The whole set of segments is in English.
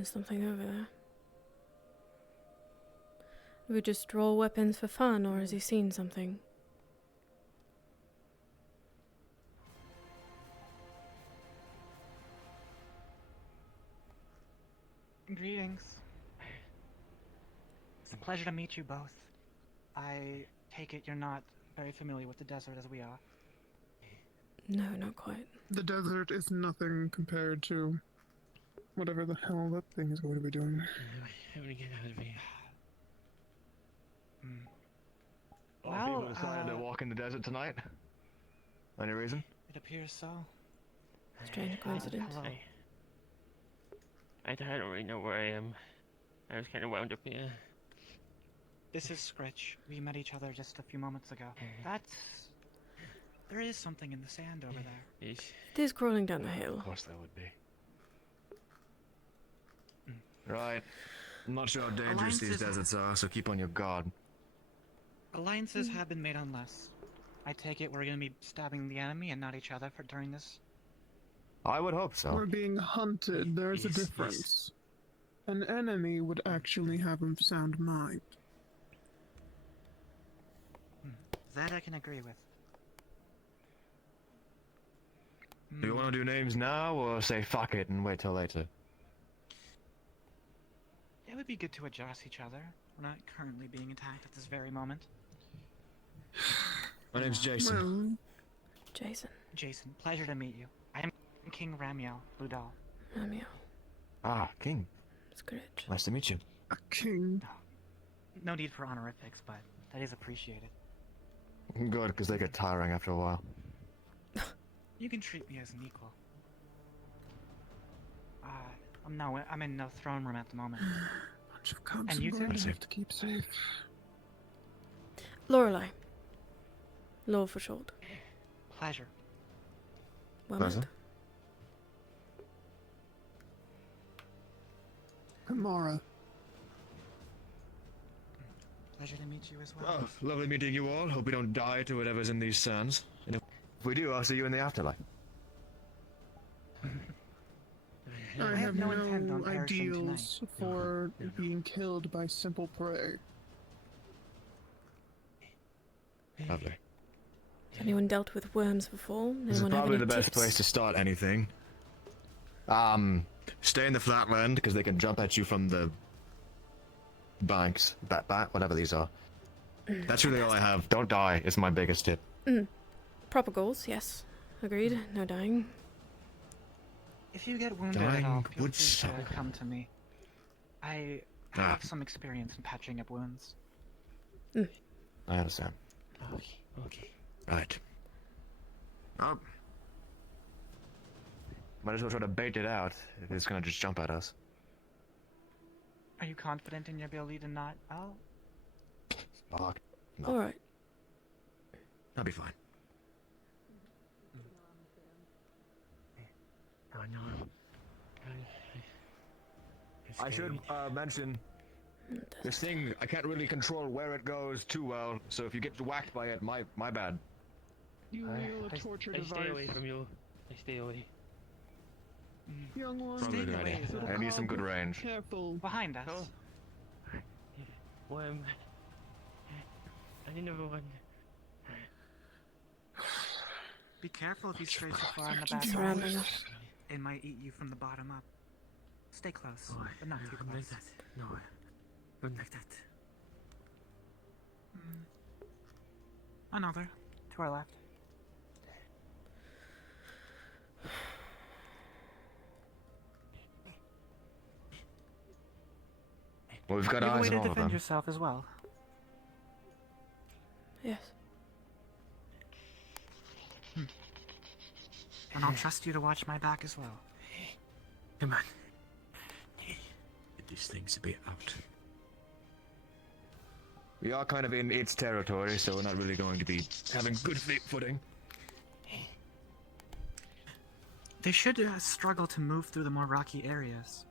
There's something over there. Do we just draw weapons for fun, or has he seen something? Greetings. It's a pleasure to meet you both. I take it you're not very familiar with the desert as we are. No, not quite. The desert is nothing compared to whatever the hell that thing is going to be doing. I'm gonna get out of here. A lot of people decided to walk in the desert tonight. Any reason? It appears so. Strange coincidence. Hello. I don't really know where I am. I was kind of wound up here. This is Scritch. We met each other just a few moments ago. There is something in the sand over there. Yes. It is crawling down the hill. Of course there would be. Right. I'm not sure how dangerous these deserts are, so keep on your guard. Alliances have been made unless. I take it we're gonna be stabbing the enemy and not each other during this. I would hope so. We're being hunted. There's a Yes, difference. An enemy would actually have a sound mind. That I can agree with. Do you want to do names now, or say fuck it and wait till later? It would be good to address each other. We're not currently being attacked at this very moment. My name's Jason. Well, Jason. Jason, pleasure to meet you. I am King Ramiel Ludal. Romeo. Ah, King. Scritch. Nice to meet you. a king. No need for honorifics, but that is appreciated. Good, because they get tiring after a while. You can treat me as an equal. I'm in the throne room at the moment. Bunch of cubs And you going two? to have to keep safe. Lorelei. Law for short. Pleasure. Well Pleasure. met. Kamara. Pleasure to meet you as well. Oh, lovely meeting you all. Hope we don't die to whatever's in these sands. And if we do, I'll see you in the afterlife. I have no intent on perishing ideals for being killed by simple prey. Lovely. Has anyone dealt with worms before? This is Anyone have probably any the best tips? place to start anything. Stay in the flatland, because they can jump at you from the banks, whatever these are. That's really all I have. Don't die is my biggest tip. Proper goals, yes. Agreed. No dying. If you get wounded Dying at all, feel would free suck. to come to me. I have some experience in patching up wounds. I understand. Okay, okay. Right. Oh. Might as well try to bait it out if it's gonna just jump at us. Are you confident in your ability to not? Oh, Fuck. No. Alright. I'll be fine. Oh no. I should mention this thing. I can't really control where it goes too well, so if you get whacked by it, my bad. You wield a torture I stay away device. from you. I stay away. Young one, Probably a good away idea. is I need some good range. careful. behind us. Oh. Worm. I need another one. Be careful if you stray too far in the back. Surrounding us. It might eat you from the bottom up. Stay close, Oh, but not too not like close. that. No. Not like that. Another. To our left. Well, we've got You have a eyes way on to all of defend them. yourself as well. Yes. And I'll trust you to watch my back as well. Come on. Get these things a bit out. We are kind of in its territory, so we're not really going to be having good footing. They should struggle to move through the more rocky areas.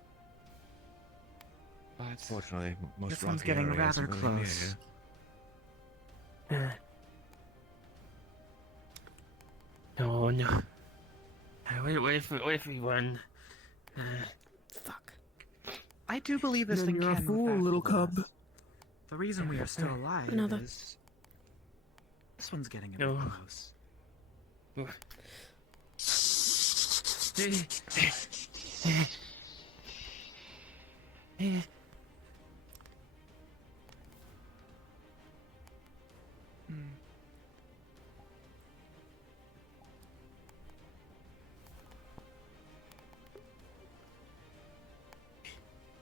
But Fortunately, most this one's rocky getting areas rather aren't really near close. here. No, no. Wait for one. Fuck. I do believe this Then thing you're a can fool, move little faster than cub. us. The reason we are still alive Another. is this one's getting a bit No. close. Hmm.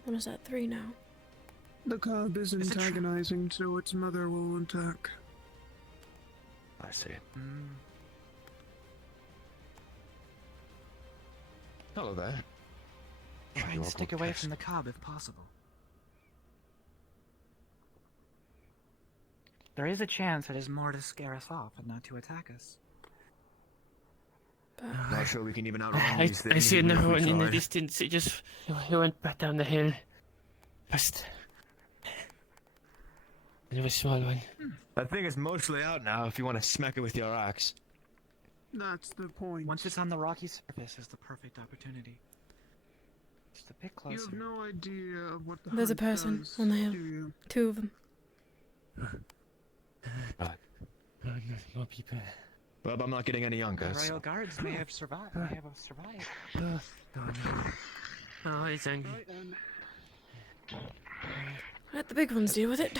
What is that, 3 now? The cub is Is it true? antagonizing, so its mother will attack. I see. Hmm. Hello there. Try you and are stick good away cats. from the cub if possible. There is a chance it is more to scare us off and not to attack us. Not sure we can even outrun I these things. see even if another we one in the tried. distance. It went back down the hill. Past. It was a small one. That thing is mostly out now if you want to smack it with your axe. That's the point. Once it's on the rocky surface is the perfect opportunity. Just a bit You closer. have no idea of what the There's a hunt person does, on the hill. do you? 2 of them. Oh, no, more people. Well, I'm not getting any younger. The so- royal guards may have survived. Oh, no. Oh, it's angry. Right then. Let the big ones deal with it.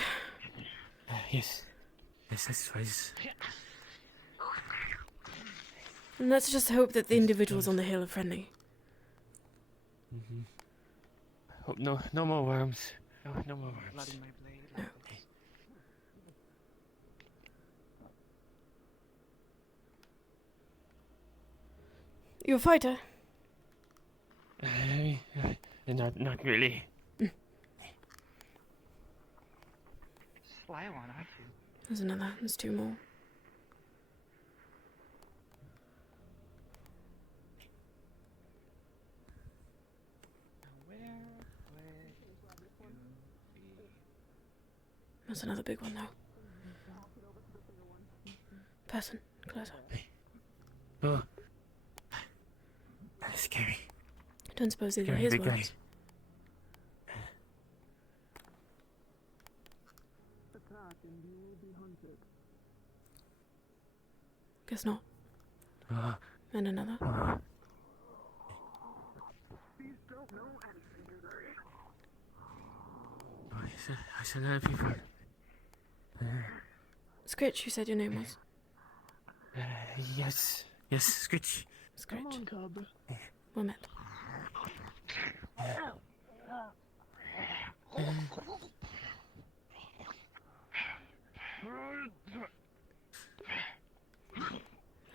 Yes. Yes, that's wise. And let's just hope that the individuals on the hill are friendly. Hope no more worms. No more worms. Bloody my blade. No. You a fighter? Not really. Sly one, aren't you? There's another. There's 2 more. Where would you be? There's another big one though. Person, closer. Oh. That's scary. I don't suppose these are Scary his big guy. words. Attack and you will be hunted. Guess not. Oh. And another. These don't know anything, do they? Oh, I said a lot of people. Scritch, you said your name was. Yes. Yes, Scritch. Come Scritch. on, cub. Well met.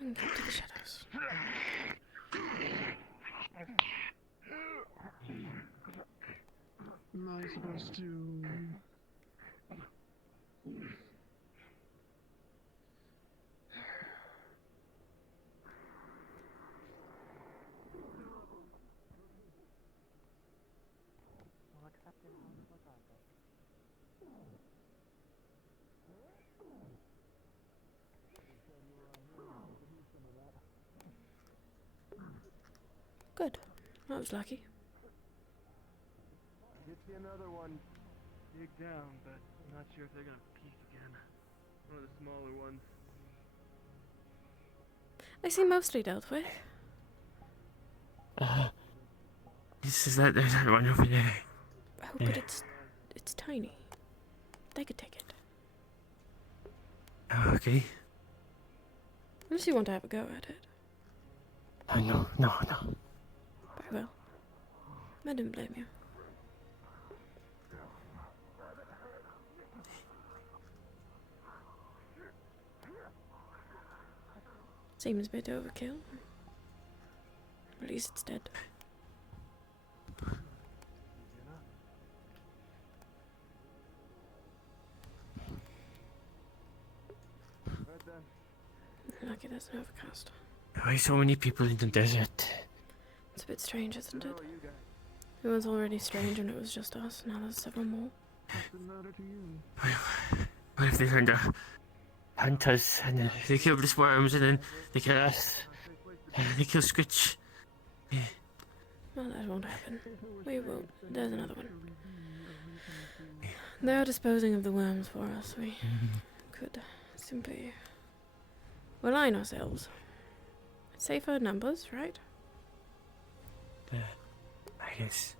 And get to the shadows. Am I supposed to... Good. That was lucky. Did see another one dig down, but I'm not sure if they're gonna peek again. One of the smaller ones. They seem mostly dealt with. This is that one over there. Oh, Yeah. but it's tiny. They could take it. Oh, okay. Unless you want to have a go at it. Oh, no. Very well. I didn't blame you. Seems a bit overkill. At least it's dead. Right then. Lucky there's an overcast. Why so many people in the desert? It's a bit strange, isn't it? How are you guys? It was already strange when it was just us. Now there's several more. What's the matter to you? What if they learn to hunt us and they kill the worms and then they kill us and they kill Scritch? Well, that won't happen. We will. There's another one. They're disposing of the worms for us. We could simply align ourselves. Safer numbers, right? I guess.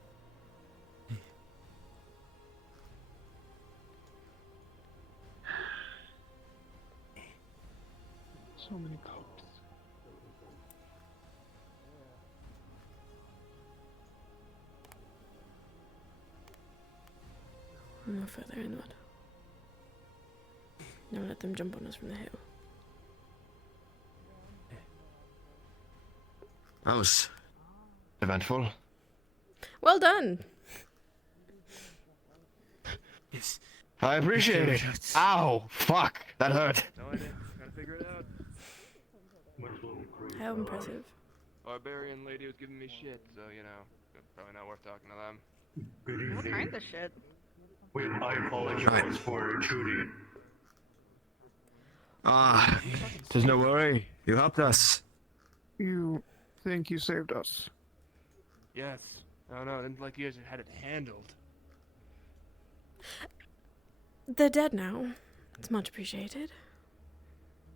So many cups. More further inward. Don't let them jump on us from the hill. That was eventful. Well done! Yes. I appreciate it. Ow! Fuck! That hurt. No idea. Gotta figure it out. How impressive. Barbarian lady was giving me shit, so you know, probably not worth talking to them. Good What evening. kind of shit? Wait, I apologize for intruding. Ah, there's no worry. You helped us. You think you saved us? Yes. I don't know, I didn't like you guys had it handled. They're dead now. It's much appreciated.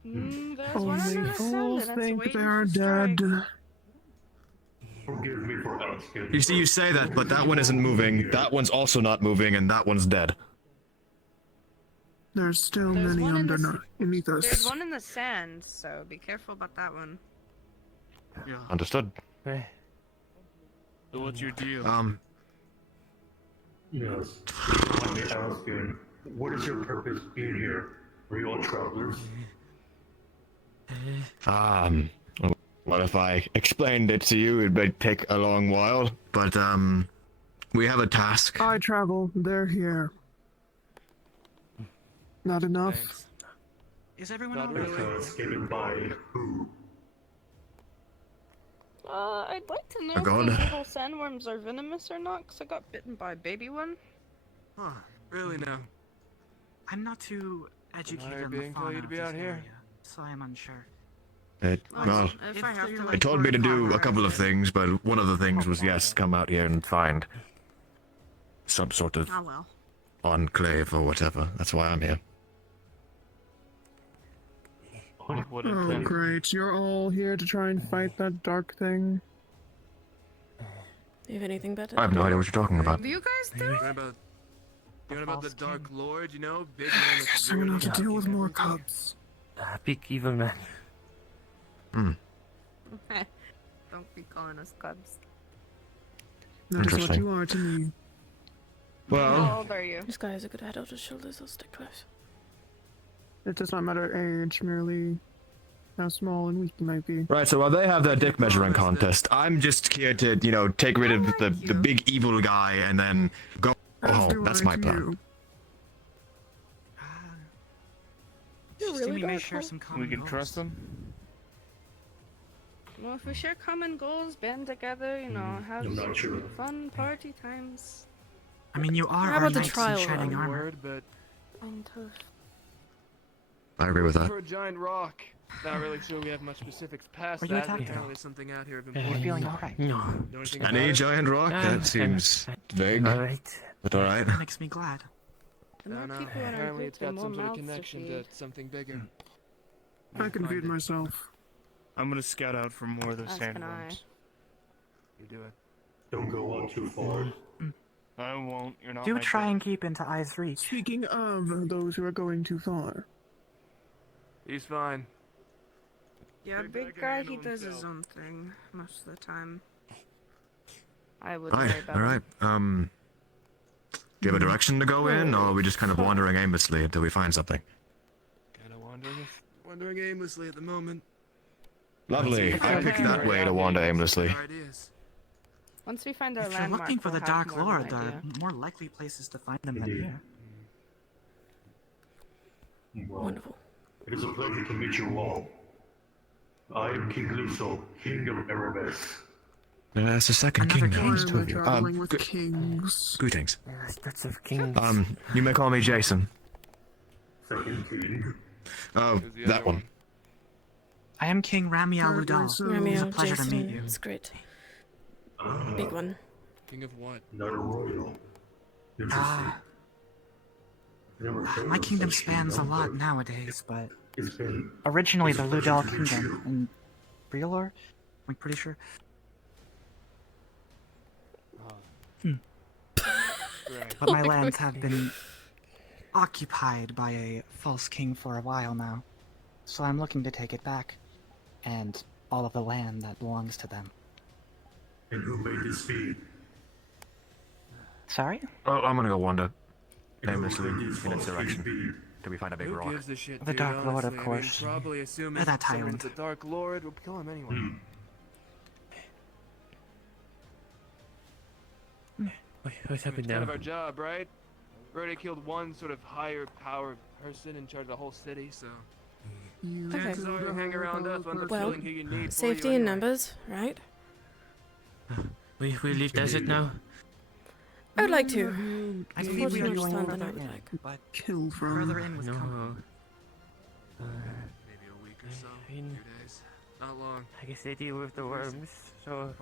There's one Only under the sun fools that's think waiting they're to strike. dead. Forgive me for asking. You see, you say that, but that one isn't moving. That one's also not moving, and that one's dead. There's still There's many one in the underneath There's us. one in the sand, so be careful about that one. Understood. Eh. So what's your deal? Yes. Let me ask you, what is your purpose being here? Are you all travelers? Well, if I explained it to you, it might take a long while. But, we have a task. I travel, they're here. Not enough? Thanks. Is everyone Not alright? really. Given by who? I'd like to know Oh, if God. those little sandworms are venomous or not, because I got bitten by a baby one. Huh, really now? I'm not too educated Why are on the being fauna you to of be this out here? area, so I'm unsure. Well, If I have to, it told me to do a couple of things, but one of the things was, yes, come out here and find some sort of Oh well. enclave or whatever. That's why I'm here. What a Oh, great. You're all here to try and fight that dark thing? Do you have anything better? I have no idea what you're talking about. What do you guys do? You know about the Dark Lord, you know? Big man with So we're gonna have to deal with more cups. Big evil man. Don't be calling us cubs. That is what Interesting. you are to me. How Well, old are you? This guy has a good head on his shoulders. I'll stick close. It does not matter age, merely how small and weak you might be. right, so while they have their dick measuring contest, I'm just here to, you know, take rid of the big evil guy and then go As home. do That's I my to plan. you. Just we may share some common We can goals. trust them? Well, if we share common goals, band together, you know, have I'm not sure. fun party times. I mean, you are How our about the knights trial in shining run? armor. Word, but I'm tough. I agree with that. for a giant rock. Not really sure we have much specifics past Are you that. attacking? Apparently there's something out here of We're importance. Feeling alright. No. Know anything about Any it? giant rock? That seems vague, Alright. but alright. That makes me glad. The I more don't know. people in our Apparently group, it's the got more some sort of mouths to connection feed. to something bigger. I can feed myself. I'm gonna scout out for more of those As can I. You do it. Don't go on too far. I won't. You're not. Do my try dad. and keep into eyes reach. Speaking of those who are going too far, He's fine. Yeah, Big big guy guy, can he handle does his himself. own thing most of the time. I would worry Alright, about alright. him. Do you have a direction to go in, or are we just kind of wandering aimlessly until we find something? Kinda wandering aimlessly at the moment. Lovely. Let's I see. picked that way to wander aimlessly. Ideas. Once we find our If you're landmark, looking for we'll the have Dark more of Lord, an there idea. are more likely places to find them than Indeed. here. Well, Wonderful. it is a pleasure to meet you all. I am King Luso, King of Erebus. That's the second Another king. king. Nice why to am I have you. traveling with kings? Greetings. That's of kings. You may call me Jason. Second King. Oh, Who's the that other one. I am King Ramiel Alright, Ludal. so- It was a Ramiro, pleasure to meet Jason, you. it's great. Big one. King of what? Not a royal. Interesting. Ah, Never heard my of kingdom such spans a lot but nowadays, but It's been originally It's the a pleasure Ludal to meet Kingdom you. in Brialor, I'm pretty sure. Right. But my lands have been occupied by a false king for a while now. So I'm looking to take it back, and all of the land that belongs to them. And who made this speed? Sorry? Oh, I'm gonna go wander. And who Namelessly, made this in false insurrection. speed? Till we find a big Who rock. gives a shit, The dude, Dark Lord, of honestly? course. I mean, probably assuming That someone's tyrant. the Dark Lord, we'll kill him anyway. What's happened It's kind of now? our job, right? We already killed one sort of higher power person in charge of the whole city, so You Okay. chances are you hang around us, we'll end up Well, killing who you need. for Safety you in anyway. numbers, right? We leave desert now? I would like to. I It's believe we much are going fun further than I would in, like. but kill further from. in was coming. No. Maybe a week or so, I mean- a few days. Not long. I guess they deal with the worms, so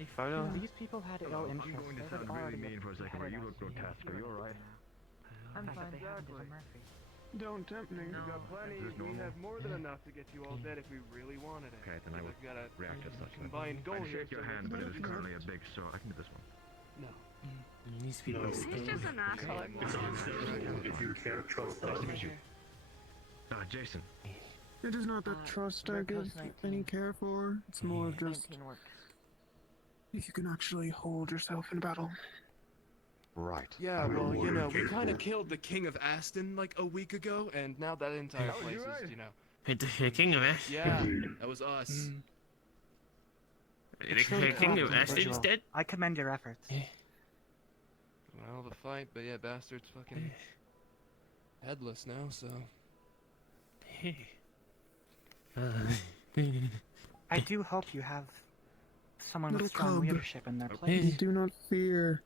I follow. These people had no interest. They had already for a second, but you look grotesque. Are you alright? I'm fine, They had exactly. Murphy. Don't tempt me. We've got plenty. This is We normal. have more than enough to get you all dead if we really wanted it. Okay, then I We've would got a react as such. combined goal I'd here. shake your so hand, but it let's is do currently a big, so I can do this one. No. These people No. He's just an asshole. It's understandable if you can't trust us. Jason. It is not that trust I give any care for. It's more of just if you can actually hold yourself in battle. Right. Yeah, well, you know, we kind of capable. killed the king of Aston like a week ago, and now that entire place is, you know. The king of Ash? Yeah, that was us. The king of Ash Visual. instead? I commend your efforts. Well, the fight, but yeah, bastard's fucking headless now, so. I do hope you have someone Little with strong cub. leadership in their And place. do not fear,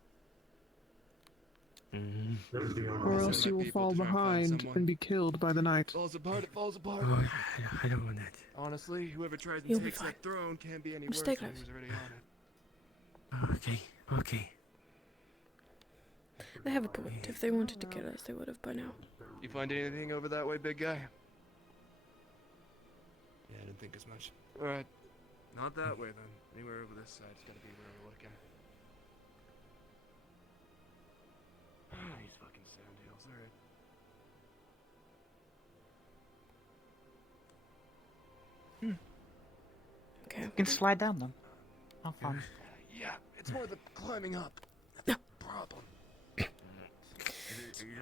Let's be or honest. else you will people fall try and find behind someone. and be killed by the night. Falls apart, it falls apart. Oh, I don't want that. Honestly, whoever tries and You'll be takes fine. that throne can't be any Just worse stay than close. who's already on it. Okay, okay. They have a point. If they wanted to kill us, they would have by now. You find anything over that way, big guy? Yeah, I didn't think as much. Alright. Not that way then. Anywhere over this side's gotta be where we're looking. These fucking sand hills, alright. Okay. You can slide down them. Have fun. Yeah, it's more the climbing up. That's the problem. Are you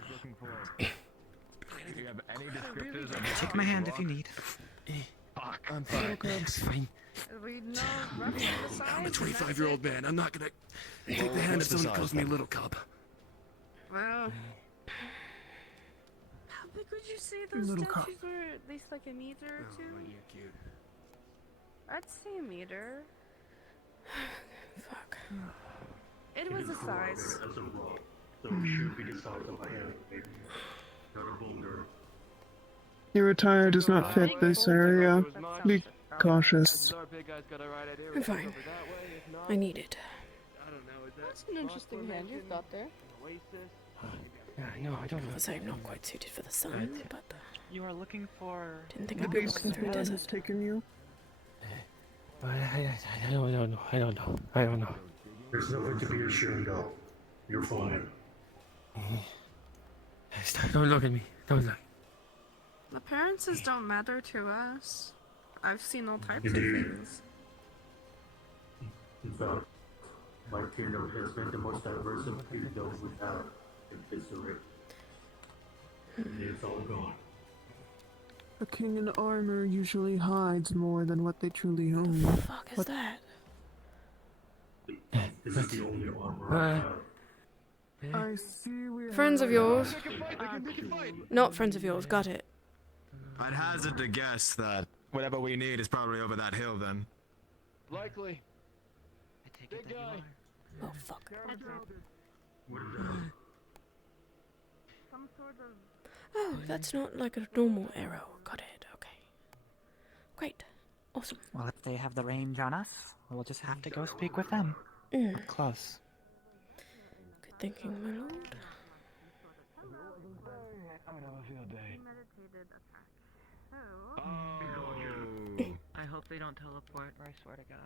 just looking for... Do you have any descriptors of... Take my hand if you need. Fuck. I'm fine. It's fine. We know roughly the size. I'm a and that's 25-year-old it. man. I'm not gonna take the hand of what's the someone that size calls me then? little cub. Well, how big would you say those Little cup. statues were? At least like a meter or Oh, two? you're cute. I'd say a meter. Fuck. It was a size. As a rock, so it should be the size of a hand, maybe. Not a boulder. Your attire does not fit this area. Be cautious. I'm fine. I need it. That's an interesting hand you've got there. No, I don't know. Obviously, I'm not quite suited for the sun, but You are looking for. didn't think The I'd be beast walking through a has desert. taken you. But I don't know. I don't know. There's nothing to be ashamed of. You're fine. Don't look at me. Don't look. Appearances don't matter to us. I've seen all types of Indeed. things. In fact, my kingdom has been the most diverse of kingdoms we have in history. And it's all gone. A king in armor usually hides more than what they truly own. The fuck is What- that? This is the only armor I have. I see we Friends have of yours? actual- Not friends of yours. Got it. I'd hazard to guess that whatever we need is probably over that hill then. Likely. I take Big it that you guy. are. Oh fuck. What is that? Some sort of. Oh, that's not like a normal arrow. Got it. Okay. Great. Awesome. Well, if they have the range on us, we'll just have to go speak with them. Mm. Up close. Good thinking, my lord. I hope they don't teleport, I swear to God.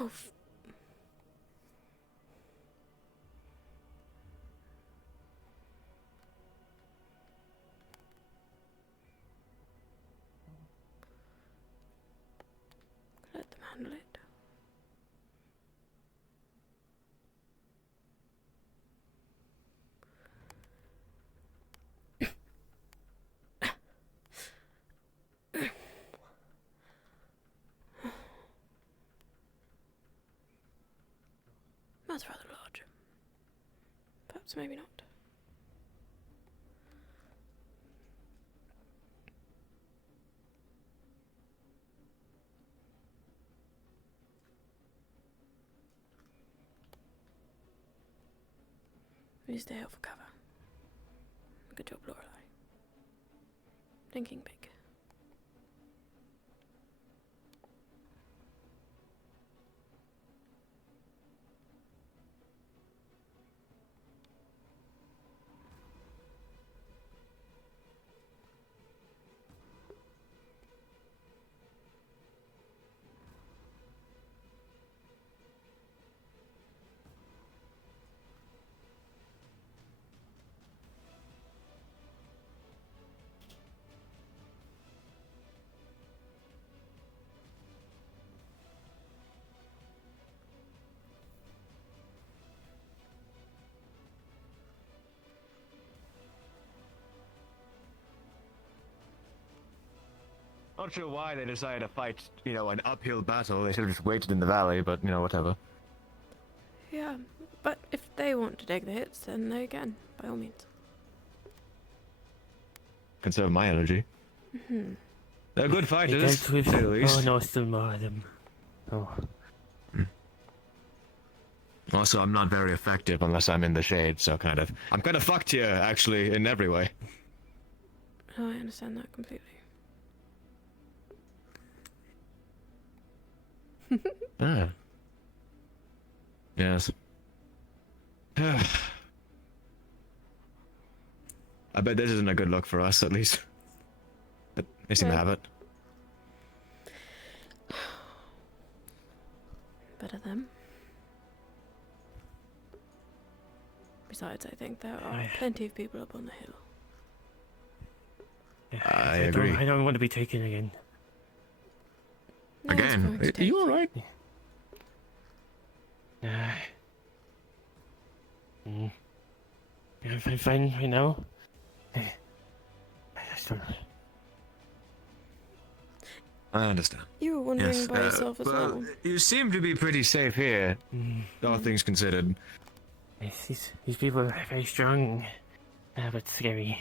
Oh, let them handle it. That's rather large. Perhaps maybe not. We stay out for cover. Good job, Lorelei. Thinking big. Not sure why they decided to fight, you know, an uphill battle. They should have just waited in the valley, but, you know, whatever. Yeah, but if they want to take the hits, then they can, by all means. Conserve my energy. Mm-hmm. They're good fighters, to say the least. Oh no, still more of them. Oh. Also, I'm not very effective unless I'm in the shade, so I'm kind of fucked here, actually, in every way. Oh, I understand that completely. Ah. Yes. I bet this isn't a good look for us, at least. But they seem to have it. Better them. Besides, I think there are plenty of people up on the hill. I agree. I don't want to be taken again. No one's going to Again? Are take you alright? I'm fine right now. I just don't. I understand. You were wandering by yourself as well. You seem to be pretty safe here, all things considered. Yes, these people are very strong, but scary.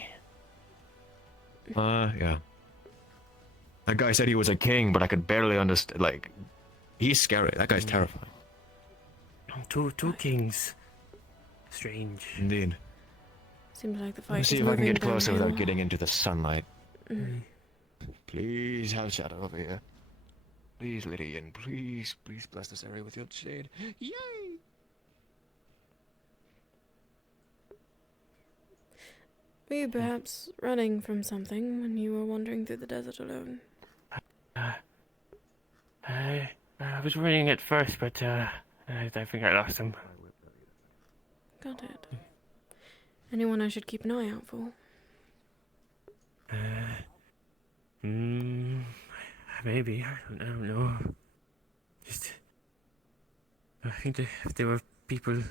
Yeah. That guy said he was a king, but I could barely understand. Like, he's scary. That guy's terrifying. Two kings. Strange. Indeed. Seems like the Let fight me is see if I can moving get closer downhill. without getting into the sunlight. Mm. Please have shadow over here. Please, Lydian. Please bless this area with your shade. Yay! Were you perhaps running from something when you were wandering through the desert alone? I was running at first, but I think I lost him. Got it. Anyone I should keep an eye out for? Maybe. I don't know. Just, I think if there were people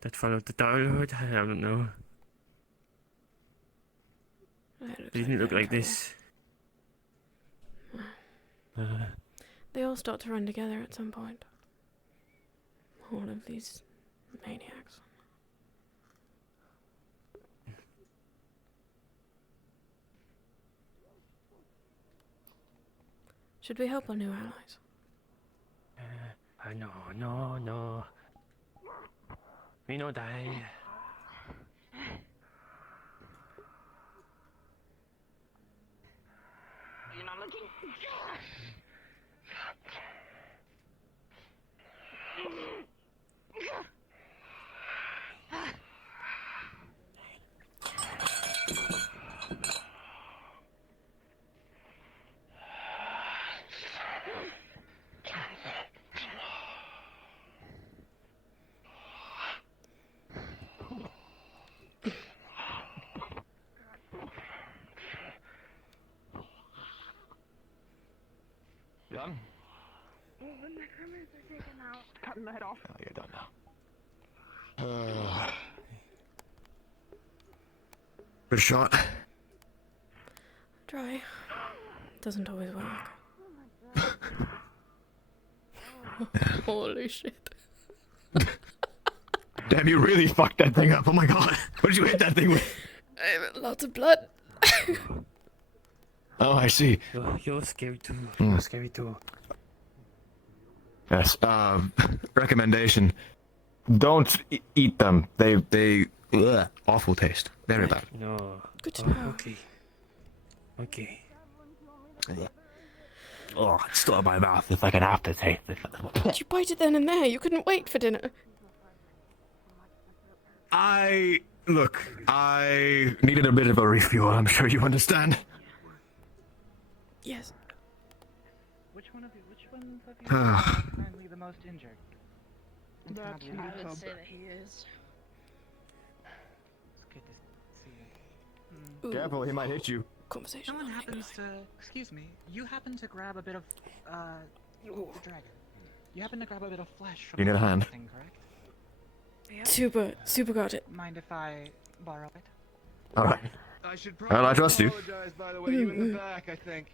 that followed the Dark Lord, I don't know. It didn't look like this. They all start to run together at some point. All of these maniacs. Should we help our new allies? No, no, no. Me no die. You're not looking. Done? The necromants are taken out. Cutting the head off. Oh, you're done now. Good shot. Try. Doesn't always work. Holy shit. Damn, you really fucked that thing up. Oh my god. What did you hit that thing with? Lots of blood. Oh, I see. You're scary too. Mm. You're scary too. Yes. Recommendation. Don't eat them. They awful taste. Very bad. No. Good to know. Okay. Okay. Oh, it's still in my mouth. It's like an aftertaste. Did you bite it then and there? You couldn't wait for dinner. I needed a bit of a refuel. I'm sure you understand. Yes. Which ones of you are currently the most injured? That's I me, would Cub. say that he is. It's good to see you. Ooh, Careful, he might hit you. conversation. Someone on happens English. to... Excuse me. You happen to grab a bit of, the dragon. You happen to grab a bit of flesh from You need a the hand? thing, correct? Super got it. Mind if I borrow it? Alright. I should Well, probably I trust you. apologize, by the way, you in the back, I think.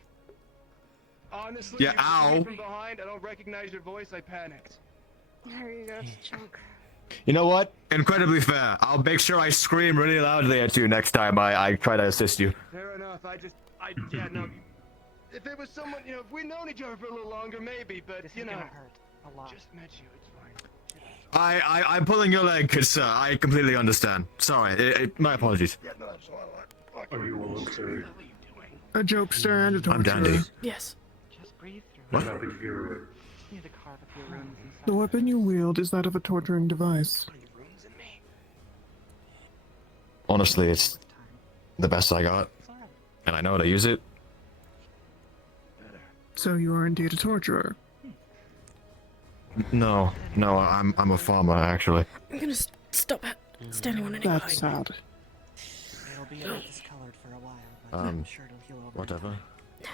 Honestly, Yeah, you called me ow. from behind, I don't recognize your voice, I panicked. There you go, chunk. You know what? Incredibly fair. I'll make sure I scream really loudly at you next time I try to assist you. Fair enough, yeah, no. If it was someone, you know, if we'd known each other for a little longer, maybe, but, This you is know. gonna hurt a lot. Just met you, it's fine. I'm pulling your leg, sir. I completely understand. Sorry, my apologies. Yeah, no, that's all right. Are you all okay? A jokester and a I'm torturer. dandy. Yes. Just breathe through What? it. Nothing here. Just need to carve a few runes inside. The weapon you wield is that of a torturing device. Honestly, it's the best I got, It's alright. and I know how to use it. So you are indeed a torturer. No, I'm a farmer actually. I'm gonna stop standing on an That's incline. sad. It'll be a bit discolored for a while, but I'm sure it'll heal over Whatever. time.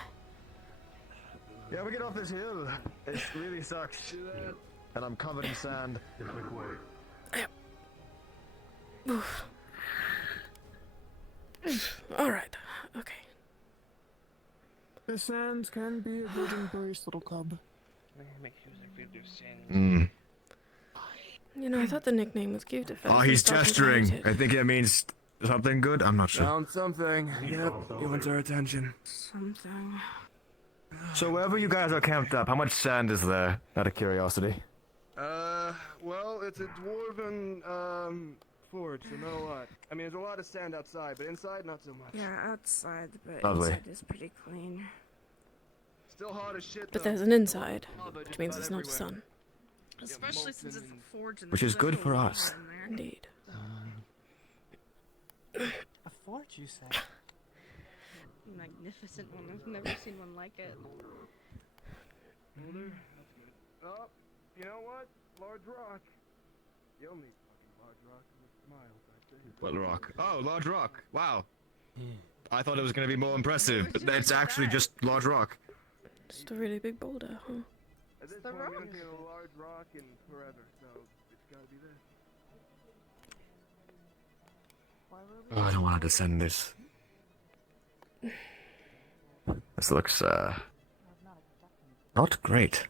Yeah, we get off this hill. It really sucks. And I'm covered in sand. Just make way. Alright. Okay. The sands can be a good embrace, little cub. Mm. You know, I thought the nickname was cute at first. Oh, and he's started to gesturing. hate it. I think it means something good. I'm not sure. Found something. Yep, he wants our attention. Something. So wherever you guys are camped up, how much sand is there? Out of curiosity. Well, it's a dwarven, forge, so not a lot. I mean, there's a lot of sand outside, but inside, not so much. Yeah, outside, but Lovely. inside is pretty clean. Still hot as shit, But though. there's an inside, Lava which just means about it's not a everywhere. sun. Especially since it's a forge and Which there's is good literal for lava us. in there. Indeed. A forge, you say? Magnificent one. I've never seen one like it. Older? That's good. Oh, you know what? Large rock. The only fucking large rock with smiles, I think. What rock? Oh, large rock. Wow. I thought it was going to be more impressive, but it's actually just large rock. Just a really big boulder, huh? At this the point, we rock. haven't seen a large rock in forever, so it's gotta be this. Oh, I don't want to descend this. This looks, not great.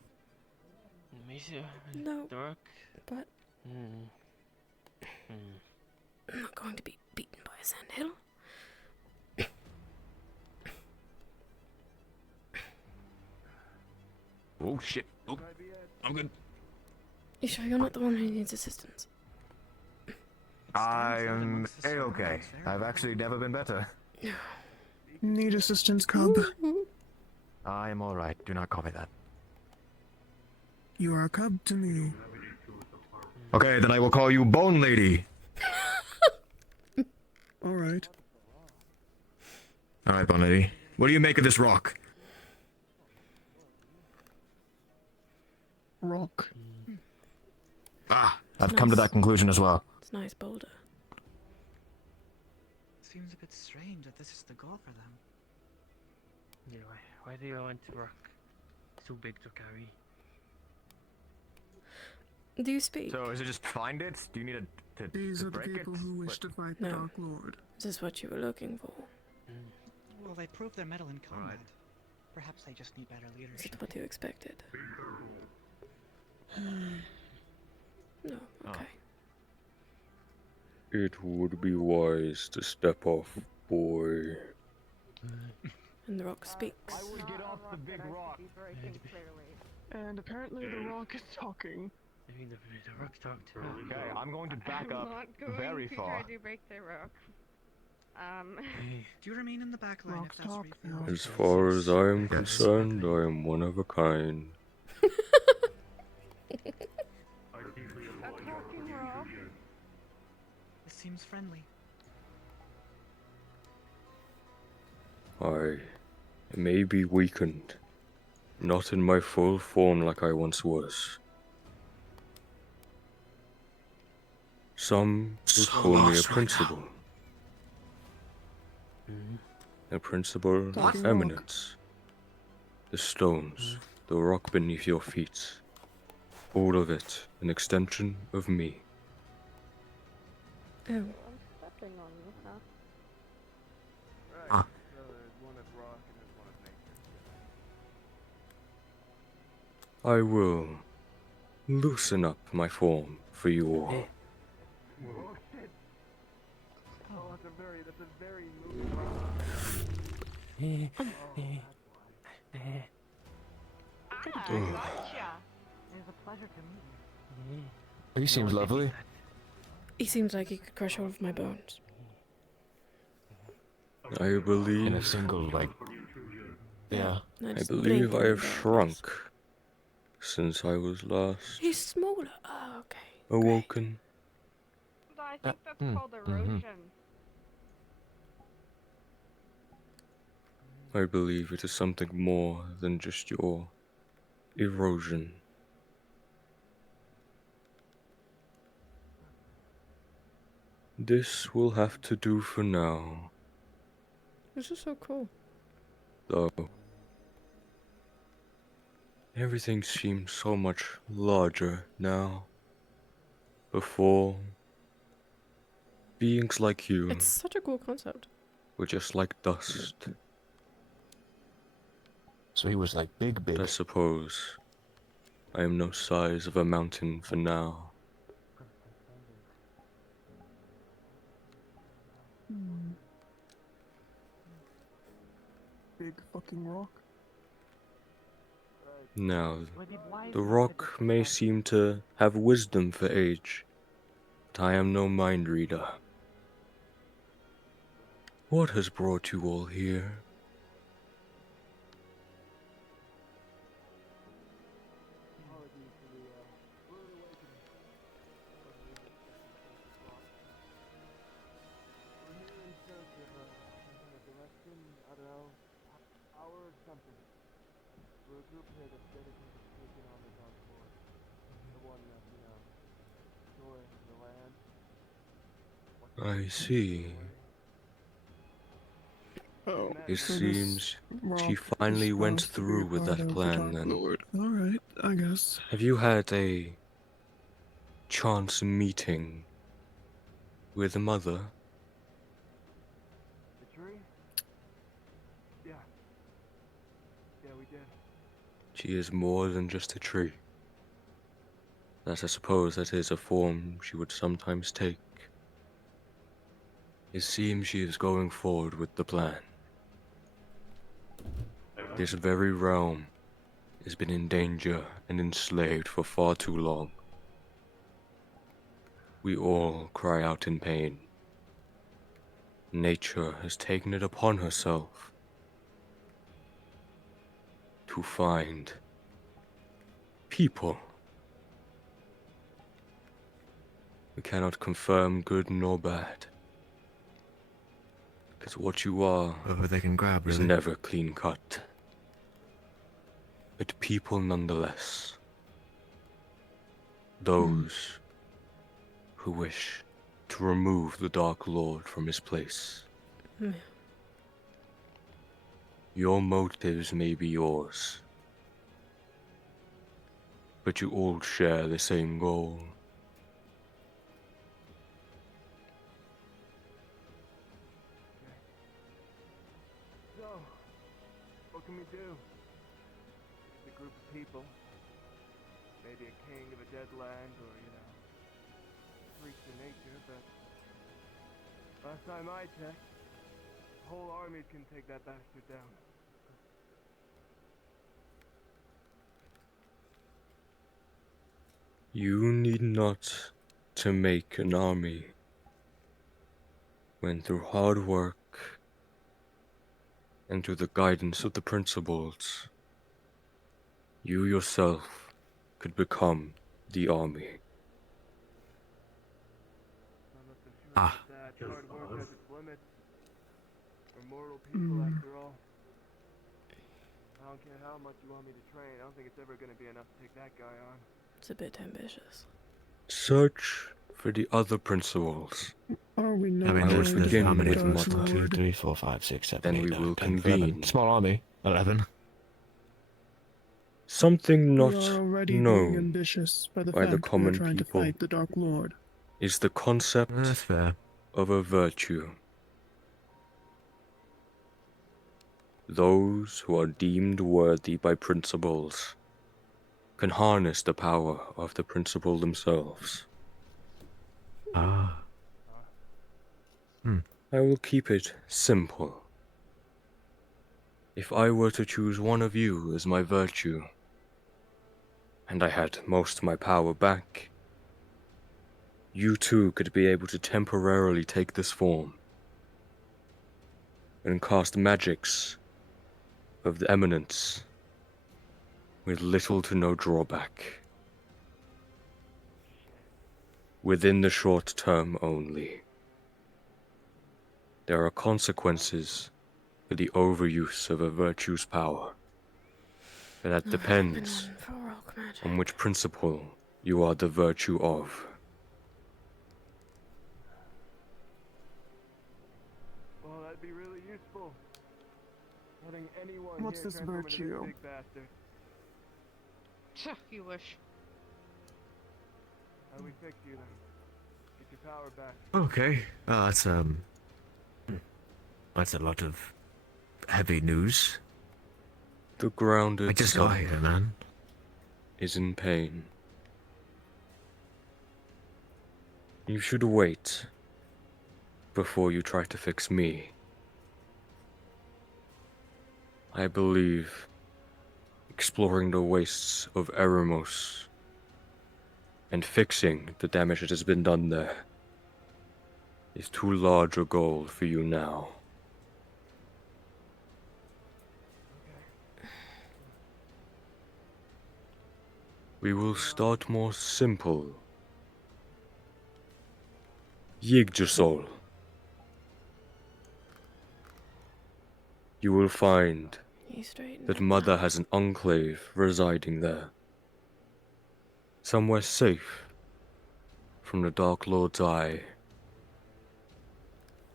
No, Dark. but Hmm. I'm not going to be beaten by a sandhill. Oh, shit. Oh, I'm good. You sure you're not the one who needs assistance? I am A-okay. I've actually never been better. Need assistance, Cub? I am alright. Do not call me that. You are a cub to me. Okay, then I will call you Bone Lady. Alright. Alright, Bone Lady. What do you make of this rock? Rock. Ah, I've come to that conclusion as well. It's a nice boulder. Seems a bit strange that this is the goal for them. Yeah, why do you want to rock? It's too big to carry. Do you speak? So, is it just find it? Do you need to These are the break people it? who wish to fight the No. Dark Lord. Is this what you were looking for? Well, they proved their mettle in combat. Alright. Perhaps they just need better Is leadership. it what you expected? No, okay. It would be wise to step off, boy. And the rock speaks. Get off the big rock. And apparently the rock is talking. I mean, the rock talked to Okay, I'm going to back I'm up not going very to far. try to break the rock. Do you remain in the back line Rocks if that's talk refilled? now. As far as I am Yes. concerned, I am one of a kind. A talking rock? This seems friendly. I may be weakened, not in my full form like I once was. Some would call me a principal. A principal Talking of rock. eminence. The stones, the rock beneath your feet. All of it an extension of me. Oh, I'm stepping on you, huh? Right. Ah. So there's one of rock and there's one of nature. I will loosen up my form for you all. Oh shit! Oh, that's a very moving rock. Gotcha. It was a pleasure to meet you. He seems lovely. he seems like he could crush all of my bones. I In a believe single, like... Yeah. I I just believe blink I in have the darkness. shrunk since I was last He's smaller. Oh, okay. awoken. But I think that's called erosion. I believe it is something more than just your erosion. This will have to do for now, This is so cool. though. Everything seems so much larger now. Before, beings like you It's such a cool concept. were just like dust. So he was like big. But I suppose I am no size of a mountain for now. Big fucking rock. Now, Was it wise the not to rock may discuss seem to have wisdom for age, but I am no mind reader. What has brought you all here? We're here in search of a direction, I don't know, power or something. We're a group here that's dedicated to taking on the Dark Lord. The one that, destroys the land. I see. Oh, It so this seems she rock finally is went supposed to be through a with part that of the plan Dark then. Lord. Alright, I guess. Have you had a chance meeting with a mother? The tree? Yeah. Yeah, we did. She is more than just a tree. That I suppose that is a form she would sometimes take. It seems she is going forward with the plan. This very realm has been in danger and enslaved for far too long. we all cry out in pain. Nature has taken it upon herself to find people. We cannot confirm good nor bad, because what you are they can grab, is really. never clean cut. But people nonetheless. Those who wish to remove the Dark Lord from his place. Mm. Your motives may be yours, but you all share the same goal. So, what can we do? It's a group of people. Maybe a king of a dead land, or, freaks of nature, but last time I checked, whole armies can take that bastard down. You need not to make an army when through hard work and through the guidance of the principles, you yourself could become the army. Ah. That hard work has its limits. We're mortal people after all. I don't care how much you want me to train, I don't think it's ever gonna be enough to take that guy on. It's a bit ambitious. Search for the other principles. Are we not I mean, I will there's begin how many? with One, Mata. 2, 3, 4, 5, 6, 7, Then 8, we 9, will 10, convene. 11. Small army. 11. Something We not are already being known ambitious by the by fact the we are common trying people. to fight the Dark Lord. Is the concept That's fair. of a virtue. Those who are deemed worthy by principles can harness the power of the principle themselves. Ah. I will keep it simple. If I were to choose one of you as my virtue, and I had most of my power back, you too could be able to temporarily take this form and cast magics of the eminence with little to no drawback. Within the short term only. There are consequences for the overuse of a virtue's power, but that depends For rock magic. on which principle you are the virtue of. Well, that'd be really useful. Letting anyone What's here this transform into virtue? big bastard. You wish. How do we fix you then? Get your power back. Okay. That's a lot of heavy news. The ground I just got itself here, man. is in pain. You should wait before you try to fix me. I believe exploring the wastes of Eremos and fixing the damage that has been done there is too large a goal for you now. We will start more simple. Yggdrasil. You will find You straighten that up Mother now. has an enclave residing there. Somewhere safe from the Dark Lord's eye.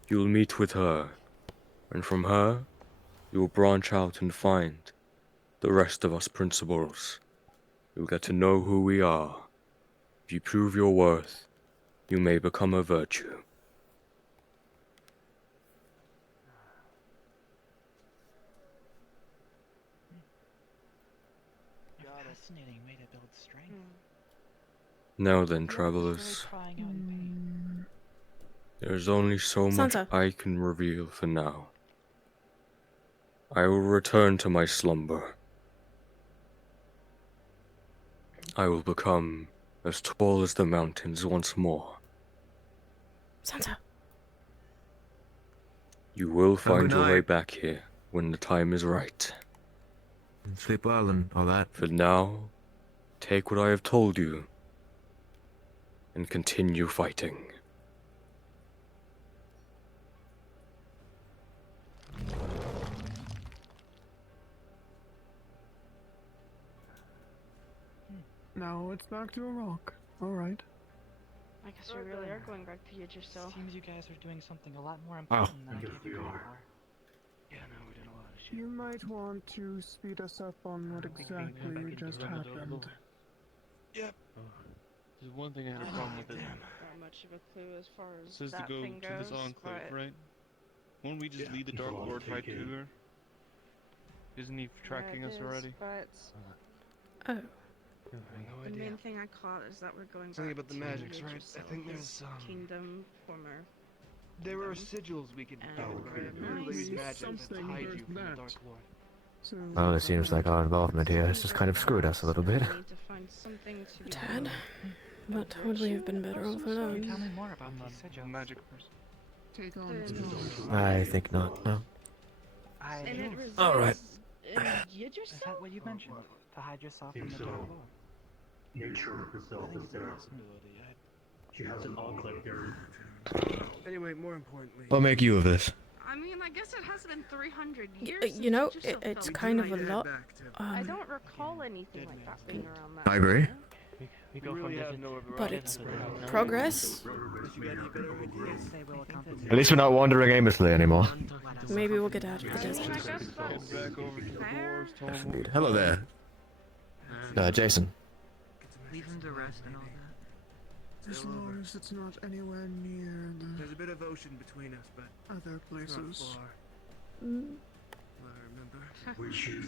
You'll meet with her, and from her, you will branch out and find the rest of us principals. You'll get to know who we are. If you prove your worth, you may become a virtue. A fascinating way to build strength. Now then, travelers, Crying out in pain. there's only so much Sansa. I can reveal for now. I will return to my slumber. I will become as tall as the mountains once more. Sansa. You will find good your way night. back here when the time is right. Sleep well and all that. For now, take what I have told you and continue fighting. Now it's back to a rock. Alright. I guess we really are going back to get yourself. Seems you guys are doing something a lot more Oh. important than I gave you credit for. Yeah, no, we did a lot of shit. You might want to speed us up on what exactly just happened. Yep. There's one thing I had a problem with it. Not much of a clue as far as Says to that go thing to goes, this enclave, but right? Won't we just lead the Dark Lord right to her? Isn't he tracking yeah, us it is, already? But Oh. No the idea. main thing I caught is that we're going Something back about the to magics, Age right? of I think Self, there's his kingdom, former. There were kingdom. sigils we could And use nice. magic that Something tied there's you from the that. Dark Lord. So, Well, it seems like our involvement here has just kind of screwed us a little bit. I need to find something to A be tad. But would we have been better off Tell alone? me more about I'm these not a sigils. magic person. take on Then- I think not, no. I And it resides Alright. in Is that what you mentioned? To hide yourself from the Dark Lord? Nature herself is there. She has an enclave there. Anyway, more importantly. What make you of this? I mean, I guess it hasn't been 300 Y- years. you since know, Age of Self it's fell kind of a apart. lot. I don't recall anything like that being around that. I agree. time. We We really have no other But it's progress. If you got any better ideas, They will accompany At least we're not wandering aimlessly anymore. Maybe we'll get out of the I mean, desert. I guess that's Back over to the fair. dwarves, told them Indeed. Hello there. Jason. leave him to rest and all that. as long as it's not anywhere near there's the a bit of ocean between us, but other it's not places. far. Mm. I remember. Which is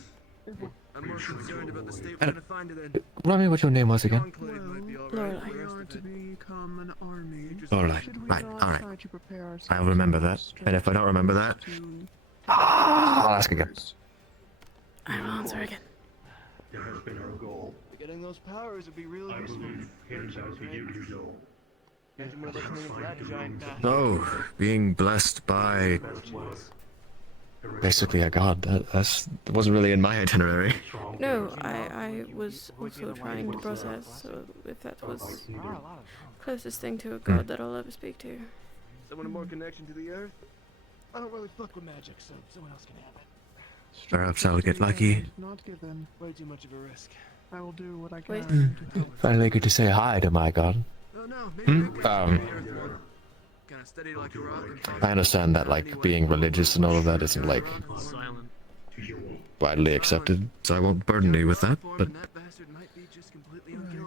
I'm more concerned about the state we're gonna find it in. Remind me what your name was The again? Enclave might be Well, alright. Lorelei. The we rest are of to it, become an army. Alright, Should we right, not alright. try to prepare ourselves I'll remember more that. And if I don't remember that, to- I'll ask again. I will answer again. there has been our goal. getting those powers would be really I useful. believe it is out to you to know. Imagine one of those things that giant bat. Oh, being blessed by basically a god. That wasn't really in my itinerary. No, I was also trying to process, so if that was There are a lot of closest thing to a god that I'll ever speak to. Someone with more connection to the earth? I don't really fuck with magic, so someone else can have it. Perhaps I'll get lucky. Not given. Way too much of a risk. I will do what I Wait. can to help. Finally get to say hi to my god. Oh no, maybe we could Um, the earth more. Kinda steady like a rock and fall I understand that, like, being religious and all of that isn't, like, silent. widely accepted, so I won't burden you with that, but That bastard might be just completely unkillable.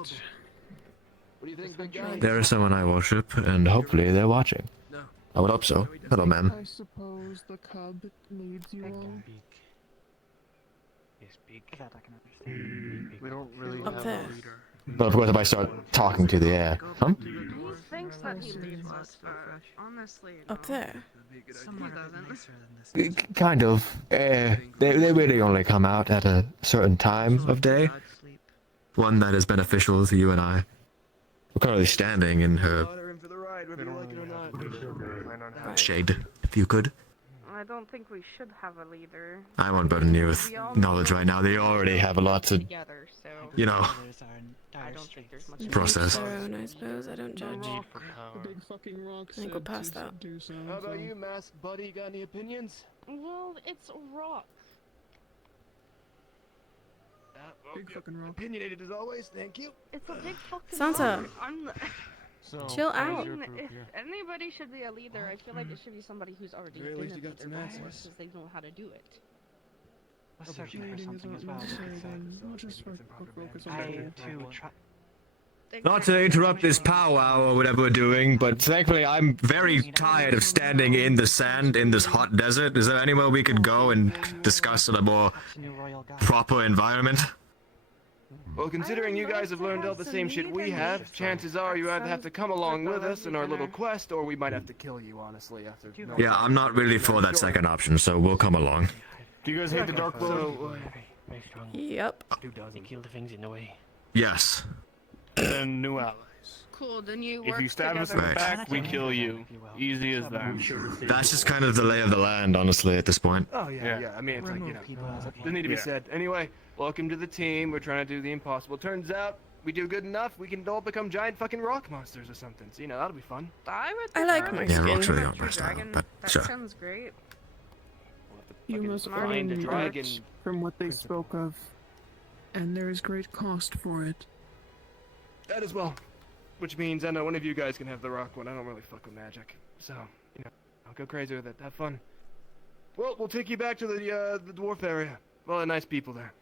What do you think, big guy? there is someone I worship, and hopefully they're watching. No. I would hope so. Hello, ma'am. I suppose the cub needs you all. Yes, speak. that I can understand. We don't really Up have there. a leader. But of course, if I start talking to the air, huh? He thinks that he leads us, but honestly, Up there. he doesn't. Kind of. They really only come out at a certain time of day. One that is beneficial to you and I. We're currently standing in her Water in for the ride, whether you like it or not. Plan on having shade, if you could. I don't think we should have a leader. I won't burden you with knowledge right now. They already have a lot to, Together, so you know, Others are in I dire don't think there's straits. much. process. Their own, I suppose. I don't judge. need for The power. big fucking rock I think we're said past to that. do so. How about so- you, masked buddy? Got any opinions? Well, it's a rock. Big fucking rock. Opinionated as always, thank you. It's a big fucking Sansa. rock. I'm. So, Chill what is out. your I mean, proof if here? anybody should be a leader, I feel like it should be somebody who's already Very been a least you got leader some before, answers. because they know how to do it. Let's search for Leading is something not as well. necessary then. We'll just focus on I the too try. Not to interrupt this powwow or whatever we're doing, but thankfully I'm very tired of standing in the sand in this hot desert. Is there anywhere we could go and discuss in a more Catch a new royal guard. proper environment? Well, considering you guys have learned all the same shit we have, chances are you either have to come along with us in our little quest, or we might have to kill you, honestly, after... Yeah, I'm not really for that second option, so we'll come along. Do you guys hate the Dark Lord? Very, very strong. Yep. They kill the things in the way. Yes. Then new allies. Cool, then you If work you stab us in together. the back, we kill you. Easy as that. That's just kind of the lay of the land, honestly, at this point. Oh yeah, Yeah. yeah. I mean, it's like, you Remove know, people as a doesn't need to be Yeah. said. Anyway, welcome to the team. We're trying to do the impossible. Turns out we do good enough. We can all become giant fucking rock monsters or something. So you know that'll be fun. I would. I like prefer my the skin. rock's really True not my style, dragon. but That sure. sounds great. You Fucking must find a earn dragon. art from what they spoke of, and there is great cost for it. That as well. Which means I know one of you guys can have the rock one. I don't really fuck with magic, so you know, I'll go crazy with it. Have fun. Well, we'll take you back to the dwarf area. Well, nice people there.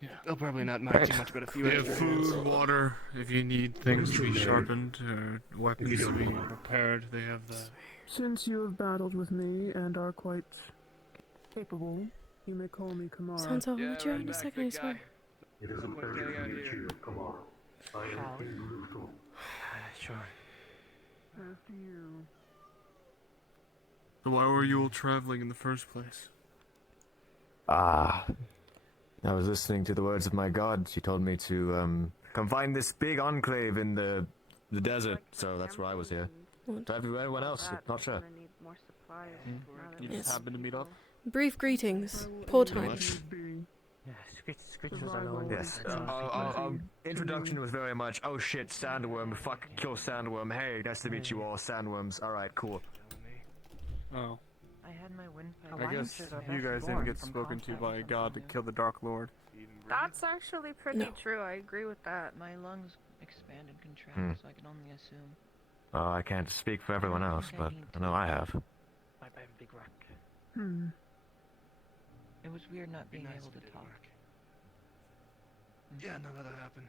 Yeah. They'll probably not mind too much, but a few We have extra hands. food, water, if you need things to be sharpened or weapons to be repaired, they have that. Since you have battled with me and are quite capable, you may call me Kamara. Sounds over Yeah, with you right in a back, second, I big guy. swear. It is a Someone pleasure getting out to meet here. you, Kamar. I am King Ruto. Sure. After you. So why were you all traveling in the first place? Ah. I was listening to the words of my god. She told me to, come find this big enclave in the desert, so that's where I was here. To everyone else, not sure. You Yes. just happened to meet up? Brief greetings. Poor Pretty time. much. Yes. Introduction was very much, oh shit, sandworm, fuck, kill sandworm, hey, nice to meet you all, sandworms, alright, cool. Oh. I had my windpipe. I guess you guys didn't get spoken to by a god to kill the Dark Lord. That's actually pretty No. true. I agree with that. My lungs expand and contract, Hmm. so I can only assume. I can't speak for everyone else, but I know I have. My big rock. Hmm. It was weird not Be being nice able if to it did talk. work. Yeah, no, that'll happen.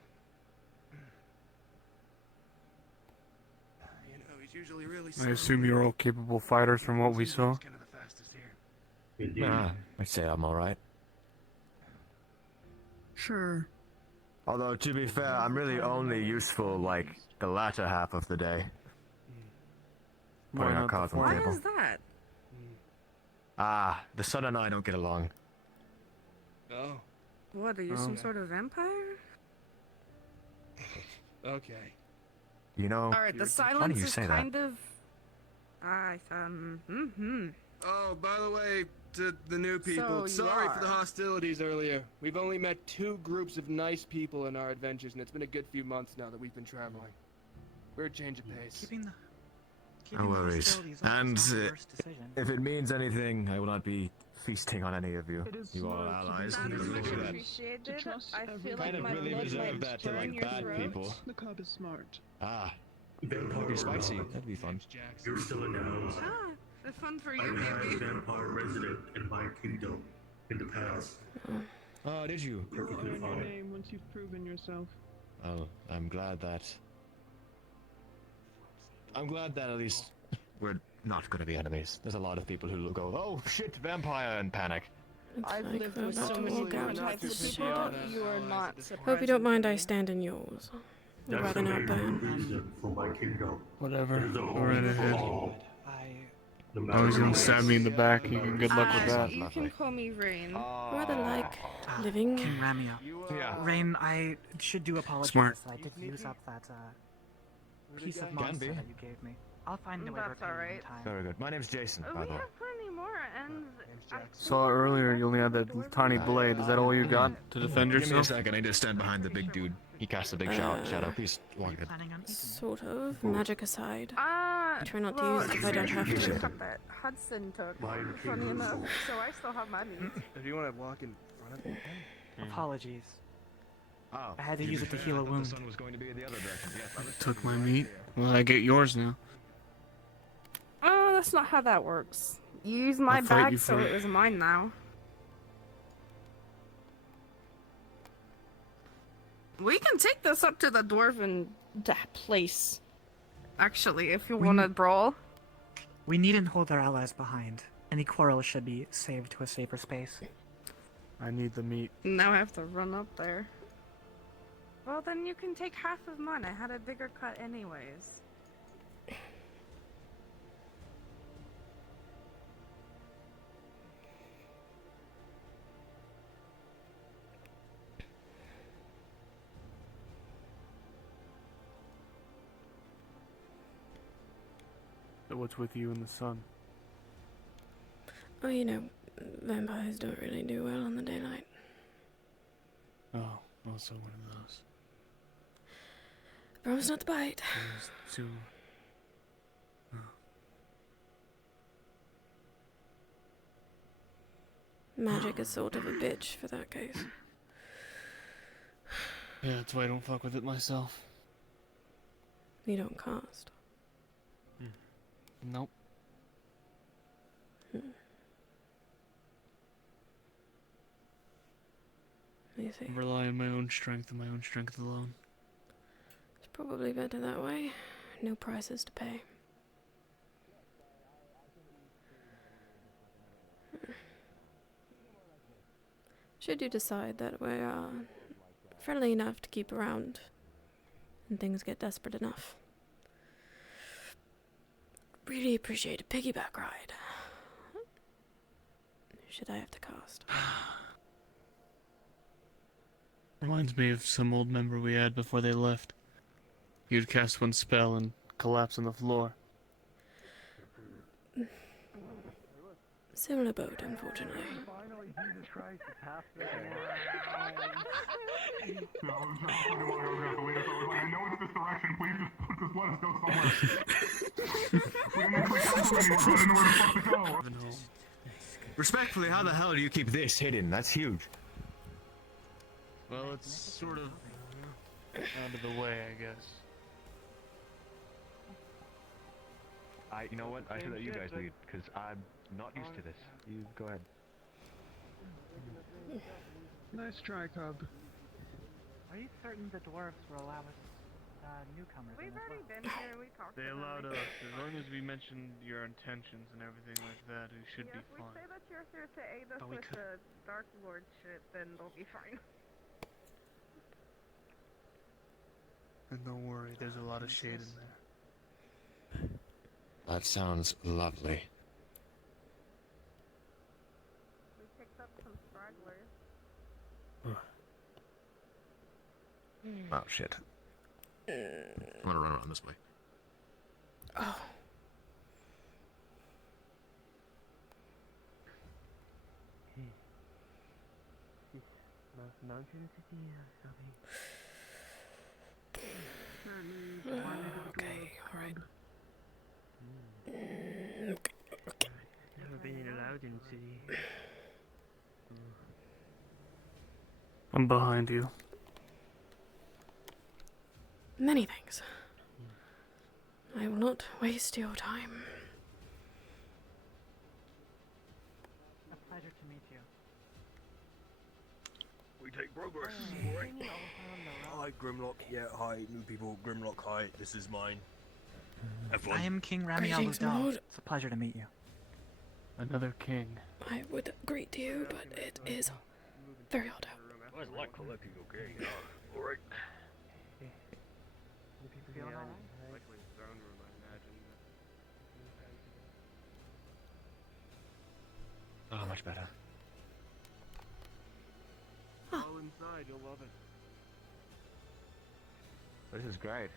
You know, he's usually really I assume you're all capable fighters from what we saw. kind of the fastest here. Indeed. Nah, I'd say I'm alright. Sure. Although, to be fair, I'm really only useful, like, the latter half of the day. Why Putting our not the cards on the Why former? table. is that? Ah, the sun and I don't get along. Oh, What, are you some Okay. sort of vampire? okay. You know, Alright, the funny silence you is say that. kind of... Oh, by the way, to the new So people, you sorry for the are. hostilities earlier. We've only met 2 groups of nice people in our adventures, and it's been a good few months now that we've been traveling. We're a change of pace. No worries. And if it means anything, I will not be feasting on any of you. It is You all smart to allies. be That is Really much good. appreciated. trust I feel everyone. like Kind of my really blood reserve might that to, burn like, your bad throat. people. The cub is smart. Ah, Vampire that'd be spicy. Rock. That'd be fun. You're still announced. Ah, the fun for I you, had a maybe. vampire resident in my kingdom in the past. Oh, did you? You will Perfectly earn your fine. name once you've proven yourself. Well, I'm glad that at least we're not going to be enemies. There's a lot of people who go, oh shit, vampire, and panic. Looks I've like lived we're with about so to many walk out. different types of people. You are not surprised. Hope you don't mind I stand in yours. I'd That's rather the not main burn. reason for my kingdom. Whatever. It is a Go home right for ahead. all. No Oh, matter he's gonna what. stab me in the back. You can good luck with that. You can call me Rain. Rather like living. King Ramia. Yeah. Rain, I should do apologize Smart. that I did use up that piece of Can monster be. that you gave me. I'll find a way to That's repay you in alright. time. Very good. My name's Jason, by We the way. have plenty more, and I Saw earlier you only had that tiny blade. Is that all you got to defend Give me a yourself? second. I need to stand behind the big dude. He casts a big shadow. Please walk it. Planning on eating it? Sort of. Magic aside. I Try not to use it if I don't have I to. got that Hudson took, Mine funny too. enough, so I still have my meat. If you want to walk in front of me. Apologies. Oh, I had to use it to heal a wound. was going to be the other direction. Yes, Took my meat. Well, I get yours now. Oh, that's not how that works. You used my I'll fight bag, you so for it it. was mine now. We can take this up to the dwarven place. Actually, if you want to brawl. We needn't hold our allies behind. Any quarrels should be saved to a safer space. I need the meat. Now I have to run up there. Well, then you can take half of mine. I had a bigger cut anyways. So what's with you and the sun? Oh, you know, vampires don't really do well in the daylight. Oh, also one of those. Promise not to bite. Too. Magic is sort of a bitch for that case. Yeah, that's why I don't fuck with it myself. You don't cast. Nope. You see. Rely on my own strength and my own strength alone. It's probably better that way. No prices to pay. Should you decide that we're friendly enough to keep around and things get desperate enough. Really appreciate a piggyback ride. Should I have to cast? Reminds me of some old member we had before they left. You'd cast one spell and collapse on the floor. Similar boat, unfortunately. Respectfully, how the hell do you keep this hidden? That's huge. Well, it's sort of out of the way, I guess. You know what? I should let you guys lead, because I'm not used to this. You go ahead. Nice try, Cub. Are you certain the dwarves will allow us newcomers? We've already been here. We talked. They allowed us, as long as we mentioned your intentions and everything like that, it should be If we fine. say that you're here to aid us But we with the Dark Lord shit, then they'll be fine. And don't worry, there's a lot of shade in there. That sounds lovely. We picked up some stragglers. Oh shit. I'm gonna run around this way. Oh. Okay, alright. Okay. Never been allowed in city. I'm behind you. Many thanks. I will not waste your time. A pleasure to meet you. We take progress. Alright. Hi, Grimlock. Yeah, hi, new people. Grimlock, hi. This is mine. Have fun. I am King Ramiel Greetings, Ludal. Lord. It's a pleasure to meet you. Another king. I would greet you, but it is very hot out. I like collecting, okay? Alright. Feeling alright? Likely throne room, I imagine. Oh, much better. All inside, you'll love it. This is great.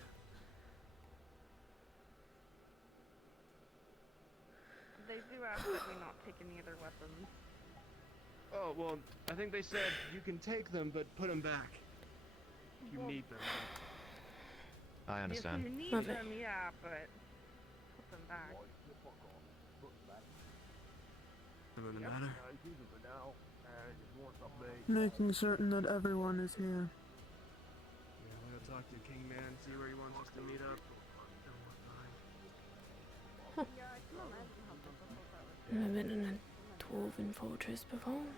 They do ask that we not take any other weapons. Oh, well, I think they said you can take them, but put them back. If you need them. I understand. If you need Lovely. them, yeah, but put them back. Doesn't matter. Making certain that everyone is here. Yeah, I'm gonna talk to King Man, see where he wants us to meet up. Yeah, I can imagine how difficult that would I've been in a dwarven fortress before.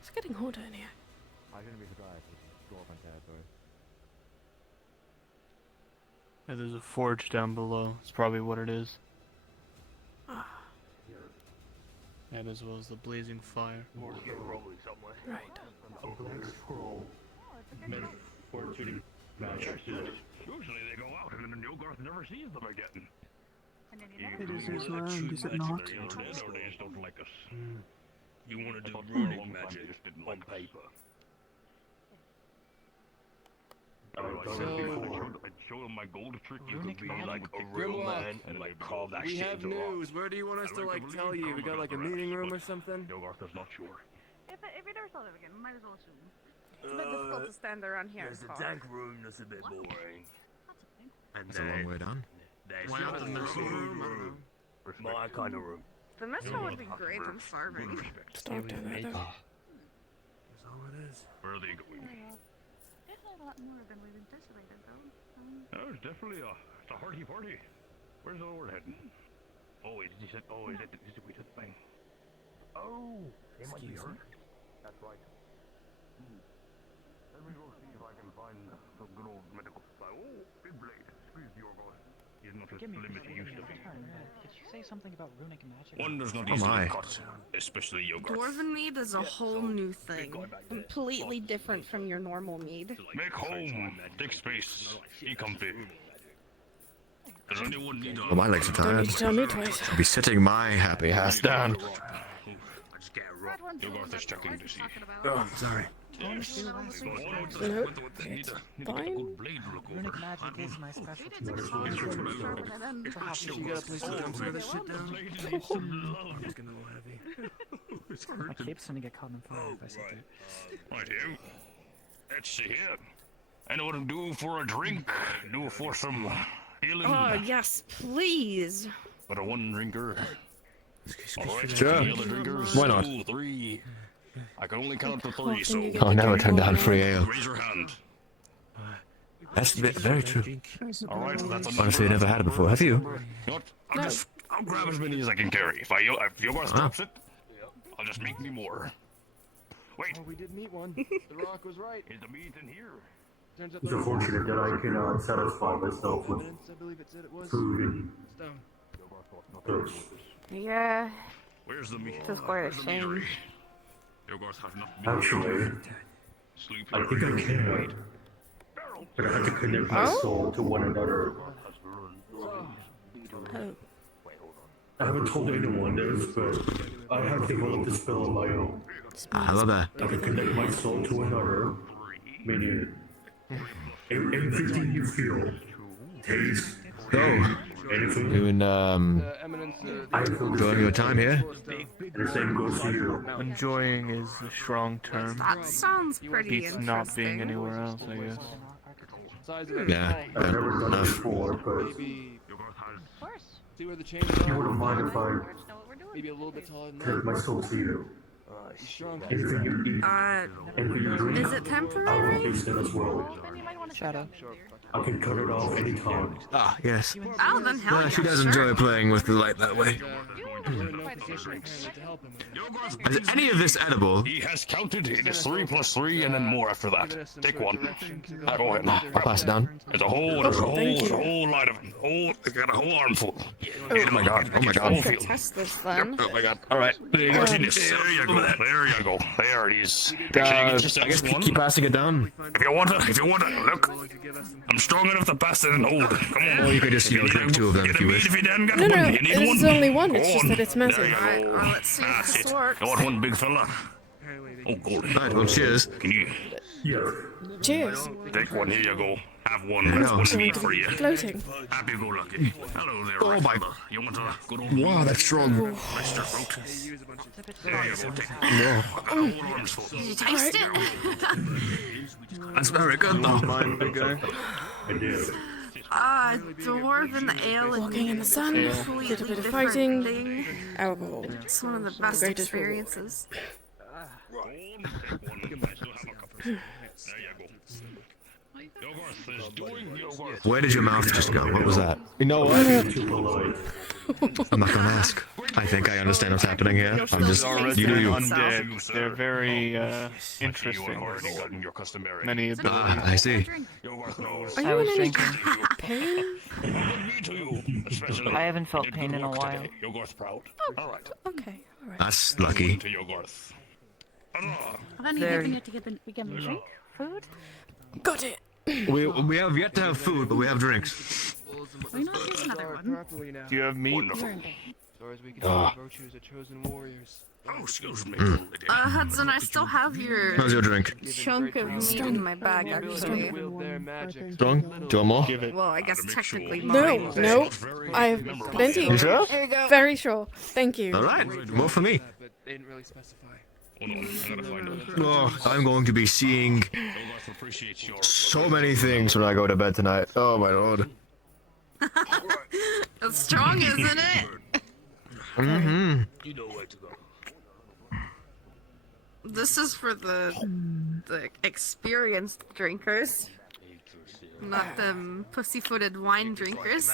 It's getting hotter in here. I shouldn't be surprised. It's dwarven territory. Yeah, there's a forge down below. It's probably what it is. Ah, And as well as the blazing fire. Probably somewhere. right. A black scroll. Usually they go out and then Nilgarth never sees them again. It is his land, is it not? Nowadays don't like us. You want to do runic magic on paper. I'd show him my gold trick. You could be like a real man and like carve that We shit have into rock. news. Where do you want us to like tell you? We got like a meeting room or something? Yogarth is not sure. If you never saw them again, we might as well assume. It's a bit difficult to stand around here There's and the talk. tank room that's a bit boring. And That's a long way down. There's Why not the the mess hall room. My kind of room. The mess hall would be great. I'm starving. Stop doing that. Though. That's all it is. Where are they going? Definitely a lot more than we've anticipated, though. Oh, it's definitely it's a hearty party. Where's the Lord heading? Oh, is he said? Oh, is it the way to the thing? Oh, he might be hurt. That's right. Let me go see if I can find some good old medical supply. Oh, big blade. Squeeze Yogarth. He's not as slim as he used to be. Did you say something about runic magic? One does not Oh easily my. cut, especially Yogarth. Dwarven mead is a whole new thing. Completely different from your normal mead. Make home. Take space. Be comfy. Does anyone need Well, my legs are Don't tired. need to tell me twice. I'll be sitting my happy ass down. Yogarth is checking to see. Oh, sorry. Nope. Fine. Runic magic is my specialty. Perhaps you got a place to transfer this shit down? It's getting a little heavy. My cape's gonna get caught in fire if I sit there. Right here. Let's see here. Anyone do for a drink? Do for some healing? Oh, yes, please. But a one drinker. Alright, Sure. the other drinkers. Why not? 2, 3. I can only count to 3, so. Oh, I never turned down free ale. Raise your hand. That's very true. Alright, that's enough. Honestly, I never had it before. Have you? You know what? I'll grab as many as I can carry. If Yogarth stops it, I'll just make me more. Wait. Oh, we did meet one. The Rock was right. Is the meat in here? Turns out It's there was unfortunate that I cannot satisfy myself with evidence. I believe it said it was food and stone. thirst. Yeah. Where's the meat? This is quite a Where's the shame. meadery? Yogarth has not been Actually, sleep. I think I can. But I have to connect my soul to one another. Oh. I haven't told anyone this, but I have developed this spell on my own. Hello there. I can connect my soul to another, meaning everything you feel, taste, Oh, anything. doing I feel enjoying your time here. the same goes for you. Enjoying is a strong term. That sounds pretty Beats interesting. not being anywhere else, I guess. Size of it. Yeah, I've never done it enough. before, but Maybe Of course. see where the changes you are. wouldn't mind if I Maybe a little bit taller than connect that. my soul to you. He's strong. Anything you eat, anything you drink, Is it I will temporary? taste it as well. Shadow. I can cut it off anytime. Ah, yes. Oh, then hell Yeah, she yeah, does sure. enjoy playing with the light that way. Is any of this edible? He has counted. It is 3 plus 3 and then more after that. Take one. I go ahead. I'll pass it down. There's a whole lot of it. I got a whole armful. Oh my god, oh my god. We could test this then. Oh my god. Alright. There you go. There you go. There you go. There it is. Make sure you get I yourself guess one. keep passing it down. If you want to, look. I'm strong enough to pass it and hold. Come on. Or you could just, drink 2 of them if you wish. If you didn't get No, one, no, you need it's one. only one. It's Go just on. that it's massive. There you Alright, go. well, let's see if That's this it. works. You want one big fella? Oh, gold. Right, well, cheers. Can you Cheers. take one? Here you go. Have one. Yeah, That's no. one meat for you. Floating. Happy go lucky. Hello there, Oh my- fella. You want a good old Wow, that's strong. oyster fruit? There you go. Take Yeah. a whole arm's full. Did you taste it? That's very good though. Mine, big guy. I did. Dwarven ale and Walking in the sun, mead, did a completely bit of different fighting. thing. Alcohol. It's one of the best greatest reward. experiences. There you go. Yogarth is doing Yogarth. Where did your mouth just go? What was that? You know what? I'm not gonna ask. I think I understand what's happening here. I'm just, you do you. Undead. They're very interesting. Gotten your customary. Many abilities. Ah, I see. Yogarth knows. Are you in any pain? Me to you, especially. I haven't felt Did pain good in a work while. today. Yogarth's proud. All right. Okay, alright. That's lucky. To Yogarth. Hurrah. Very. We get drink? Food? Got it. We have yet to have food, but we have drinks. We not use another one. Do you have meat? Wonderful. far as we can tell, the virtues of chosen warriors. Oh, excuse me. Hudson, I still have your How's your drink? chunk of meat in my bag, actually. Strong? Do you want more? Well, I guess technically No, mine. no. I have plenty. You sure? There you go. Very sure. Thank you. All right, more for me. But they didn't really specify. Oh, I'm going to be seeing so many things when I go to bed tonight. Oh my lord. It's strong, isn't it? Mm-hmm. You know where to go. This is for the experienced drinkers, not them pussy-footed wine drinkers.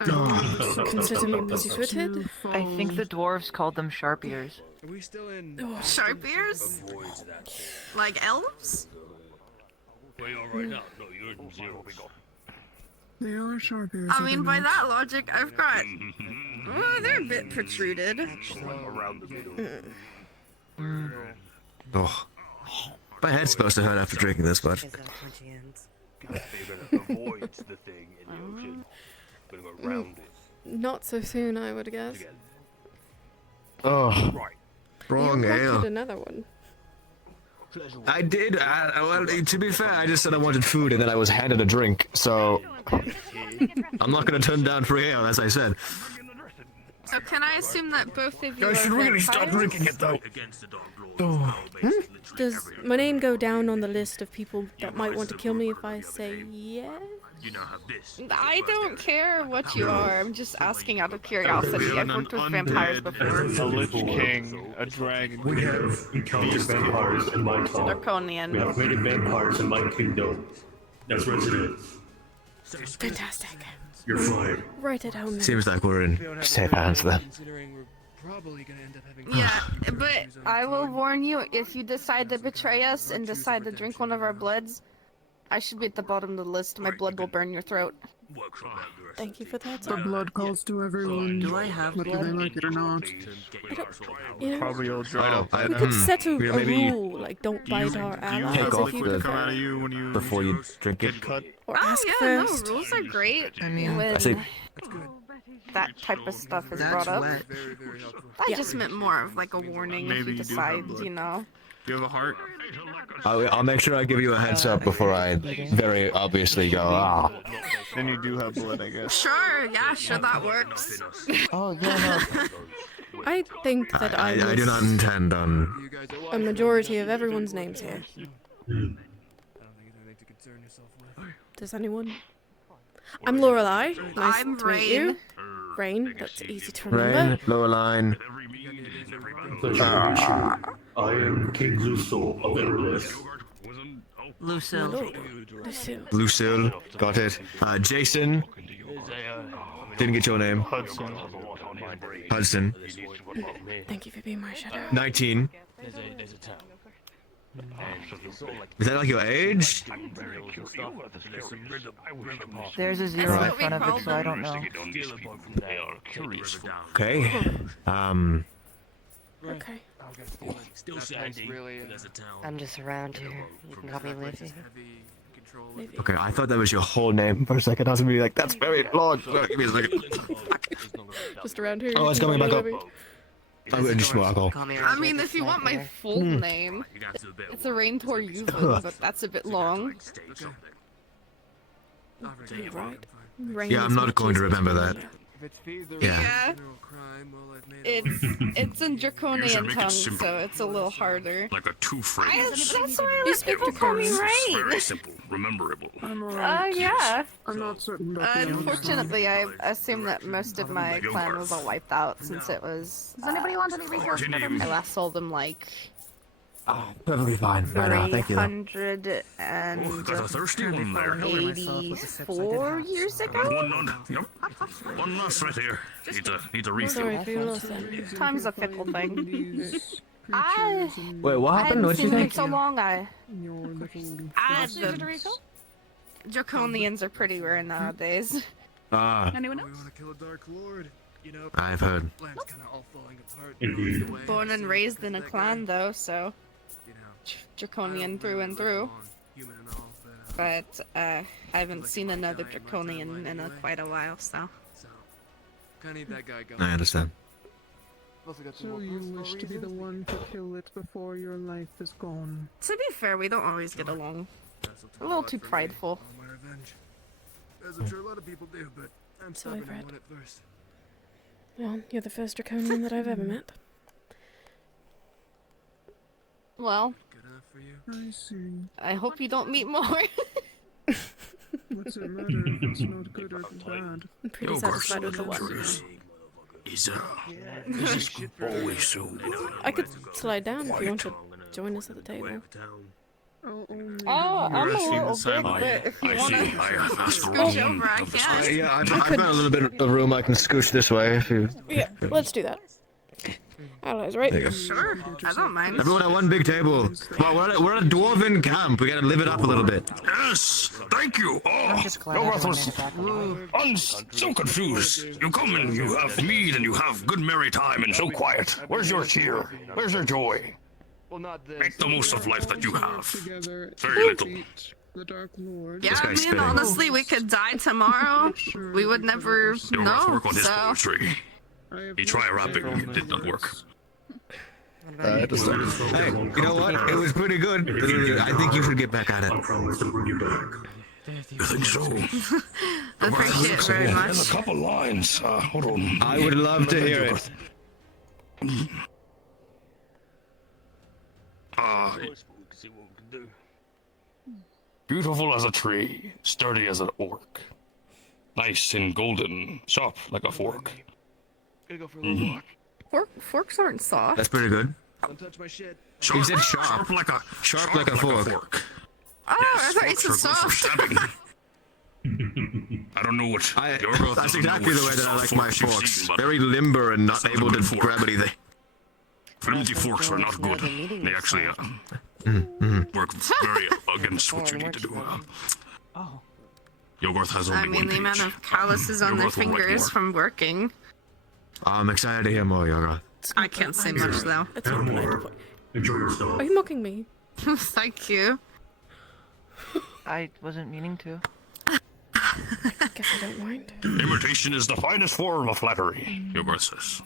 Consider me pussy-footed? I think the dwarves called them sharp ears. Are we still in? Sharp ears? Like elves? Where you are right now? No, you're in zero. They are sharp ears. I mean, by that logic, I've got... Oh, they're a bit protruded. Around the middle. Oh. My head's supposed to hurt after drinking this much. They're gonna avoid the thing in the ocean. Gonna go around it. Not so soon, I would guess. Oh. Right. Wrong You ale. wanted another one. I did. Well, to be fair, I just said I wanted food and then I was handed a drink. So I'm not gonna turn down free ale, as I said. So can I assume that both of you I are should really stop vampires? drinking it though. Does my name go down on the list of people that might want to kill me if I say yes? You now have this. I don't care what you are, I'm just asking out of curiosity. I've worked with vampires before. A Lich King, a dragon. We have encountered vampires in my town. Draconian. We have many vampires in my kingdom. That's resident. Fantastic. You're fine. Right at home then. Seems like we're in safe hands then. Yeah, but I will warn you, if you decide to betray us and decide to drink one of our bloods, I should be at the bottom of the list. My blood will burn your throat. Thank you for that. The blood calls to everyone. Do I have whether they like it or not? You know, Probably all dry. we could set a maybe rule, like don't bite our allies take off if you the- prefer. Before you drink it. Or Oh ask yeah, first. no, rules are great. I mean, I say- when that type of stuff is brought up. I just meant more of like a warning if Maybe you you do decide, have blood. you know. Do you have a heart? I'll make sure I give you a heads up before I very obviously go, ah. Then you do have blood, I guess. Sure, yeah, sure, that works. Oh, yeah, I think that I I do not list intend on. a majority of everyone's names here. Does anyone? I'm Lorelei. Nice I'm to meet you. Rain. Rain. That's easy to Rain, remember. lower line. Pleasure to meet you. I am King Luso of Everlith. Lucille. Lucille. Lucille, got it. Jason, didn't get your name. Hudson. Thank you for being my shadow. 19. Is that like your age? There's a zero in front of it, so I don't know. Okay. Okay. Still standing. There's a town. I'm just around here. You can call me Livy. Okay, I thought that was your whole name for a second. I was gonna be like, that's very long. Give me a second. Just around here. Oh, it's coming back up. I'm gonna just more alcohol. I mean, if you want my full name, it's a Rain Tor Yuvin, but that's a bit long. You're right. Rain Yeah, I'm is not much going to easier remember that. remember. Yeah. It's in Draconian tongue, so it's a little harder. Like a two-frame. That's why I let people call me Rain. Very simple, rememberable. Yeah. I'm not certain about the Unfortunately, I assume that most of my clan was all wiped out since it was. Does anybody want any resources? I last sold them like Perfectly fine right now, thank you. 300 and Got a thirsty one there. 84 years ago. One last right here. Needs a refill. Sorry for your loss then. Time's a fickle thing. Wait, what I happened? hadn't What'd you seen him think? so long. You're The Draconians are pretty rare nowadays. Ah, Anyone We want to kill a Dark Lord. You know, I've heard. land's kind of all falling apart. Indeed. Born and raised in a clan, though, so Draconian through and through. But I haven't seen another Draconian in quite a while, so. I need that guy gone. I understand. Also got some So more you personal wish to be the reasons. one to kill it before your life is gone. To be fair, we don't always get along. A little too prideful. My revenge. As I'm sure a lot of people do, but I'm So I've stubborn and read. want it first. Well, you're the first draconian that I've ever met. Well, Good enough for you? I see. I hope you don't meet more. What's it matter if it's not good or bad? I'm pretty satisfied with the one. Is this always so? I could slide down if you want to join us at the table. Oh, only Oh, I'm a little big, I- but if you I wanna see. I asked for scooch wrong over, I of the can. space. Yeah, I've got a little bit of room I can scooch this way if you. Yeah, let's do that. Allies, right? There you go. Sure, I don't mind. Everyone at one big table. Well, we're at a dwarven camp. We gotta live it up a little bit. Yes, thank you. I'm Oh, just glad Yoggoth everyone was. made it back alive. I'm so confused. You come and you have mead and you have good merry time and so quiet. Where's your cheer? Where's your joy? Well, not this. Make the most of life that you have. together Very little. defeat the Dark Lord. Yeah, This I guy's mean, spitting. honestly, we could die tomorrow. We would never Yoggoth know, work on his so... poetry. He tried rapping, it did not work. Hey, you know what? It was pretty good. I think you should get back at it. I promise to bring you back. You think so? Appreciate it very In a much. couple lines. Hold on. I would love to hear it. Beautiful as a tree, sturdy as an orc. Nice and golden, sharp like a fork. Gonna go for a little walk. Forks aren't soft. That's pretty good. Don't touch my shit. He said sharp. Sharp like a fork. Oh, I thought you forks said are good for soft. stabbing. I don't know what Yoggoth That's doesn't know exactly the what way that I soft like my you've forks. seen, but Very limber and not sounds able like to a fork. grab anything. flimsy forks are not good. They actually work very against what you need to do. Oh, Yoggoth has only I mean, one the page. amount of calluses on their Yoggoth will write fingers more. from working. I'm excited to hear more, Yoggoth. I can't say much, though. It's not polite. Enjoy yourself. Are you mocking me? Thank you. I wasn't meaning to. Guess I don't mind. Imitation is the finest form of flattery, Yoggoth says.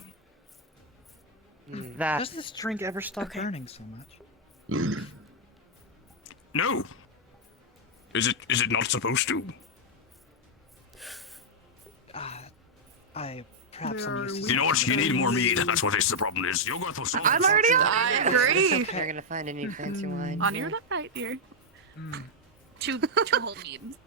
That does this drink ever stop burning so much? No. Is it not supposed to? Perhaps I'm used to You know what? You need more mead. That's what the problem is. Yoggoth was solid. I'm already on. I agree. You're gonna find any fancy wine. On your left, right, dear. Two whole meads.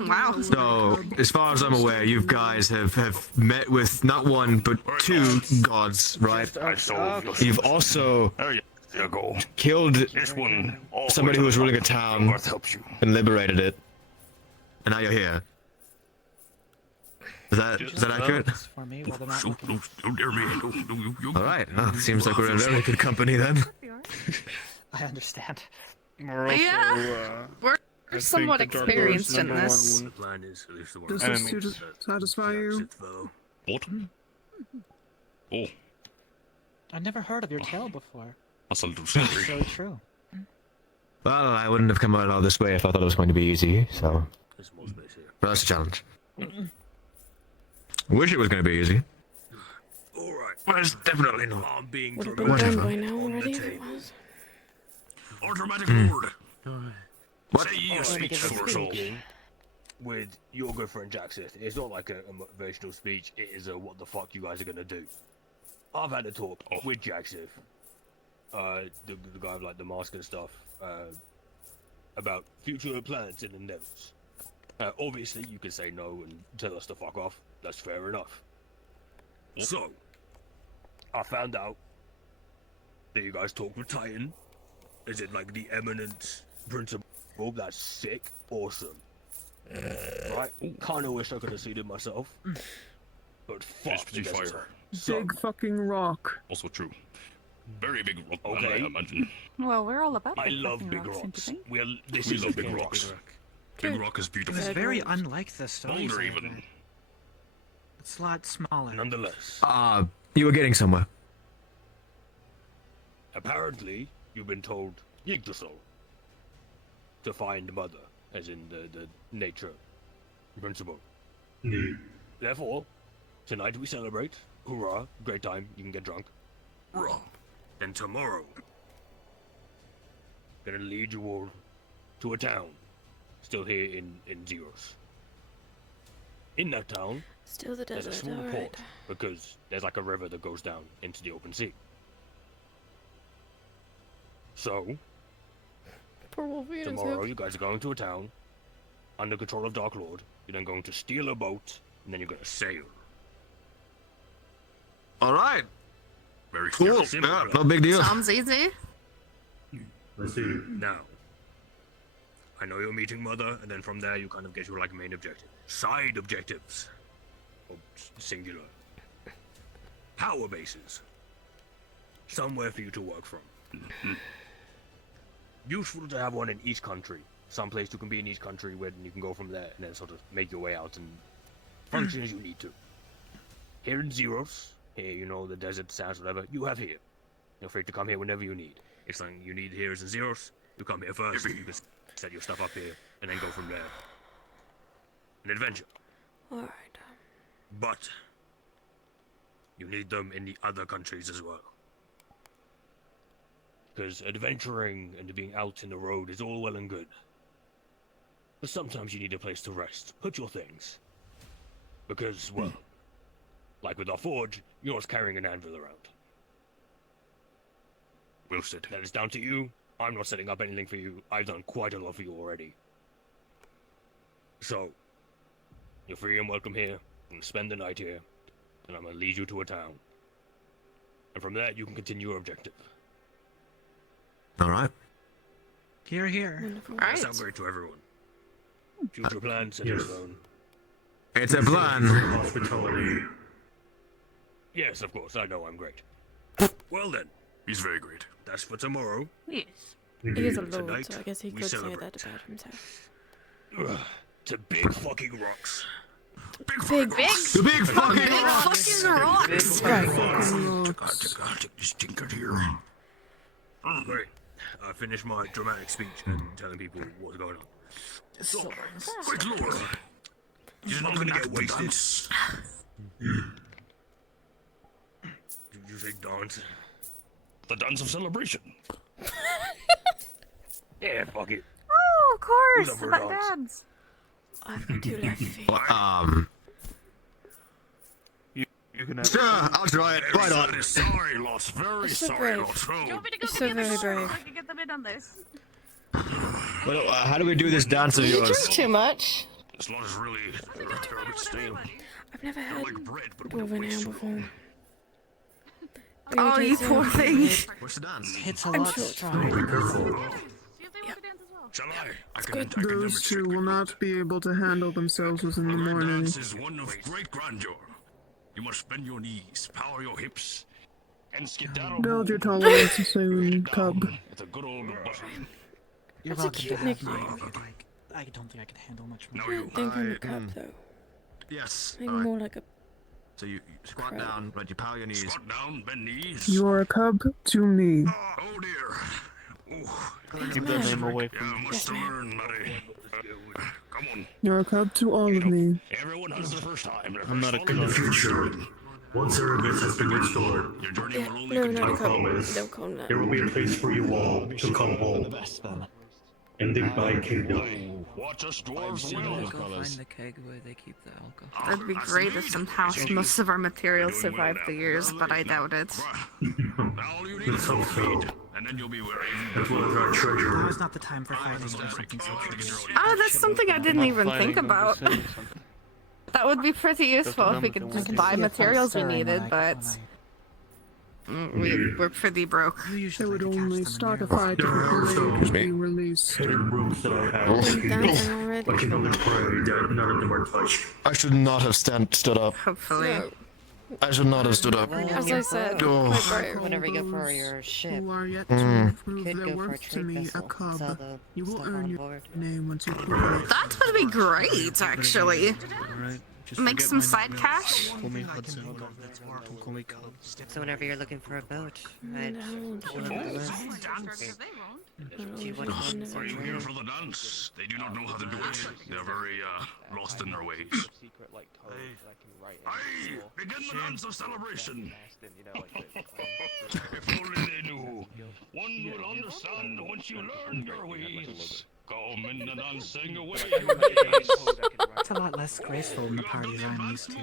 Wow. So, as far as I'm aware, you guys have met with not one but two gods, right? I solved your You've also There you go. killed This one. all somebody the who was way to ruling a the top. town Yoggoth helps you. and liberated it, and now you're here. Is that accurate? for me while they're not Don't dare me. You. All right. Well, seems like we're in very good company then. I understand. Yeah. We're somewhat experienced in this. The plan is at least the Does this satisfy you? What? Oh, I never heard of your tale before. that's a little It's scary. so true. Well, I wouldn't have come out all this way if I thought it was going to be easy. So, but that's a challenge. Wish it was going to be easy. Alright. Well, it's definitely not. I'm being Would have been done Whatever. by now already if it was. Our dramatic lord. What? Say ye a speech for us all. With your good friend Jackson, it's not like a motivational speech, it is a what the fuck you guys are gonna do. I've had a talk with Jackson, the guy with like the mask and stuff, about future plans and endeavors. Obviously, you can say no and tell us to fuck off, that's fair enough. So, I found out that you guys talked with Titan. Is it like the eminent principal? That's sick, awesome. Right? Kinda wish I could have seen it myself. But fuck the desert fire. So, Big fucking rock. Also true. Very big rock, Okay. I imagine. Well, we're all about I big love fucking big rocks, don't you rocks. think? Well, this We is love a big big rocks. rock. Big rock is It beautiful. was very unlike the stories. Boulder I've even. read. It's a lot smaller. Nonetheless, You were getting somewhere. apparently, you've been told Yggdrasil to find mother, as in the nature principle. Therefore, tonight we celebrate. Hurrah! Great time. You can get drunk. Hurrah! Then tomorrow, gonna lead you all to a town, still here in Zeros. In that town, Still the there's a desert, small alright. port because there's like a river that goes down into the open sea. So, Poor Wolverine. tomorrow you guys are going to a town under control of Dark Lord. You're then going to steal a boat, and then you're gonna sail. All right. Very Cool. simple, Yeah, right? no big deal. Sounds easy. Let's see. Now, I know you're meeting Mother, and then from there you kind of get your like main objective. Side objectives. Or singular. Power bases. Somewhere for you to work from. Useful to have one in each country. Some place you can be in each country where you can go from there and then sort of make your way out and function as you need to. Here in Zeros, here, you know, the desert, sands, whatever, you have here. Feel free to come here whenever you need. If something you need here is in Zeros, you come here first, you can set your stuff up here, and then go from there. An adventure. Alright. But, you need them in the other countries as well. Because adventuring and being out in the road is all well and good. But sometimes you need a place to rest. Put your things. Because, well, like with our forge, you're not carrying an anvil around. Well said. That is down to you. I'm not setting up anything for you. I've done quite a lot for you already. So, you're free and welcome here. I'm gonna spend the night here, and I'm gonna lead you to a town. And from there, you can continue your objective. All right. Here, here. Wonderful. That sounds great to everyone. Future plans, set in Yes. stone. It's a plan. Hospitality. Yes, of course, I know I'm great. Well then, He's very great. that's for tomorrow. Yes. He is a Indeed. lord, Tonight, so I guess he we could say celebrate. that about himself. Ugh, to big fucking rocks. Big, The big fucking Rocks. Great. I finished my dramatic speech and telling people what's going on. So, Great lord. you're not gonna get wasted. Did you say dance? The dance of celebration. Yeah, fuck it. Oh, of course. Who's up for My a dance? dad's. I've got 2 left feet. You can have. Sure, I'll try it. Right on. Very sorry, Lots. Very It's so sorry, brave. Lots. Do you want me to go You're so get them very all? brave. I can get them in on this. Well, how do we do this dance of You yours? drink too much. This lot is really a bit stale. I've never had Like bread, but dwarven ale before. Oh, you poor thing. What's the dance? It's a I'm lot sure. stronger. Be careful. Shall I? I can never Those two check will not be able to handle themselves within the Their morning. dance is one of great grandeur. You must bend your knees, power your hips, and skedaddle. Build your tolerance soon, cub. It's a good old button. You're That's a welcome cute to have me nickname. if you'd like. I don't think I can handle much more. No, you. Think I'm a cup, though. Yes. I think All right. more like a... So you squat Crab. down, right? You power your knees. Squat down, bend knees. You are a cub to me. Oh dear. Ooh. Keep that name away Yeah, from me. much to learn, laddie. Come on. You're a cub to all of me. Everyone has their first time. Their I'm first not a fall In the in the future, once Erebus has been restored, Your journey Yeah, will only no, continue. not a I cup. promise, Don't call him that. there will be a place for you all to come home. In the Night Kingdom. Watch us dwarves will. Find the keg where they keep the alcohol. That'd be great if somehow most of our materials survived the years, but I doubt it. All you need Let's is hope a so. feed, and then you'll be wherever As well as our Now treasure. is not the time for fighting over something so trivial. Oh, that's something I didn't even think about. That would be pretty useful if we could just buy materials we needed, but we're pretty broke. It would only start a fight if the could be released. Hidden rooms that I have. Dancing already. I can only pray that none of them are touched. I should not have stood up. Hopefully. No. I should not have stood up. As I said, Oh. quite brave. Whenever you go for your ship, Who are yet Mm. to prove could their go for a worth to trade me, a vessel. cub. Sell the You will stuff earn on your board. name once you prove it. That would be great, actually. Alright. Just Make forget some my side nicknames. cash. Call me Hudson. Don't call me Cub. So whenever you're looking for a boat, I'd No, look at the list. Are you here for the dance? They do not know how to do it. They're very lost in their ways. Secret like code that I can write. Aye, begin the dance of celebration. If only they knew. One will understand once you learn your ways. Come in the dancing away. It's a lot less graceful than the parties I'm used to.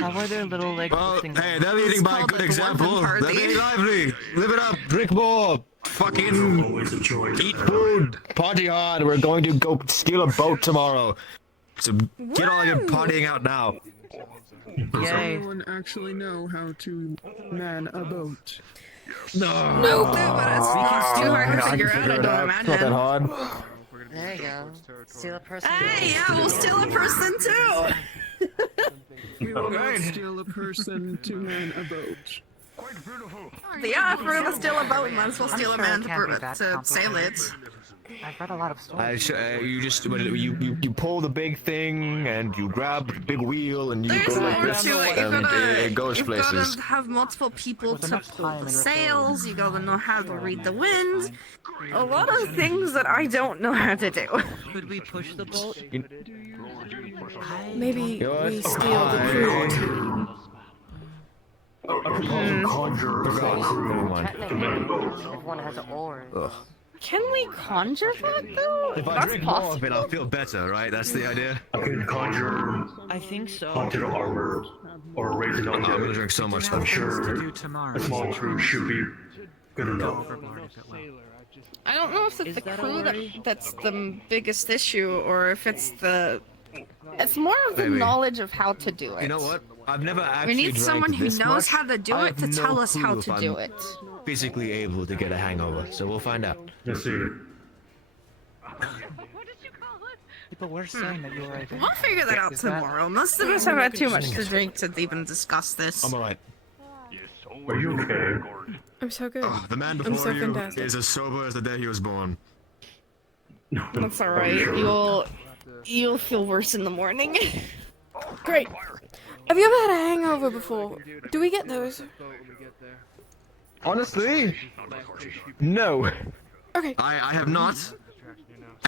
How are their little legs? Well, hey, they're leading by a good example. They're very lively. Live it up. Drink more. Fucking eat food. Party hard. We're going to go steal a boat tomorrow. So get all your partying out now. Does anyone actually know how to man a boat? No. No clue, but it's too hard to figure out, I don't imagine. Not that hard. There you go. Steal a person. Hey, yeah, we'll steal a person too! We will not steal a person to man a boat. Yeah, if we're gonna steal a boat, we might as well steal a man to sail it. I've read a lot of stories. You just you pull the big thing and you grab the big wheel and you There's go more like this to it. and it goes places. You gotta have multiple people to pull the sails. You gotta know how to read the wind. A lot of things that I don't know how to do. Could we push the boat? Maybe we steal the crew too. Everyone has oars. Can we conjure that though? If I That's drink more possible. of it, I'll feel better, right? That's the idea. I can conjure I think so. haunted armor or raise an I'm object. gonna drink so much. I'm sure To do tomorrow. a small crew should be good enough. I don't know if it's Is the that crew alright? that's the biggest issue, or if it's the. It's more of the Maybe. knowledge of how to do it. You know what? I've never actually We need drank someone who this knows much. how to do I it to have tell no us how clue if to do I'm it. Physically able to get a hangover, so we'll find out. Let's see. People were saying that you were. We'll figure that out tomorrow. Most of us have had too much to drink to even discuss this. I'm alright. Are you okay? I'm so good. Oh, the man I'm before so you fantastic. is as sober as the day he was born. That's alright. You'll feel worse in the morning. Great. Have you ever had a hangover before? Do we get those? Honestly, no. Okay. I have not,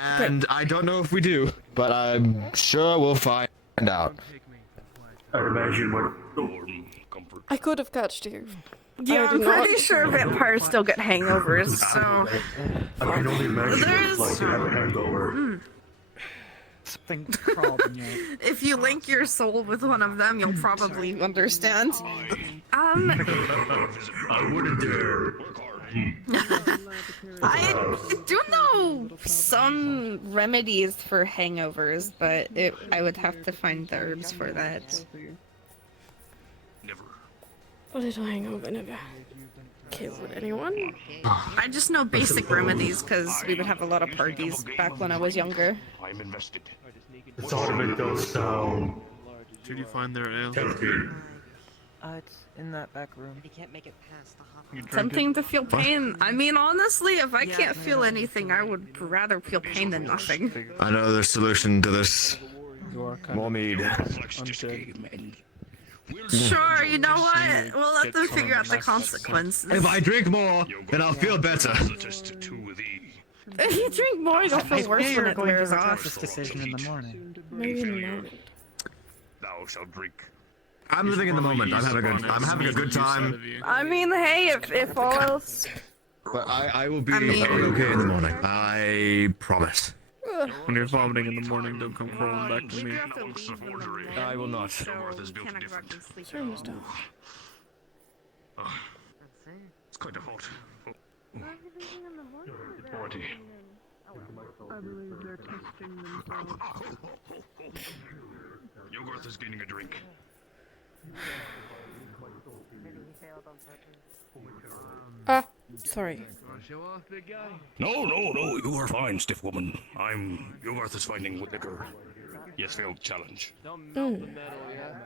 and I don't know if we do, but I'm sure we'll find out. I imagine what. I could have catched you. Yeah, I'm pretty sure vampires still get hangovers, so. I can only imagine what it's like to have a hangover. Something crawled in your. If you link your soul with one of them, you'll probably understand. I wouldn't dare. I do know some remedies for hangovers, but I would have to find the herbs for that. A little hangover never killed anyone. I just know basic remedies because we would have a lot of parties back when I was younger. I'm invested. The thought of it does sound Did you find their ale? tempting. It's in that back room. You can't make it past the hot. You drank Something it? to feel pain. I mean, honestly, if I can't feel anything, I would rather feel pain than nothing. I know the solution to this. More mead. Sure, you know what? We'll let them figure out the consequences. If I drink more, then I'll feel better. If you drink more, you'll feel worse when it wears off. This decision in the morning. Maybe in the moment. Thou shalt drink. I'm living in the moment. I'm having a good time. I mean, hey, if all else. But I will be okay in the morning. I promise. When you're vomiting in the morning, don't come crawling back to me. I will not. Sure, Mr. It's quite a hot. Party. I believe they're testing themselves. Yogurt is getting a drink. Sorry. No, you are fine, stiff woman. Yogurt is finding liquor. Yes, failed challenge. Don't melt the metal, yeah?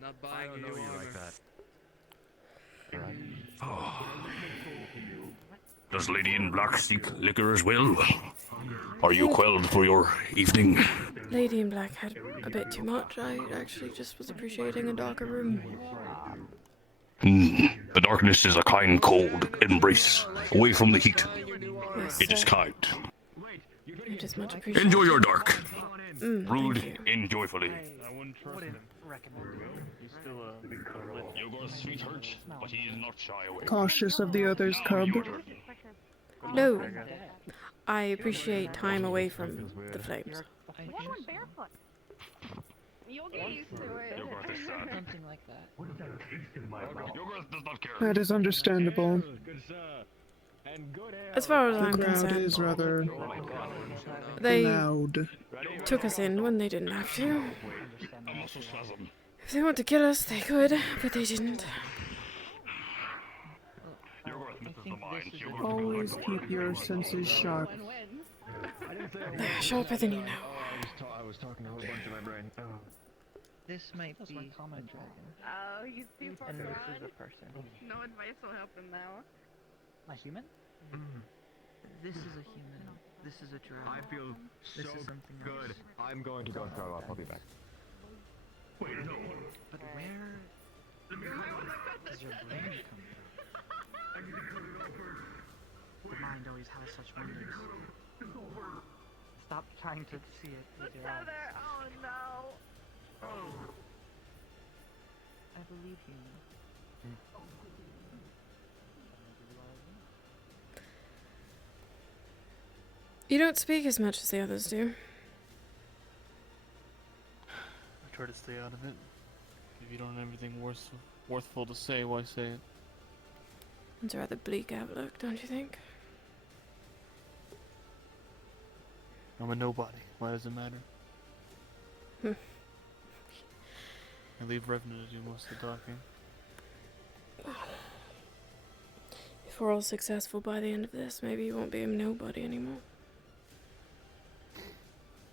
Not buying you yogurt. Does Lady in Black seek liquor as well? Are you quelled for your evening? Lady in Black had a bit too much. I actually just was appreciating a darker room. The darkness is a kind, cold embrace away from the heat. Yes, It is sir. kind. It is much appreciated. Enjoy your dark. Thank Rude, you. enjoyfully. I wouldn't trust him. He's still a big Yogor's feet hurt, but he is not shy away. Cautious of the other's cub. No, I appreciate time away from the flames. barefoot. You'll get used to it. Yogorth is sad. Something like that. Yogorth does not care. That is understandable. As far as The I'm crowd concerned, is rather they loud. took us in when they didn't have to. If they want to kill us, they could, but they didn't. Always keep your senses sharp. They're sharper than you know. I was talking a whole bunch in my brain. This might be a common dragon. Oh, he's too far And this gone. is a person. No advice will help him now. My human? This is a human. This is a dragon. I feel This so is something good. else. I'm going to go and throw up. I'll be back. But where does your brain come from? The mind always has such wonders. Stop trying to see it with your eyes. Oh no. I believe you. You don't speak as much as the others do. I try to stay out of it. If you don't have anything worthful to say, why say it? It's a rather bleak outlook, don't you think? I'm a nobody. Why does it matter? I leave Revna to do most of the talking. If we're all successful by the end of this, maybe you won't be a nobody anymore.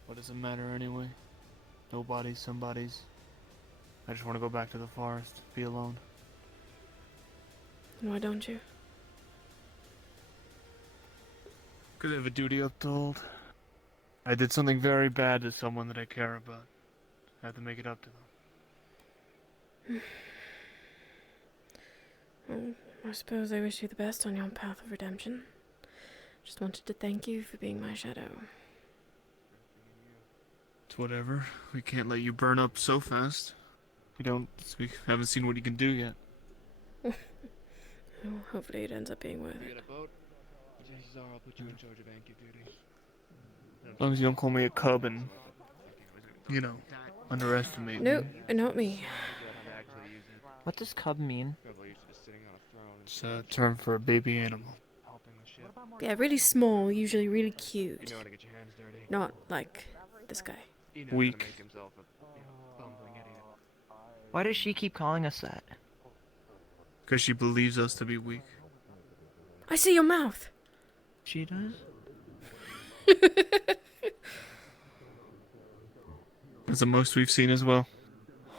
What does it matter anyway? Nobody's, somebody's. I just want to go back to the forest, be alone. Why don't you? Because I have a duty uphold. I did something very bad to someone that I care about. I have to make it up to them. Well, I suppose I wish you the best on your path of redemption. Just wanted to thank you for being my shadow. It's whatever. We can't let you burn up so fast. We haven't seen what you can do yet. Well, hopefully it ends up being worth it. a boat? I'll put you in charge of anchor duty. As long as you don't call me a cub and, underestimate No, me. not me. What does cub mean? It's a term for a baby animal. Yeah, really small, usually really cute. You know how to get your hands dirty. Not like this guy. He knows how to Weak. make himself a bumbling idiot. Why does she keep calling us that? Because she believes us to be weak. I see your mouth. She does? That's the most we've seen as well.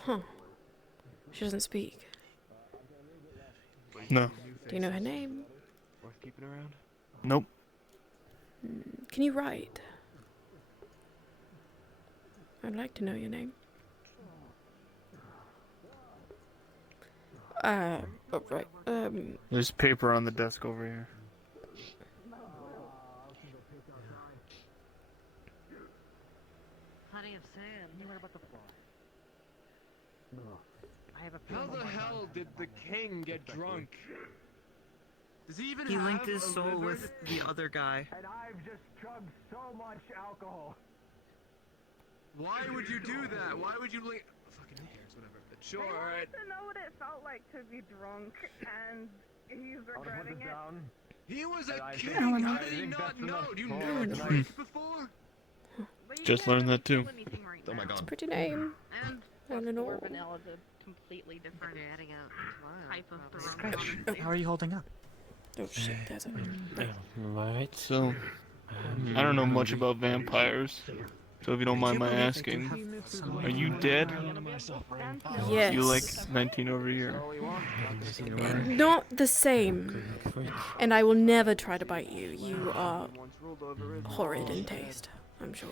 Huh. She doesn't speak. No. Do you know her name? Worth keeping around? Nope. Can you write? I'd like to know your name. Oh, right. There's paper on the desk over here. Plenty of sand. What about the floor? I have a How feeling the hell did the king get drunk? Does he even He have linked his a soul liver? with the other guy. And I've just chugged so much alcohol. Why would you do that? Why would you link? Fucking who cares? Whatever. Sure, I alright. wanted to know what it felt like to be drunk, and he's regretting it. He was a I king. think- How I did he think not that's know? enough Do you for never tonight. drank before? Just learned that too. Oh my god. Pretty name. And All in all. Vanilla is a completely different type of Scratch, how are you holding up? Oh shit, there's a... Right. So, I don't know much about vampires. So if you don't mind my asking, are you dead? Yes. You like 19 over here? Not the same. And I will never try to bite you. You are horrid in taste, I'm sure.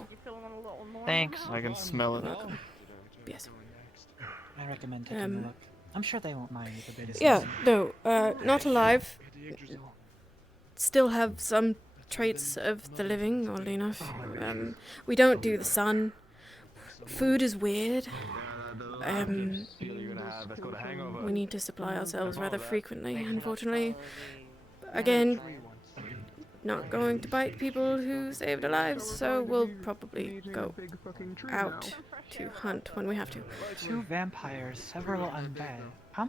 Thanks. I can smell it. Yes. I recommend taking a look. I'm sure they won't mind the biggest. Yeah, no, not alive. Still have some traits of the living, oddly enough. We don't do the sun. Food is weird. We need to supply ourselves rather frequently, unfortunately. Again, not going to bite people who saved our lives, so we'll probably go out to hunt when we have to. 2 vampires, several undead. How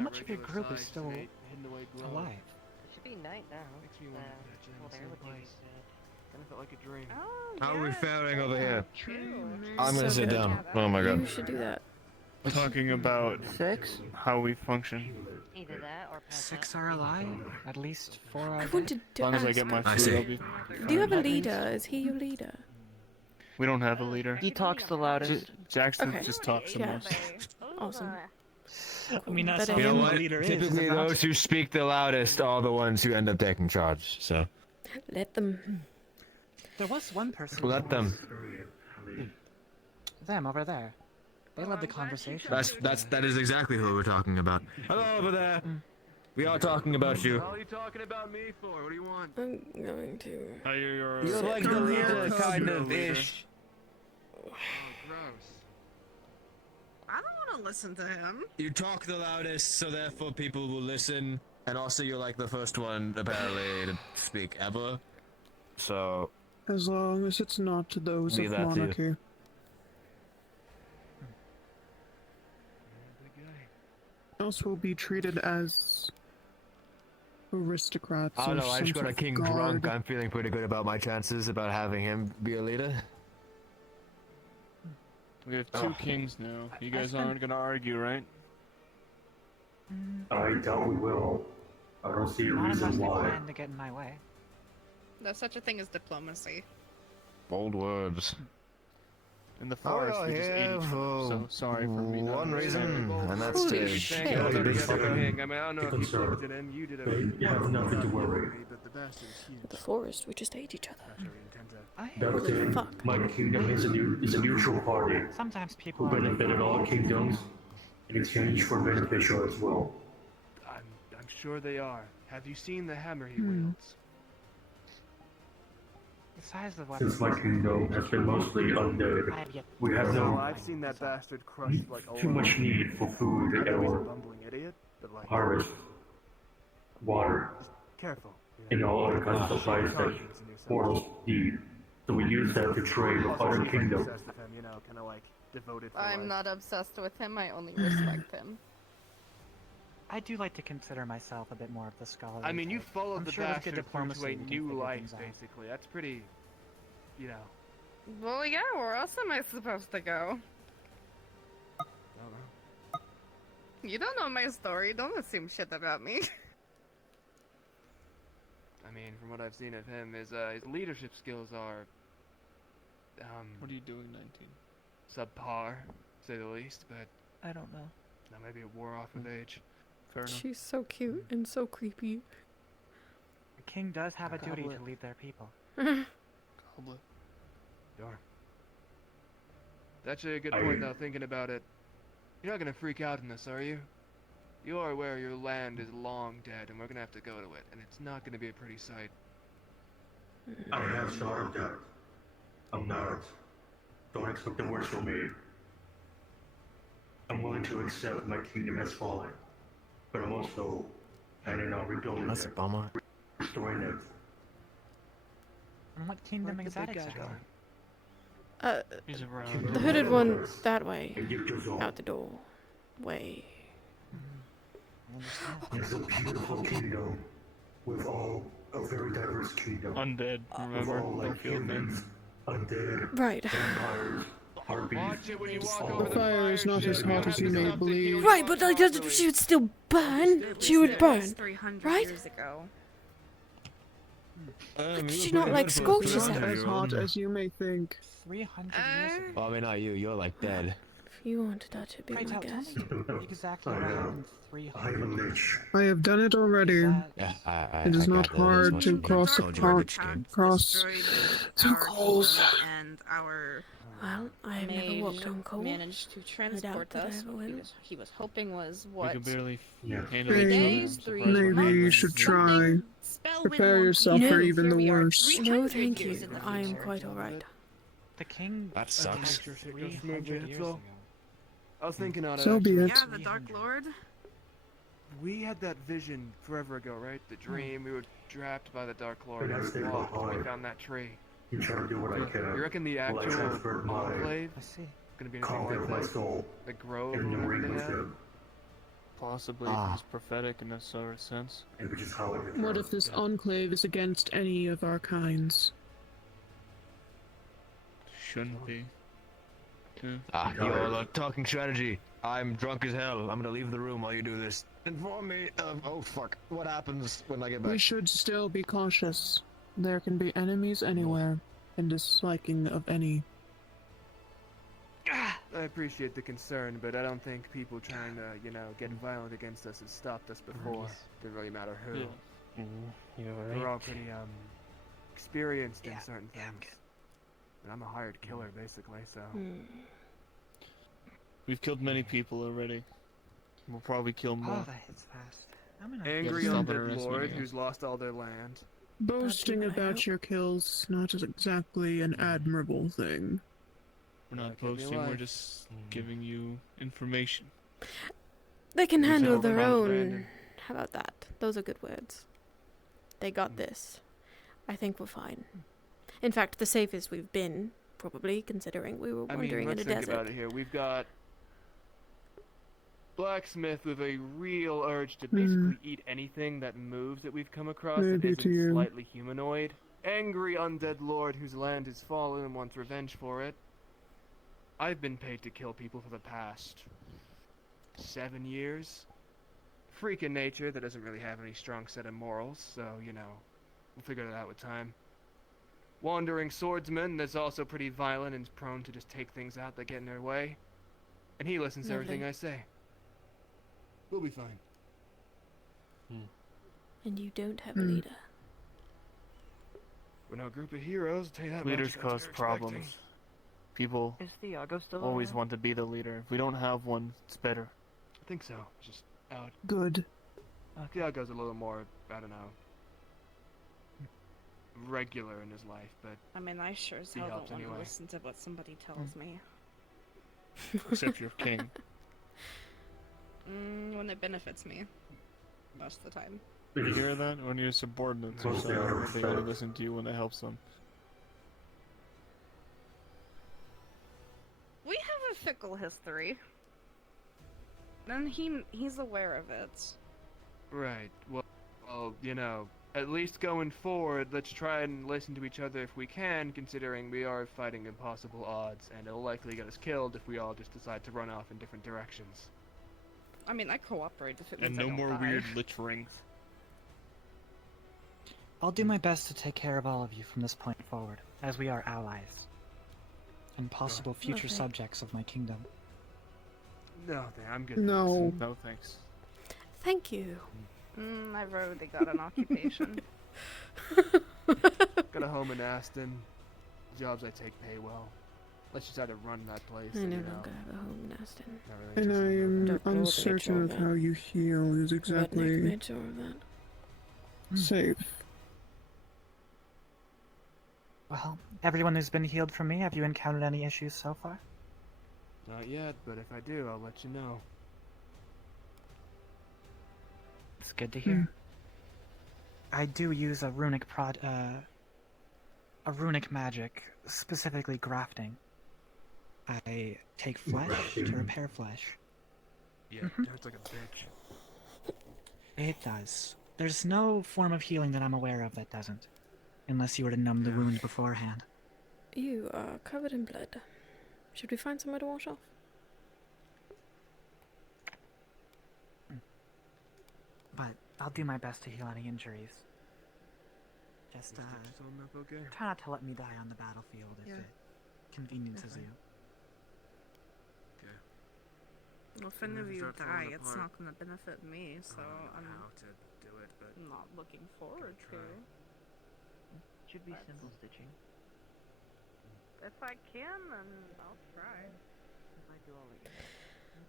much of your group is still alive? Should be night now. Well, there would be. Felt like a dream. How are we faring over here? I'm So gonna sit good. down. Oh my god. You should do that. We're talking about how we function. Either that or 6 are alive. At least 4 are I dead. wanted As to long as I ask, get my I food, see. I'll be. do you have a leader? Is he your leader? We don't have a leader. He talks the loudest. Jackson Okay. just talks the Yeah. most. Awesome. I mean, that's But all You know him- what? the leader is. Typically, it not? those who speak the loudest are the ones who end up taking charge. So Let them. There was one person. let them. Them over there. They led the conversation. That is exactly who we're talking about. Hello over there. We are talking about you. What are you talking about me for? What do you want? I'm going to. You're like the leader, kind of ish. Oh, gross. I don't want to listen to him. You talk the loudest, so therefore people will listen. And also, you're like the first one apparently to speak ever. So As long as it's not to those Leave of that to you. monarchy. Else will be treated as aristocrats. I don't or know. I some just got sort a of king guard. drunk. I'm feeling pretty good about my chances about having him be a leader. We have 2 kings now. You guys aren't gonna argue, right? I doubt we will. I don't see a Not unless reason they why. plan to get in my way. There's such a thing as diplomacy. Bold words. In the forest, we just ate each other, so sorry for me not one understanding. reason, and that's Holy to shit. kill the big King. fucking. I mean, I don't know if you Concern. looked at him. You did a. They have nothing to worry. But the bastard's huge. The forest, we just ate each other. That Holy fuck. my kingdom is a neutral party Sometimes who people are. benefited all kingdoms in exchange for beneficial as well. I'm sure they are. Have you seen the hammer he Hmm. wields? The size of the weapon. Since my kingdom has been mostly undead, I have yet. we have Well, no I've seen that bastard crushed like too much need for food I know he's a or bumbling idiot, but like. harvest, water, Careful. and all other kinds of supplies that mortals need. So we use that to trade with other kingdoms. Obsessed with him, you know, kind of like devoted for I'm life. not obsessed with him. I only respect him. I do like to consider myself a bit more of the scholar. I mean, you followed I'm the sure with good bastard through diplomacy to a we can new figure life, things out. basically. That's pretty, you know. Well, yeah. Where else am I supposed to go? I don't know. You don't know my story. Don't assume shit about me. I mean, from what I've seen of him, his leadership skills are, What are you doing, 19? subpar, to say the least. But I don't know. that might be a war off of age. Fair enough. She's so cute and so creepy. The king does have a duty Goblet. to lead their people. Goblet. Darn. That's a good I- point, though, thinking about it. You're not gonna freak out in this, are you? You are aware your land is long dead, and we're gonna have to go to it, and it's not gonna be a pretty sight. I have thought of that. I'm not. Don't expect the worst from me. I'm willing to accept my kingdom has fallen, but I'm also planning on rebuilding That's a it, bummer. restoring it. And what kingdom Like is the that big guy. exactly? He's around. The hooded one that way. And give us all. Out the door. Way. I understand. It's a beautiful kingdom with all a very diverse kingdom. Undead, With remember? all Don't like feel humans, undead, Right. vampires, harpies. Watch it when you walk all over The the fire is not as hot as you may believe. Right, but like, she would still burn. She would burn. 300 right? years ago. Could she not like scorch Not herself? as hot as you may think. 300 years ago. Well, I mean, not you. You're like dead. If you want to touch it, be Pray my tell, tell guest. me exactly what happened I am 300 a years lich. I have done it already. Yeah, I It is I not got that. hard That's to what cross I the told you, pond. Rich Kid. Cross the coals. And our Well, I have never walked on coal. managed to transport that I us. ever What will. he was hoping was We what? can barely Yeah. handle 3 each other. days, I'm 3 surprised we're months. not Maybe doing you this. should try. Prepare yourself You for know, even the Here we are, worst. 300 No, thank years you. in the I am future. quite alright. The king That sucks. Sure, take us 300 smoothly, years that's all. ago. I was thinking on it. So be actually. it. Yeah, the Dark Lord. We had that vision forever ago, right? The dream. We were trapped by the Dark Lord. But I We stay walked. We behind. found that tree. You try to do what I can. You reckon the While I actual transfer my enclave I see. gonna be anything copy like of my this? soul The grove in the that ring they with had? him. Possibly, if he's prophetic in a sort of sense. And which is how I What if this enclave is against any of our kinds? Shouldn't be. You all are talking strategy. I'm drunk as hell. I'm gonna leave the room while you do this. Inform me of, oh fuck, what happens when I get back? We should still be cautious. There can be enemies anywhere, and disliking of any. I appreciate the concern, but I don't think people trying to, get violent against us has stopped us before. Didn't really matter who. Yeah. You're We're right. all pretty, experienced in certain things. And I'm a hired killer, basically, so. We've killed many people already. We'll probably kill more. Oh, that hits fast. I'm gonna Angry stop undead underestimating lord us. who's lost all their land. Boasting That'd be my about hope. your kills not exactly an admirable thing. We're not That could be boasting, we're life. just giving you information. They can We handle can their hold on, own. Brandon. How about that? Those are good words. They got this. I think we're fine. In fact, the safest we've been, probably, considering we were I mean, wandering in let's a think desert. about it here. We've got Blacksmith with a real urge to basically eat anything that moves that we've come across that Maybe to isn't you. slightly humanoid. Angry undead lord whose land has fallen and wants revenge for it. I've been paid to kill people for the past 7 years. Freak in nature that doesn't really have any strong set of morals, so, we'll figure that out with time. Wandering swordsman that's also pretty violent and is prone to just take things out that get in their way. And he listens to everything Lovely. I say. We'll be fine. And you don't have a Hmm. leader. We're no group of heroes, I'll tell you that Leaders much. cause problems. People Is Thiago still always around? want to be the leader. If we don't have one, it's better. I think so. Just out. Good. Thiago's a little more, I don't know, regular in his life, but I mean, I sure as He hell don't helps want to anyway. listen to what somebody tells me. Except you're king. When it benefits me. Most of the time. You hear that? When your subordinates are Mostly saying out of that they only respect. listen to you when it helps them. We have a fickle history. And he's aware of it. right. Well, at least going forward, let's try and listen to each other if we can, considering we are fighting impossible odds, and it'll likely get us killed if we all just decide to run off in different directions. I mean, I cooperate if it means And I no don't more die. weird lich rings. I'll do my best to take care of all of you from this point forward, as we are allies. And possible future Okay. subjects of my kingdom. No, I'm good. No. No thanks. Thank you. I've already got an occupation. Got a home in Aston. Jobs I take pay well. Let's just try to run that place. I and, no you know, longer have a home in Aston. not really And I interested in am Dr. Lord made sure uncertain of of that. how you heal is Redneck exactly made sure of that. safe. Well, everyone who's been healed from me, have you encountered any issues so far? Not yet, but if I do, I'll let you know. It's good to hear. I do use a runic magic, specifically grafting. I take flesh to repair flesh. Yeah, it's like a bitch. It does. There's no form of healing that I'm aware of that doesn't. Unless you were to numb the wound beforehand. You are covered in blood. Should we find somewhere to wash off? But I'll do my best to heal any injuries. Just, Okay. try not to let me die on the battlefield if Yeah. it conveniences you. Well, if any of you Start falling die, it's apart. not going to benefit me, so I'm how to do it, but not looking forward to. Should be simple stitching. If I can, then I'll try. If I do, I'll let you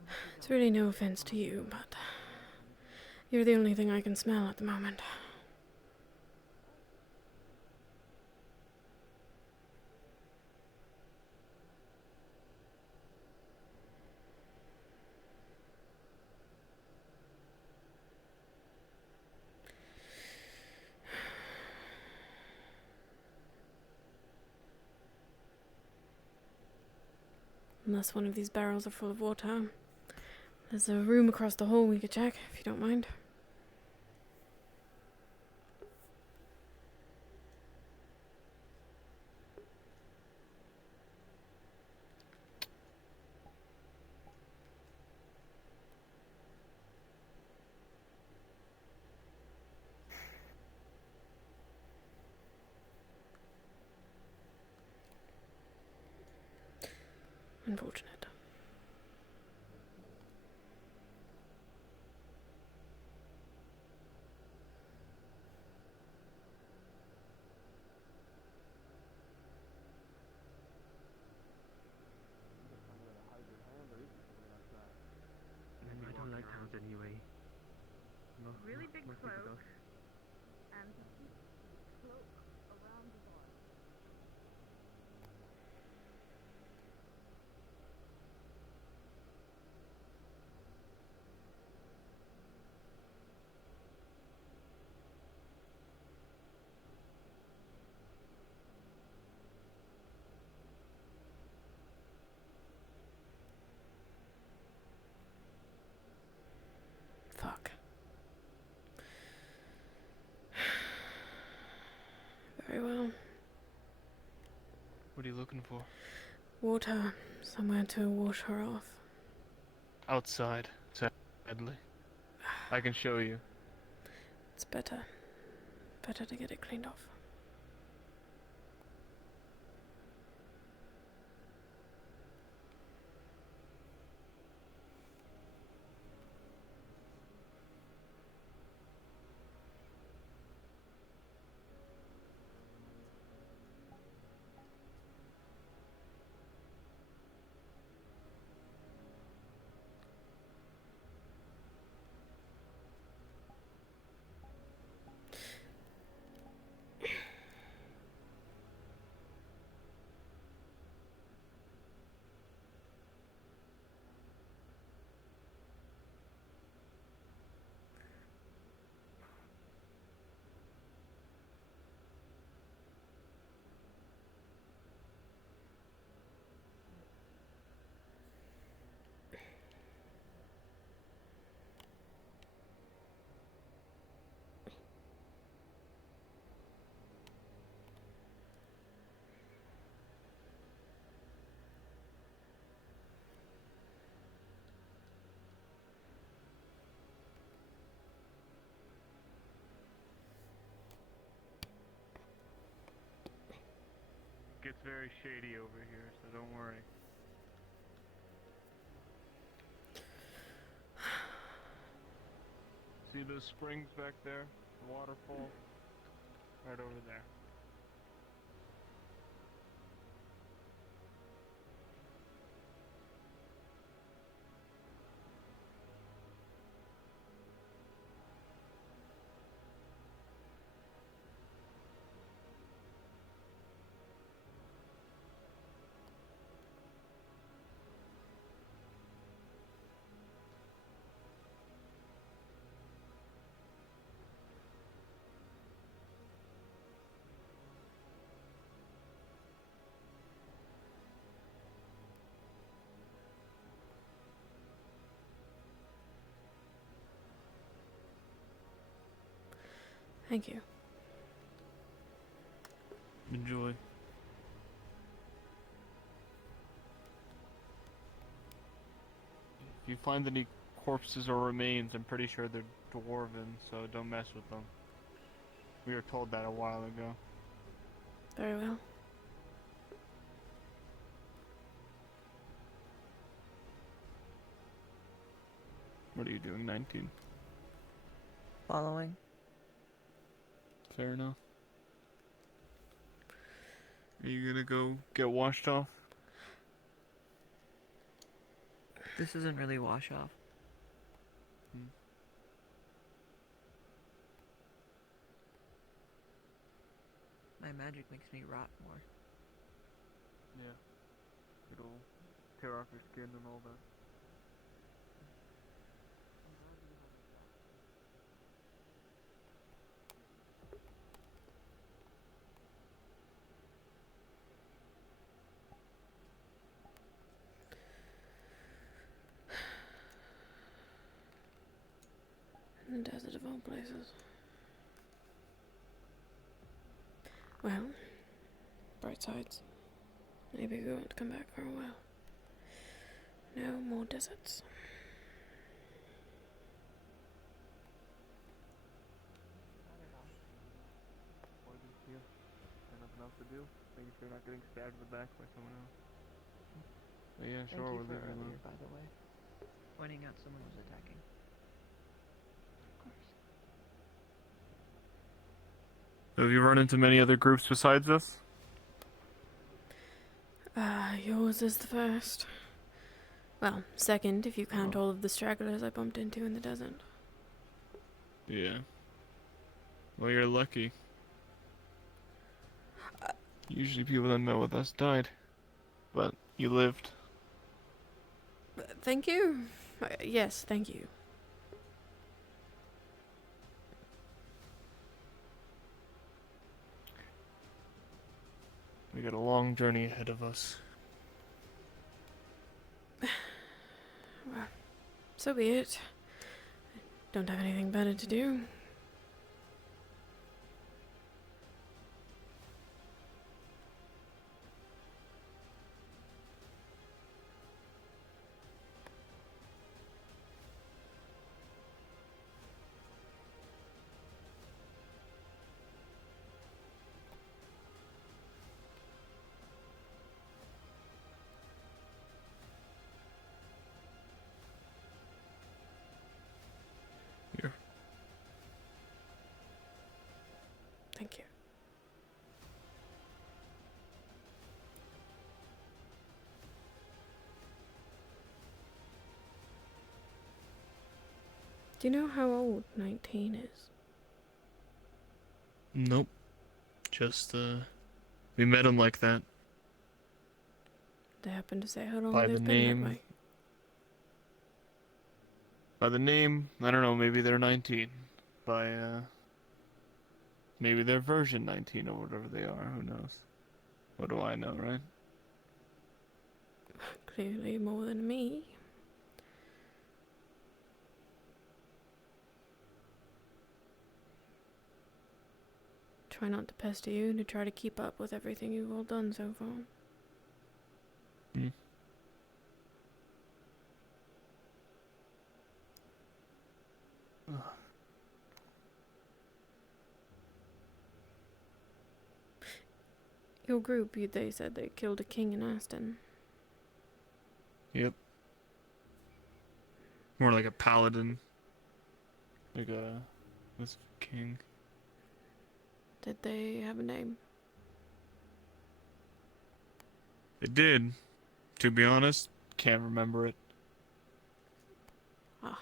know. It's really no offense to you, but you're the only thing I can smell at the moment. Unless one of these barrels are full of water. There's a room across the hall we could check, if you don't mind. Unfortunate. I don't like hounds anyway. No, Really big most people cloak. don't. And cloak around the bar. Fuck. Very well. What are you looking for? Water. Somewhere to wash her off. Outside, sadly. I can show you. It's better. Better to get it cleaned off. Gets very shady over here, so don't worry. See those springs back there? The waterfall? Right over there. Thank you. Enjoy. If you find any corpses or remains, I'm pretty sure they're dwarven, so don't mess with them. We were told that a while ago. Very well. What are you doing, 19? Following. Fair enough. Are you gonna go get washed off? This isn't really wash off. My magic makes me rot more. Yeah. It'll tear off your skin and all that. In the desert of all places. Well, bright sides. Maybe we won't come back for a while. No more deserts. Poison's here. Got nothing else to do. Making sure you're not getting stabbed in the back by someone else. But yeah, Thank sure, you we'll for leave you earlier, alone. by the way. Pointing out someone was attacking. Have you run into many other groups besides us? Yours is the first. Well, second, if you count all of the stragglers I bumped into in the desert. Yeah. Well, you're lucky. Usually people that met with us died. But you lived. Thank you. Yes, thank you. We got a long journey ahead of us. Well, so be it. Don't have anything better to do. Here. Thank you. Do you know how old 19 is? Nope. Just, we met him like that. They happen to say how long By they've the been name. that way. By the name, I don't know, maybe they're 19. By, maybe they're version 19 or whatever they are, who knows? What do I know, right? Clearly more than me. Try not to pester you and to try to keep up with everything you've all done so far. Hmm. Your group, they said they killed a king in Aston. Yep. More like a paladin. Like this king. Did they have a name? It did. To be honest, can't remember it. Ah,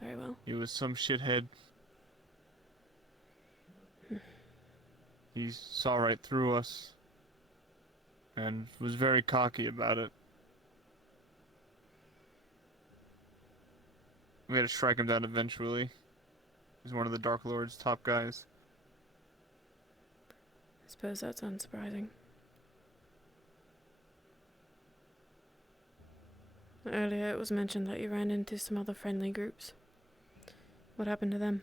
very well. He was some shithead. He saw right through us. And was very cocky about it. We had to strike him down eventually. He's one of the Dark Lord's top guys. I suppose that's unsurprising. Earlier it was mentioned that you ran into some other friendly groups. What happened to them?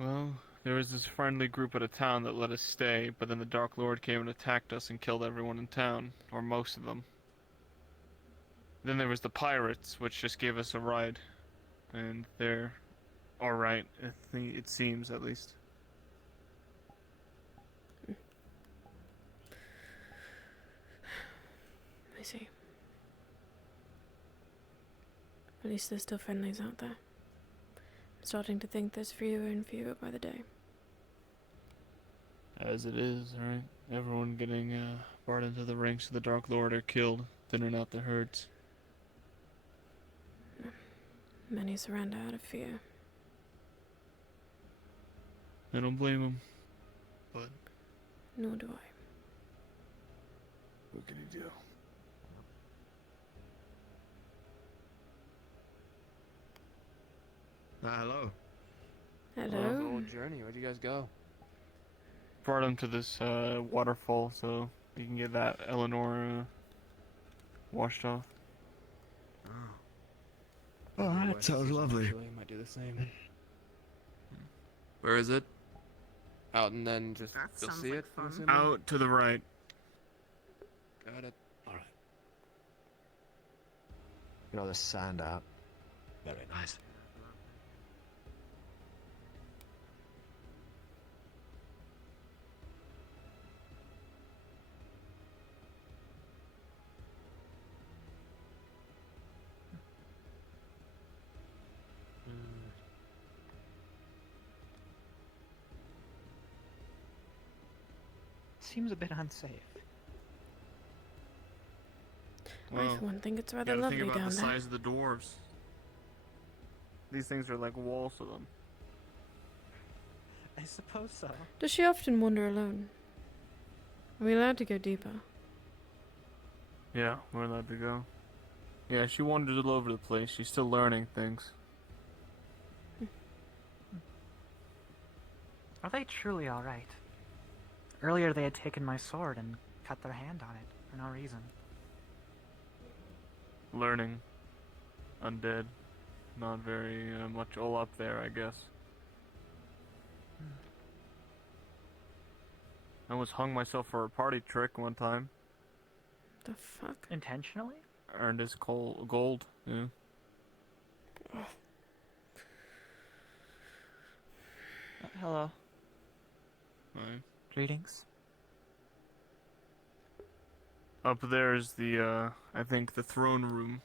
Well, there was this friendly group at a town that let us stay, but then the Dark Lord came and attacked us and killed everyone in town, or most of them. Then there was the pirates, which just gave us a ride. And they're alright, it seems at least. I see. At least there's still friendlies out there. I'm starting to think there's fewer and fewer by the day. As it is, right? everyone getting brought into the ranks of the Dark Lord or killed, thinning out the herds. Many surrender out of fear. I don't blame them, but nor do I. what can you do? Hello. Hello. The old journey. Where'd you guys go? Brought him to this waterfall so you can get that Eleanor washed off. Oh, that sounds lovely. Actually, might do the same. Where is it? Out and then just you'll see it. I'm assuming? Out to the right. Got it. All right. You know, there's sand out. Very nice. Seems a bit unsafe. I for one think it's rather you gotta lovely think about down the there. size of the dwarves. These things are like walls to them. I suppose so. Does she often wander alone? Are we allowed to go deeper? Yeah, we're allowed to go. Yeah, she wanders all over the place. She's still learning things. Are they truly alright? Earlier they had taken my sword and cut their hand on it for no reason. Learning. Undead. Not very much all up there, I guess. I almost hung myself for a party trick one time. The fuck? Intentionally? Earned his gold, yeah. Hello. Hi. Greetings. Up there is the, I think the throne room.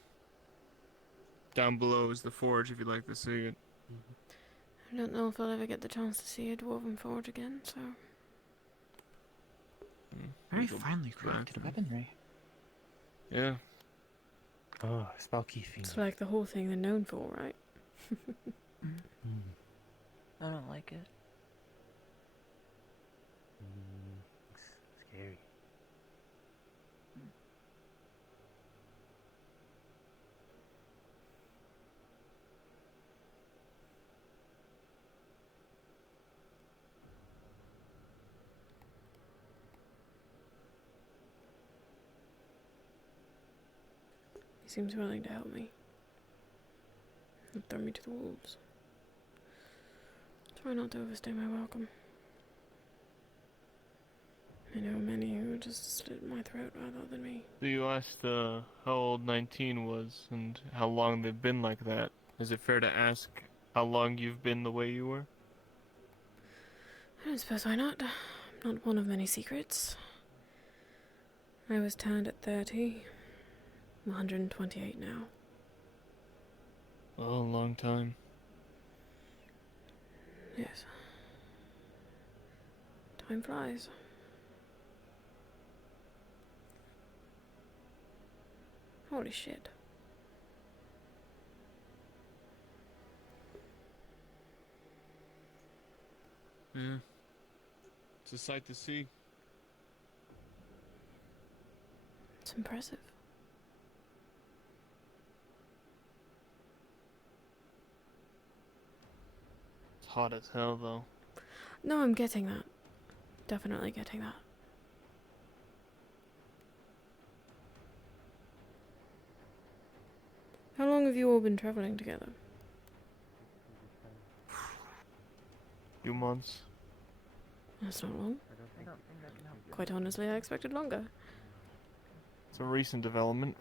Down below is the forge, if you'd like to see it. I don't know if I'll ever get the chance to see a dwarven forge again, so... Very finely crafted weaponry. Yeah. Oh, spooky fiend. It's like the whole thing they're known for, right? I don't like it. Scary. He seems willing to help me. Not throw me to the wolves. Try not to overstay my welcome. I know many who would just slit my throat rather than me. You asked how old 19 was and how long they've been like that. Is it fair to ask how long you've been the way you were? I don't suppose why not. Not one of many secrets. I was tanned at 30. I'm 128 now. Oh, a long time. Yes. Time flies. Holy shit. Yeah. It's a sight to see. It's impressive. It's hot as hell, though. No, I'm getting that. Definitely getting that. How long have you all been traveling together? Few months. That's not long. Quite honestly, I expected longer. It's a recent development.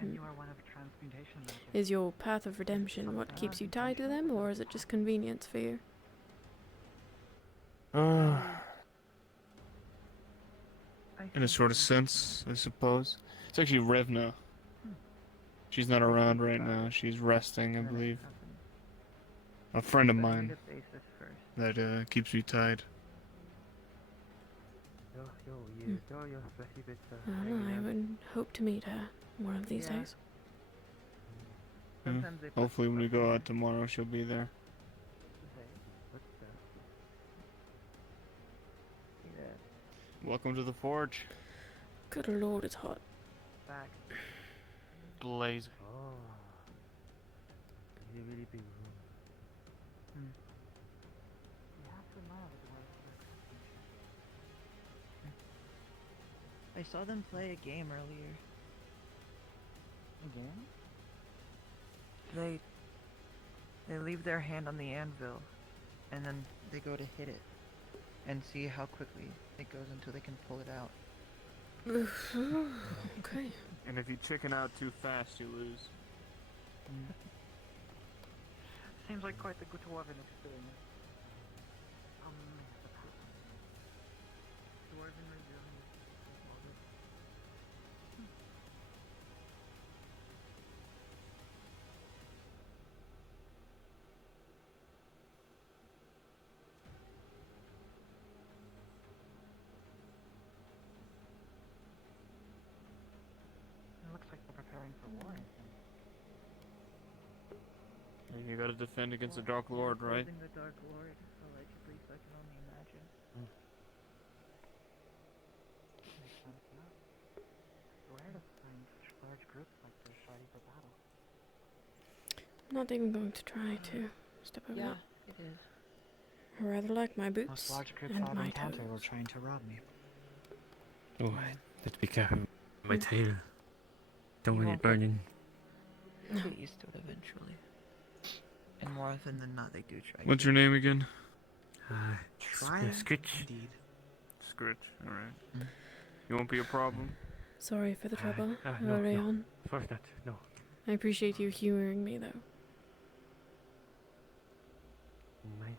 And you are one of transmutation magic. Is your path of redemption what keeps you tied to them, or is it just convenience for you? In a sort of sense, I suppose. It's actually Revna. She's not around right now. She's resting, I believe. A friend of mine that keeps me tied. I don't know, I would hope to meet her one of these days. Hmm. Hopefully when we go out tomorrow, she'll be there. Welcome to the forge. Good lord, it's hot. Back. Blazing. Oh. It's a really big room. You have to admire the dwarves for their craftsmanship. I saw them play a game earlier. A game? They leave their hand on the anvil, and then they go to hit it, and see how quickly it goes until they can pull it out. Okay. And if you chicken out too fast, you lose. Seems like quite the good dwarven experience. Dwarven resilience. Love it. It looks like they're preparing for war. And you gotta defend against the Dark Lord, right? Opposing the Dark Lord, allegedly, so I can only imagine. Makes sense, yeah. Rare to find such large groups like this ready for battle. I'm not even going to try to step over Yeah, that. it is. I rather like my boots Most large groups and I've my encountered toes. were trying to rob me. Oh, let's be careful. My tail. Don't want it burning. You'll get used to it eventually. And more often than not, they do try. What's your name again? Try Scritch. Indeed. Scritch, alright. You won't be a problem? Sorry for the trouble no, early no. on. Of course not, no. I appreciate you humoring me, though.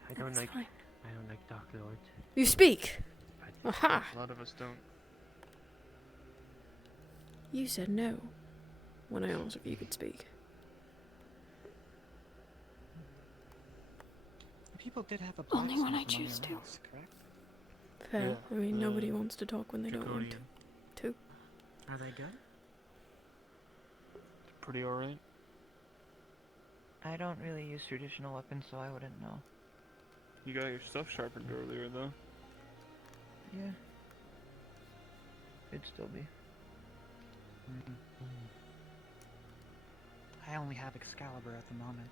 I don't That's like. fine. I don't like Dark Lords. You speak! Aha! A lot of us don't. You said no when I asked if you could speak. People did have a Only when I blacksmith among choose your to. ranks, correct? Fair. Yeah, I mean, nobody the wants to talk when they don't want Draconian. to. Are they good? Pretty alright. I don't really use traditional weapons, so I wouldn't know. You got your stuff sharpened earlier, though. Yeah. It'd still be. I only have Excalibur at the moment.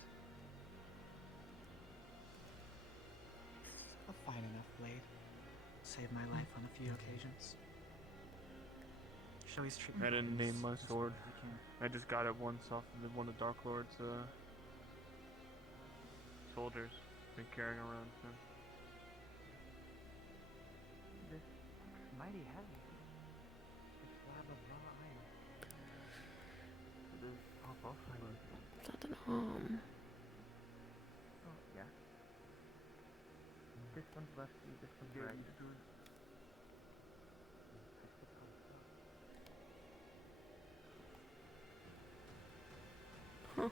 A fine enough blade. Saved my life on a few occasions. Should always treat I didn't enemies name my as well sword. as I can. I just got it once off of one of Dark Lord's soldiers. Been carrying around since. This looks mighty heavy. This slab of raw iron. This both sides. Is that an arm? Oh, yeah. This one's lefty, this one's right. Huh.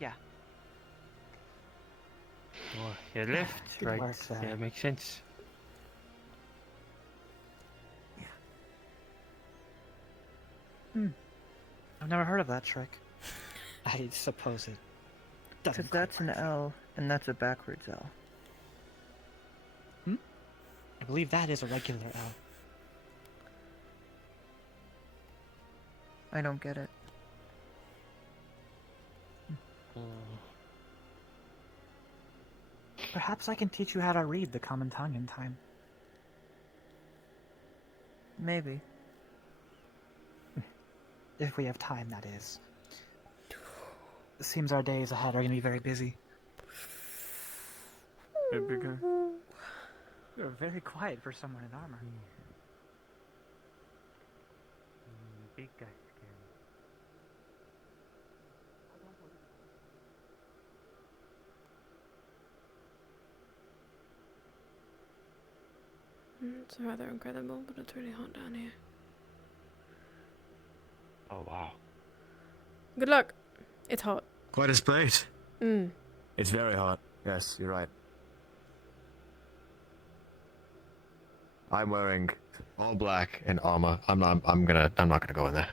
Yeah. Oh, your left, Good right. work there. Yeah, makes sense. I've never heard of that trick. I suppose it doesn't. Because that's an L, and that's a backwards L. I believe that is a regular L. I don't get it. Perhaps I can teach you how to read the common tongue in time. Maybe. If we have time, that is. It seems our days ahead are going to be very busy. Hey, big guy. You're very quiet for someone in armor. Big guy scary. It's rather incredible, but it's really hot down here. Oh wow. Good luck. It's hot. Quite a spate. Mm. It's very hot. Yes, you're right. I'm wearing all black and armor. I'm not gonna go in there.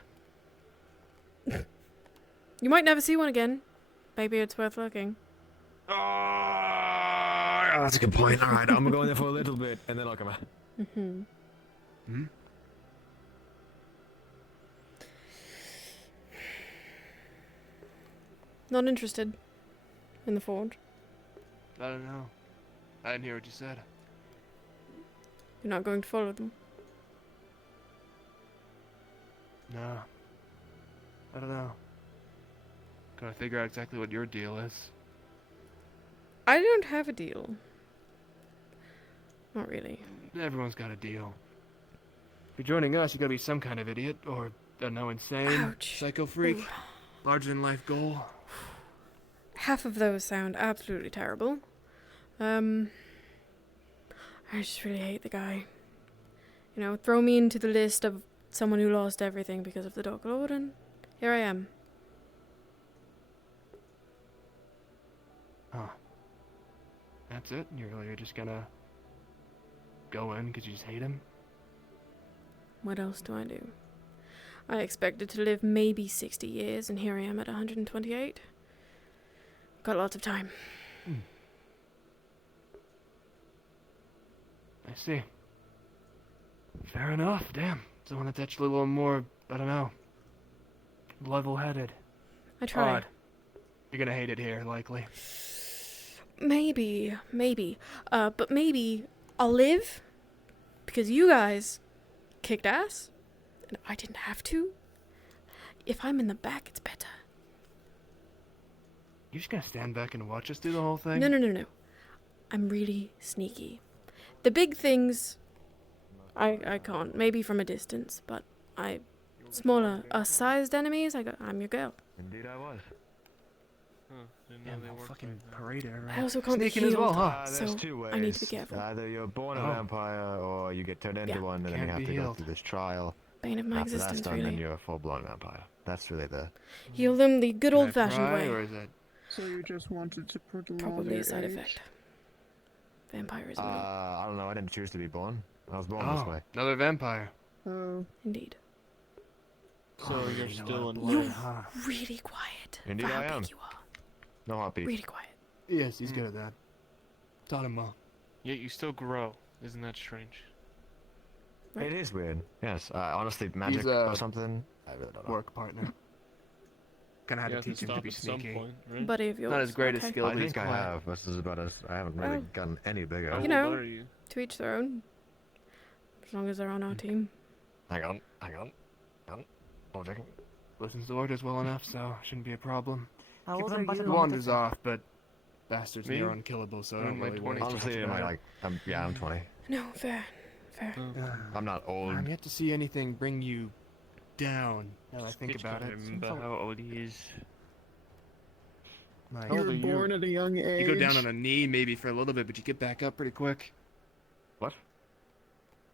You might never see one again. Maybe it's worth looking. Oh, that's a good point. All right, I'm gonna go in there for a little bit, and then I'll come out. Mm-hmm. Hmm? Not interested in the forge. I don't know. I didn't hear what you said. You're not going to follow them. No. I don't know. Gotta figure out exactly what your deal is. I don't have a deal. Not really. Everyone's got a deal. If you're joining us, you gotta be some kind of idiot, or, I don't know, insane, Ouch. psycho freak, Ooh. larger-than-life goal. Half of those sound absolutely terrible. I just really hate the guy. You know, throw me into the list of someone who lost everything because of the Dark Lord, and here I am. Huh. That's it? You're just gonna go in because you just hate him? What else do I do? I expected to live maybe 60 years, and here I am at 128. Got lots of time. I see. Fair enough, damn. Someone that's actually a little more, I don't know, level-headed. I tried. Odd. You're gonna hate it here, likely. Maybe. But maybe I'll live because you guys kicked ass and I didn't have to. If I'm in the back, it's better. You just gonna stand back and watch us do the whole thing? No. I'm really sneaky. The big things, I can't. Maybe from a distance, but smaller, us-sized enemies, I'm your girl. Indeed, I was. Yeah, no fucking parader, right? I also can't be Sneaking as healed, well, huh? so There's two ways. I need to be careful. Either you're born a Oh. vampire, or you get turned into Yeah. one, and then you Can't have be to go healed. through this trial. Bane of my After that's existence, done, then really. you're a full-blown vampire. That's really the... Heal them the good Can I old-fashioned pry, way. or is it... So you just wanted to prolong Probably your a side age? effect. Vampirism. I don't know. I didn't choose to be born. I was born this Oh, way. another vampire. Oh. Indeed. So you're still in You're line. Huh. really quiet. Indeed, for how I am. big you are. No heartbeat. Really quiet. Yes, he's good at that. Taught him well. Yet you still grow. Isn't that strange? It is weird. Yes. Honestly, magic He's a or something. I really don't know. Work partner. Kinda had You to have to teach him to stop be at some sneaky. point, right? Buddy of yours. Not as great okay. a skill, I but he's think I quiet. have. This is about as... I haven't really Well, gotten any bigger. How You old know. are you? To each their own. As long as they're on our team. Hang on. Oh, checking. Listens to orders well enough, so shouldn't be a problem. How Keep old them are buttoned you? He on. wanders off, but bastards Me? near unkillable, so I I'm don't in my really worry 20s. too much Honestly, am I about it. like... I'm 20. No, fair. I'm not old. I'm yet to see anything bring you down. Now I think Bitch about can't it. remember how old he is. Like, How You old were are you? born at a young age. you go down on a knee maybe for a little bit, but you get back up pretty quick. What?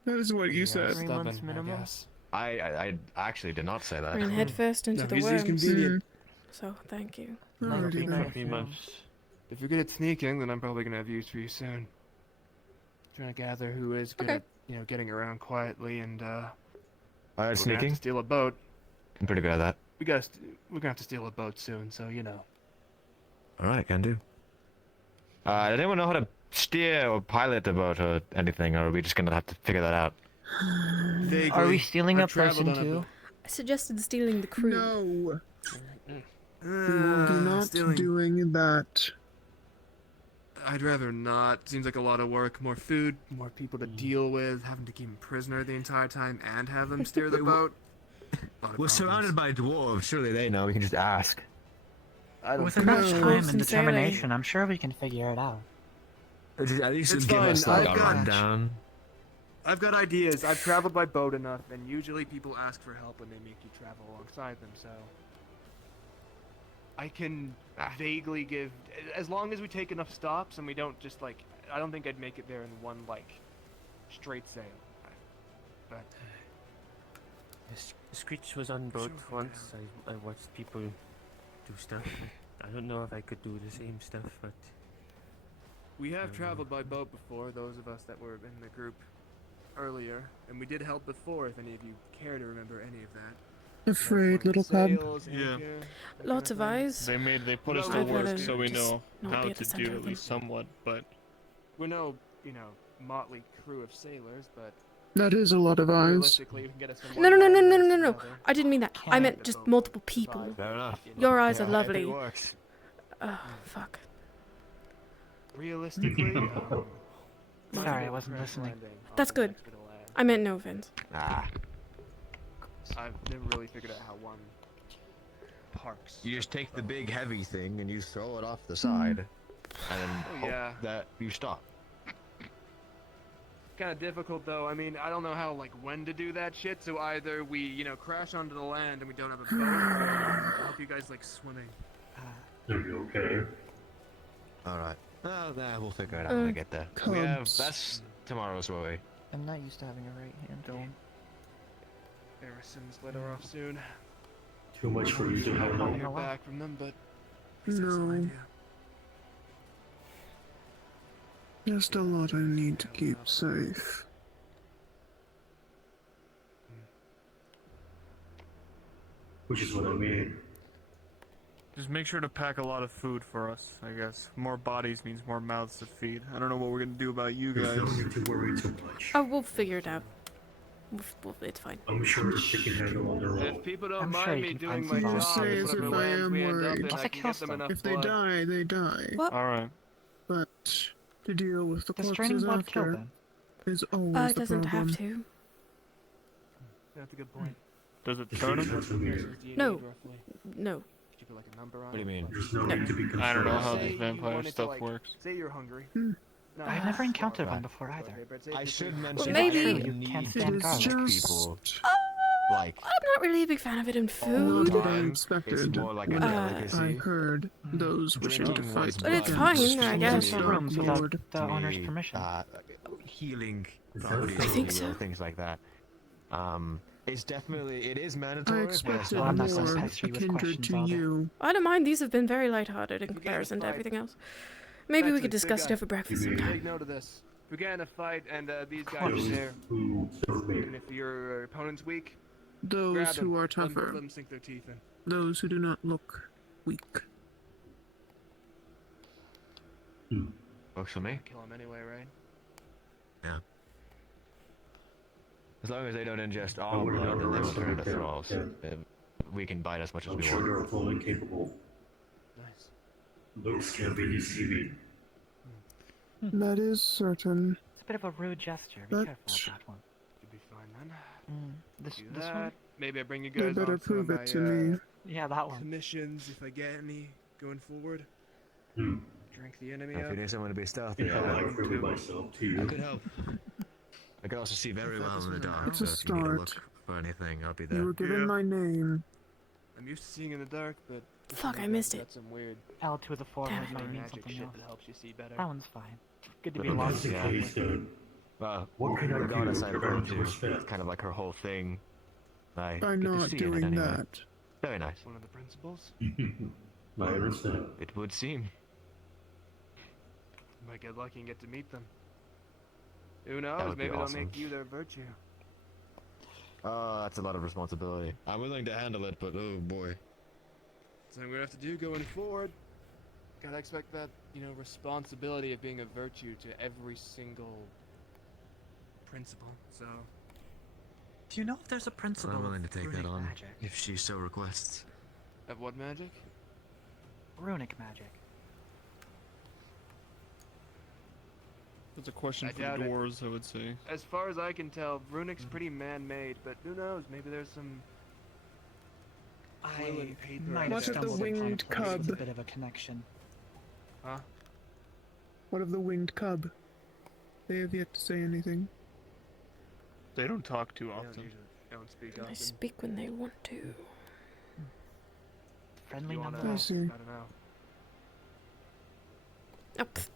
That is what you Yeah, said. 3 stubborn, months I minimum? guess. I actually did not say that. Ran headfirst into No, the he's worms. convenient. So, thank you. Alrighty then. 3 months. If you're good at sneaking, then I'm probably gonna have use for you soon. Trying to gather who is good Okay. at, getting around quietly and Alright, we're gonna have sneaking. to steal a boat. I'm pretty good at that. We're gonna have to steal a boat soon, so Alright, can do. Does anyone know how to steer or pilot a boat or anything, or are we just gonna have to figure that out? Vaguely. Are we stealing I've a person traveled on too? I suggested stealing the crew. No. We're not stealing. doing that. I'd rather not. Seems like a lot of work. More food, more people to deal with, having to keep him prisoner the entire time and have them steer the boat. We're surrounded by dwarves. Surely they know. We can just ask. I don't With think enough so. time Dwarves and and sailing. determination, I'm sure we can figure it out. At least It's give us fine, like I've a got- rundown. I've got ideas. I've traveled by boat enough, and usually people ask for help when they make you travel alongside them, so I can vaguely give, as long as we take enough stops and we don't just I don't think I'd make it there in one straight sail. But Screech was on boat once. I watched people do stuff. I don't know if I could do the same stuff, but We have traveled by boat before, those of us that were in the group earlier, and we did help before if any of you care to remember any of that. Afraid, little cub. Sails, Yeah. anchor, that Lots kind of thing. eyes. They put us to I'd work rather so we just know not how be at to the center do of at them. least somewhat, but We're no, motley crew of sailors, but That is a lot of eyes. realistically, we can get us from No, one no, no, land no, no, to no, no. another. I didn't mean that. I meant just multiple people. Fair enough. Your eyes are Yeah, lovely. If it works. Oh, fuck. Realistically, Sorry, I wasn't listening. That's good. I meant no offense. Ah. I've never really figured out how one parks. You just take the big heavy thing and you throw it off the side, and Oh, hope yeah. that you stop. Kind of difficult though. I mean, I don't know how when to do that shit. So either we crash onto the land and we don't have a boat. Or I hope you guys like swimming. Are you okay? All right. Well, we'll figure it out when I get there. We have that's tomorrow's worry. I'm not used to having a right hand. Don't. Harrison's let her off soon. Too much for you to I don't handle. hear back from them, but it's just an No. idea. Just a lot I need to keep safe. Which is what I mean. just make sure to pack a lot of food for us, I guess. More bodies means more mouths to feed. I don't know what we're gonna do about you There's guys. no need to worry too much. Oh, we'll figure it out. It's fine. I'm sure she can handle on her own. If people don't I'm sure mind you me can doing find my some job, Say and as whatever if I lands am we end up worried. in, Unless I I can kill get them enough If they blood. die, they die. What? Alright. But to deal with the Does draining corpses blood kill after them? is always It the doesn't problem. have to. That's a good point. Does it It's turn just them? what I mean. Pierces do you No. need, roughly? No. Could you put a number on What do you mean? There's no need to be concerned. I don't know how Say this you vampire wanted to, stuff works. Say you're hungry. No, I've never that's encountered far one back. before either. Okay, but say I if should you- mention maybe- I don't You need can't to stand It is cook just people. Like I'm not really a big fan of it in not food. what I It's expected more like a when delicacy. I heard those wishing to Drinking fight one's But it's blood fine, is I to guess. me- Rooms Dark without Lord. the to owner's me, permission. healing Is that properties, fair? I think if you will, so. things like that. It's definitely it is I mandatory. but expected it's Well, more I'm not not gonna necessary. pester you with kindred questions to all day. you. I don't mind. These have been very lighthearted in If we get in a comparison to fight- everything else. Maybe we That's could it, discuss big it guy. over breakfast You mean- sometime. Take note of this. If we get in a fight and these guys Those are there, who serve me. and if your opponent's weak, Those grab them. who are Let them- tougher. Let them sink their teeth in. Those who do not look weak. Works for me. Kill them anyway, right? Yeah. As long as they don't ingest I all wouldn't blood, then they will have turn into that. thralls. Yeah. We can bite as much as I'm we sure want. they're fully capable. Nice. Looks can be deceiving. That is certain. It's a bit of a rude gesture. Be But- careful with that one. Should be fine then. This Do this that. one? Maybe I bring you They guys better on some of prove my it to me. Yeah, that one. commissions if I get any going forward. Hmm. Drink the enemy If up. you need someone to be stealthy, Yeah, I might prove myself to I you. could help. I can also see very If that well in doesn't the work dark, out. It's a so if you need to start. look for anything, I'll be You there. were given Yeah. my name. I'm used to seeing in the dark, but this Fuck, one I I've missed got it. some weird L to the forehead Damn it. might mean magic something shit else. that helps you see better. That one's fine. Good to be But If lost. that's the Yeah. case, then Well, what can I the do goddess to I earn referred your to, respect? it's kind of like her whole thing. By Good to not see in it doing anyway. that. Very nice. One of the principals. I understand. It would seem. Might get lucky and get to meet them. Who That knows? would be Maybe awesome. they'll make you their virtue. Oh, that's a lot of responsibility. I'm willing to handle it, but oh boy. So I'm gonna have to do going forward. Gotta expect that, responsibility of being a virtue to every single principle. So Do you know if there's a principle I'm willing to of take that runic on magic? if she so requests. of what magic? Runic magic. That's a question I for doubt it. dwarves, I would say. As far as I can tell, runic's pretty man-made, but who knows? Maybe there's some quill and paper. Might out What have of there. the stumbled upon a winged place with a cub? bit of a connection. Huh? What of the winged cub? They have yet to say anything. They don't talk too They don't often. usually don't speak They often. speak when they want to. Friendly You wanna- number. I see. I don't know. Oh, pfft.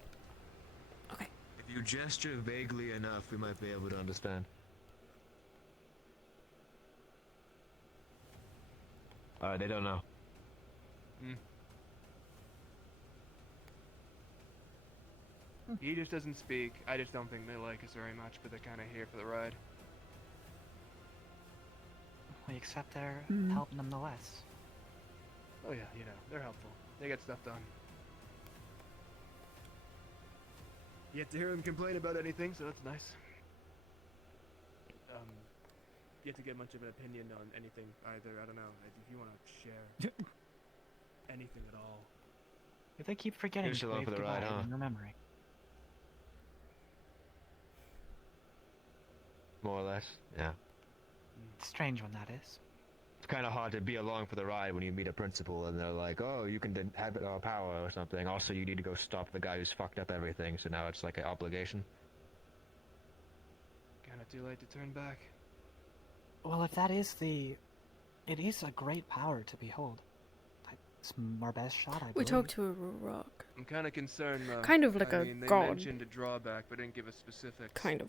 Okay. If you gesture vaguely enough, we might be able to understand. Alright, they don't know. He just doesn't speak. I just don't think they like us very much, but they're kind of here for the ride. We accept their Hmm. help nonetheless. Oh yeah, you know, they're helpful. They get stuff done. Yet to hear them complain about anything, so that's nice. Yet to get much of an opinion on anything either. I don't know if you want to share anything at all. If they keep forgetting Here's to along wave for the goodbye ride, huh? in your memory. More or less, yeah. Strange when that is. It's kind of hard to be along for the ride when you meet a principal and they're like, oh, you can inhabit our power or something. Also, you need to go stop the guy who's fucked up everything, so now it's like an obligation. Kinda too late to turn back. Well, if that is the... It is a great power to behold. It's our best shot, I believe. We talked to a rock. I'm kind of concerned though. Kind of like I a mean, they god. mentioned a drawback, but didn't give us specifics. Kind of.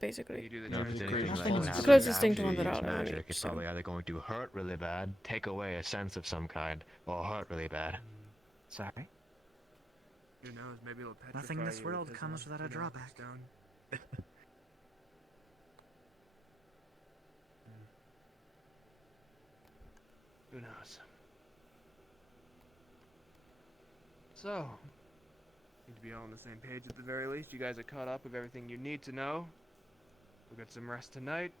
Basically. You do the No, if it's anything like It's that, the closest thing to actually one that use I'll ever magic, meet, it's so. probably either going to hurt really bad, take away a sense of some kind, or hurt really bad. Sorry? Who knows? Maybe it'll petrify Nothing in this you world if comes there's without a you know, drawback. stone. Who knows? So, need to be all on the same page at the very least. You guys are caught up with everything you need to know. We'll get some rest tonight.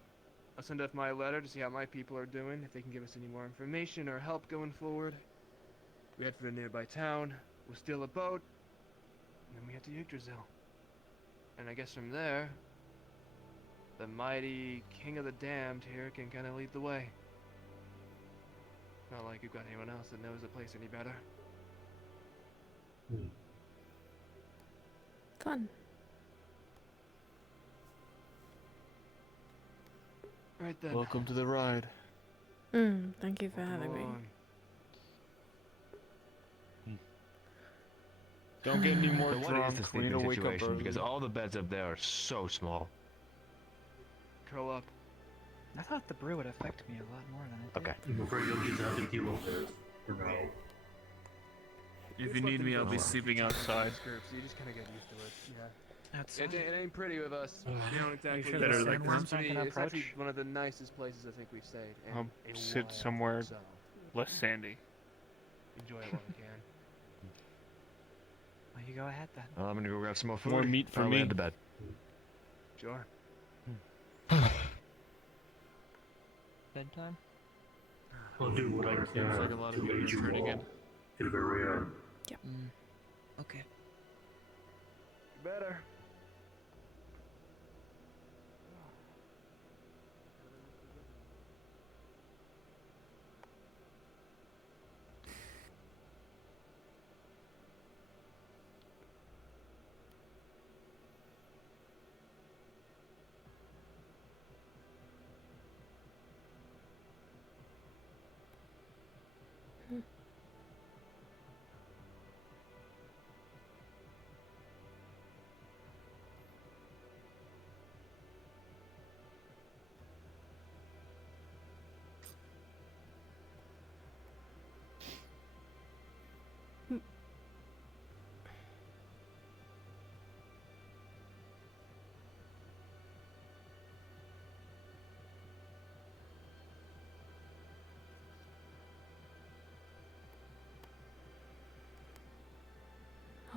I'll send off my letter to see how my people are doing, if they can give us any more information or help going forward. We head for the nearby town, we'll steal a boat, and then we head to Yggdrasil. And I guess from there, the mighty King of the Damned here can kind of lead the way. Not like you've got anyone else that knows the place any better. Fun. Right then. Welcome to the ride. Thank you for having me. Don't get any more So what is drunk. the We need sleeping to wake up situation? early. Because all the beds up there are so small. Curl up. I thought the brew would affect me a lot more than it did. Okay. I'm afraid you'll just have to deal with this for now. If you need me, I'll be sleeping outside. Groups, you just kind of get used to it. Yeah. That's It ain't pretty with us. We don't exactly. better like it's this. it's actually one of the nicest places I think we've stayed. in I'll a sit while, somewhere so less sandy. enjoy it while we can. Well, you go ahead then. Well, I'm gonna go grab some more food. More meat for I'll me. head to bed. Sure. Bedtime? I'll do what I can Seems like a lot of to people lead you turning all in. to the very end. Okay. Better.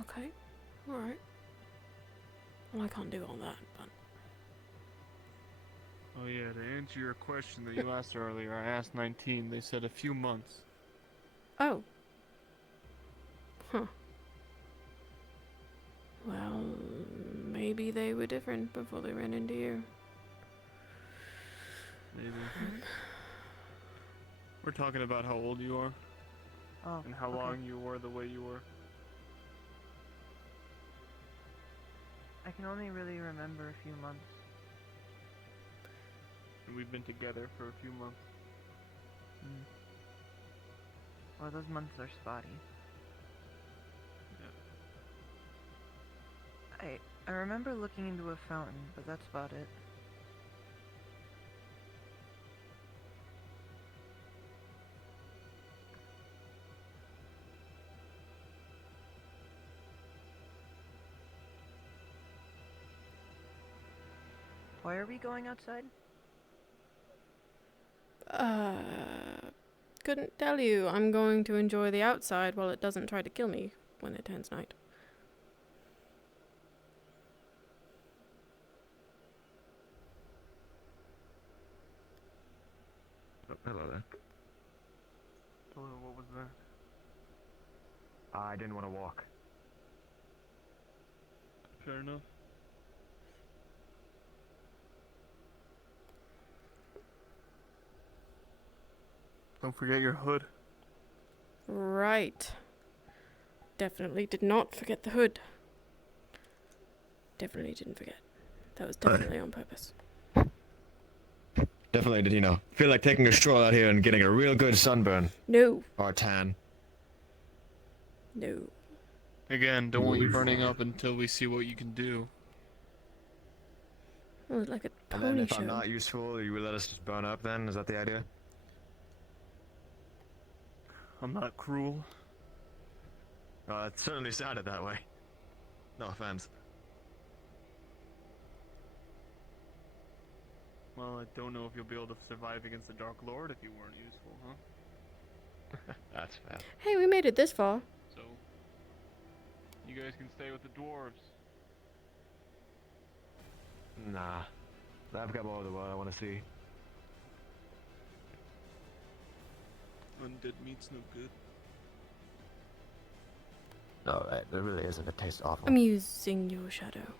Okay. Alright. Well, I can't do all that, but... Oh yeah, to answer your question that you asked earlier, I asked 19. They said a few months. Oh. Huh. Well, maybe they were different before they ran into you. Maybe. We're talking about how old you are. Oh, And how okay. long you were the way you were. I can only really remember a few months. And we've been together for a few months. Well, those months are spotty. I remember looking into a fountain, but that's about it. Why are we going outside? Couldn't tell you. I'm going to enjoy the outside while it doesn't try to kill me when it turns night. Oh, hello there. Hello, what was that? I didn't want to walk. Fair enough. Don't forget your hood. Right. Definitely did not forget the hood. Definitely didn't forget. That was definitely on purpose. Definitely did, feel like taking a stroll out here and getting a real good sunburn. No. Or tan. No. Again, don't want you burning up until we see what you can do. Oh, like a And pony then if show. I'm not useful, you will let us just burn up then? Is that the idea? I'm not cruel. It certainly sounded that way. No offense. Well, I don't know if you'll be able to survive against the Dark Lord if you weren't useful, huh? That's fair. Hey, we made it this far. So, you guys can stay with the dwarves. Nah. I've got more of the world I want to see. Undead meat's no good. No, it really isn't. It tastes awful. I'm using your shadow.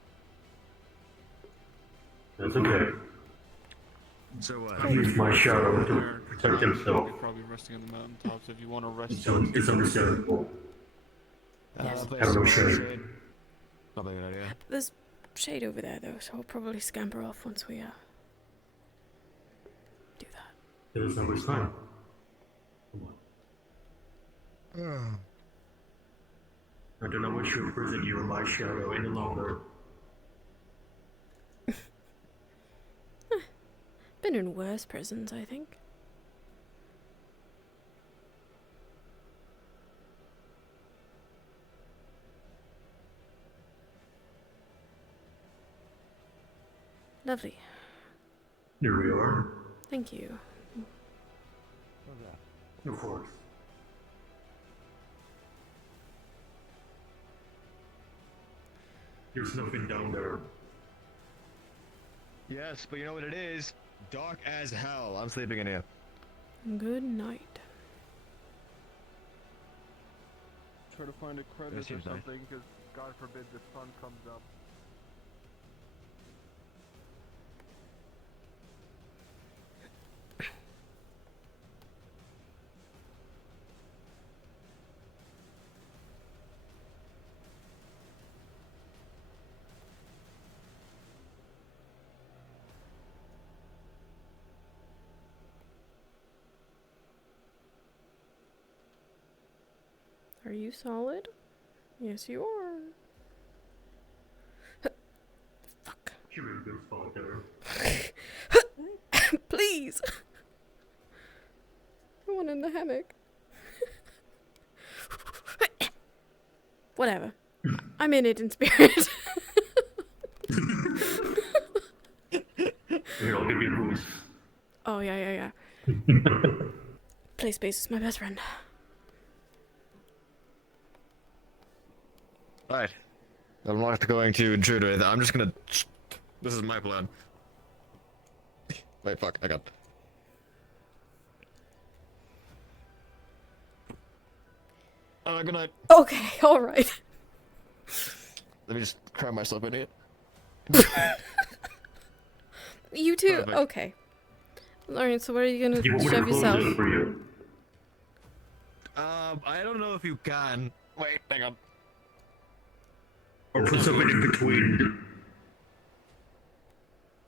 That's okay. So I use my shadow to protect himself. You're probably resting on the mountaintops if you want to rest. It's understandable. Yes. Have no shade. Probably a good idea. There's shade over there, though, so I'll probably scamper off once we, do that. It is no waste time. I do not wish to imprison you in my shadow any longer. Been in worse prisons, I think. Lovely. Here we are. Thank you. Of course. There's nothing down there. Yes, but you know what it is? Dark as hell. I'm sleeping in here. Good night. Try to find a crevice That or seems nice. something, because God forbid the sun comes up. Are you solid? Yes, you are. Fuck. She really goes father. Please. I want in the hammock. Whatever. I'm in it in spirit. Here, I'll give you a boost. Oh, yeah. Play space is my best friend. Right. I'm not going to intrude or anything. I'm just gonna... This is my plan. Wait, fuck. I got... Good night. Okay, alright. Let me just cram myself in here. You too? Perfect. Okay. Alright, so where are you gonna You want me to shove close yourself? it for you? I don't know if you can. Wait, hang on. Or put something in between.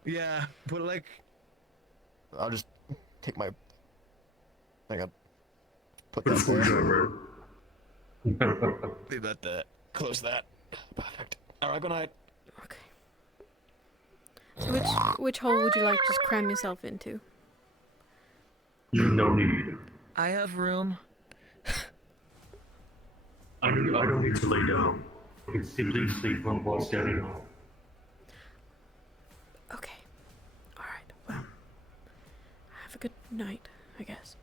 Yeah, but like... I'll just take my... Hang on. Put that there. Leave that there. Close that. Perfect. Alright, good night. So which hole would you like to just cram yourself into? No need. I have room. I don't need to lay down. I can simply sleep while standing up. Okay. night, I guess.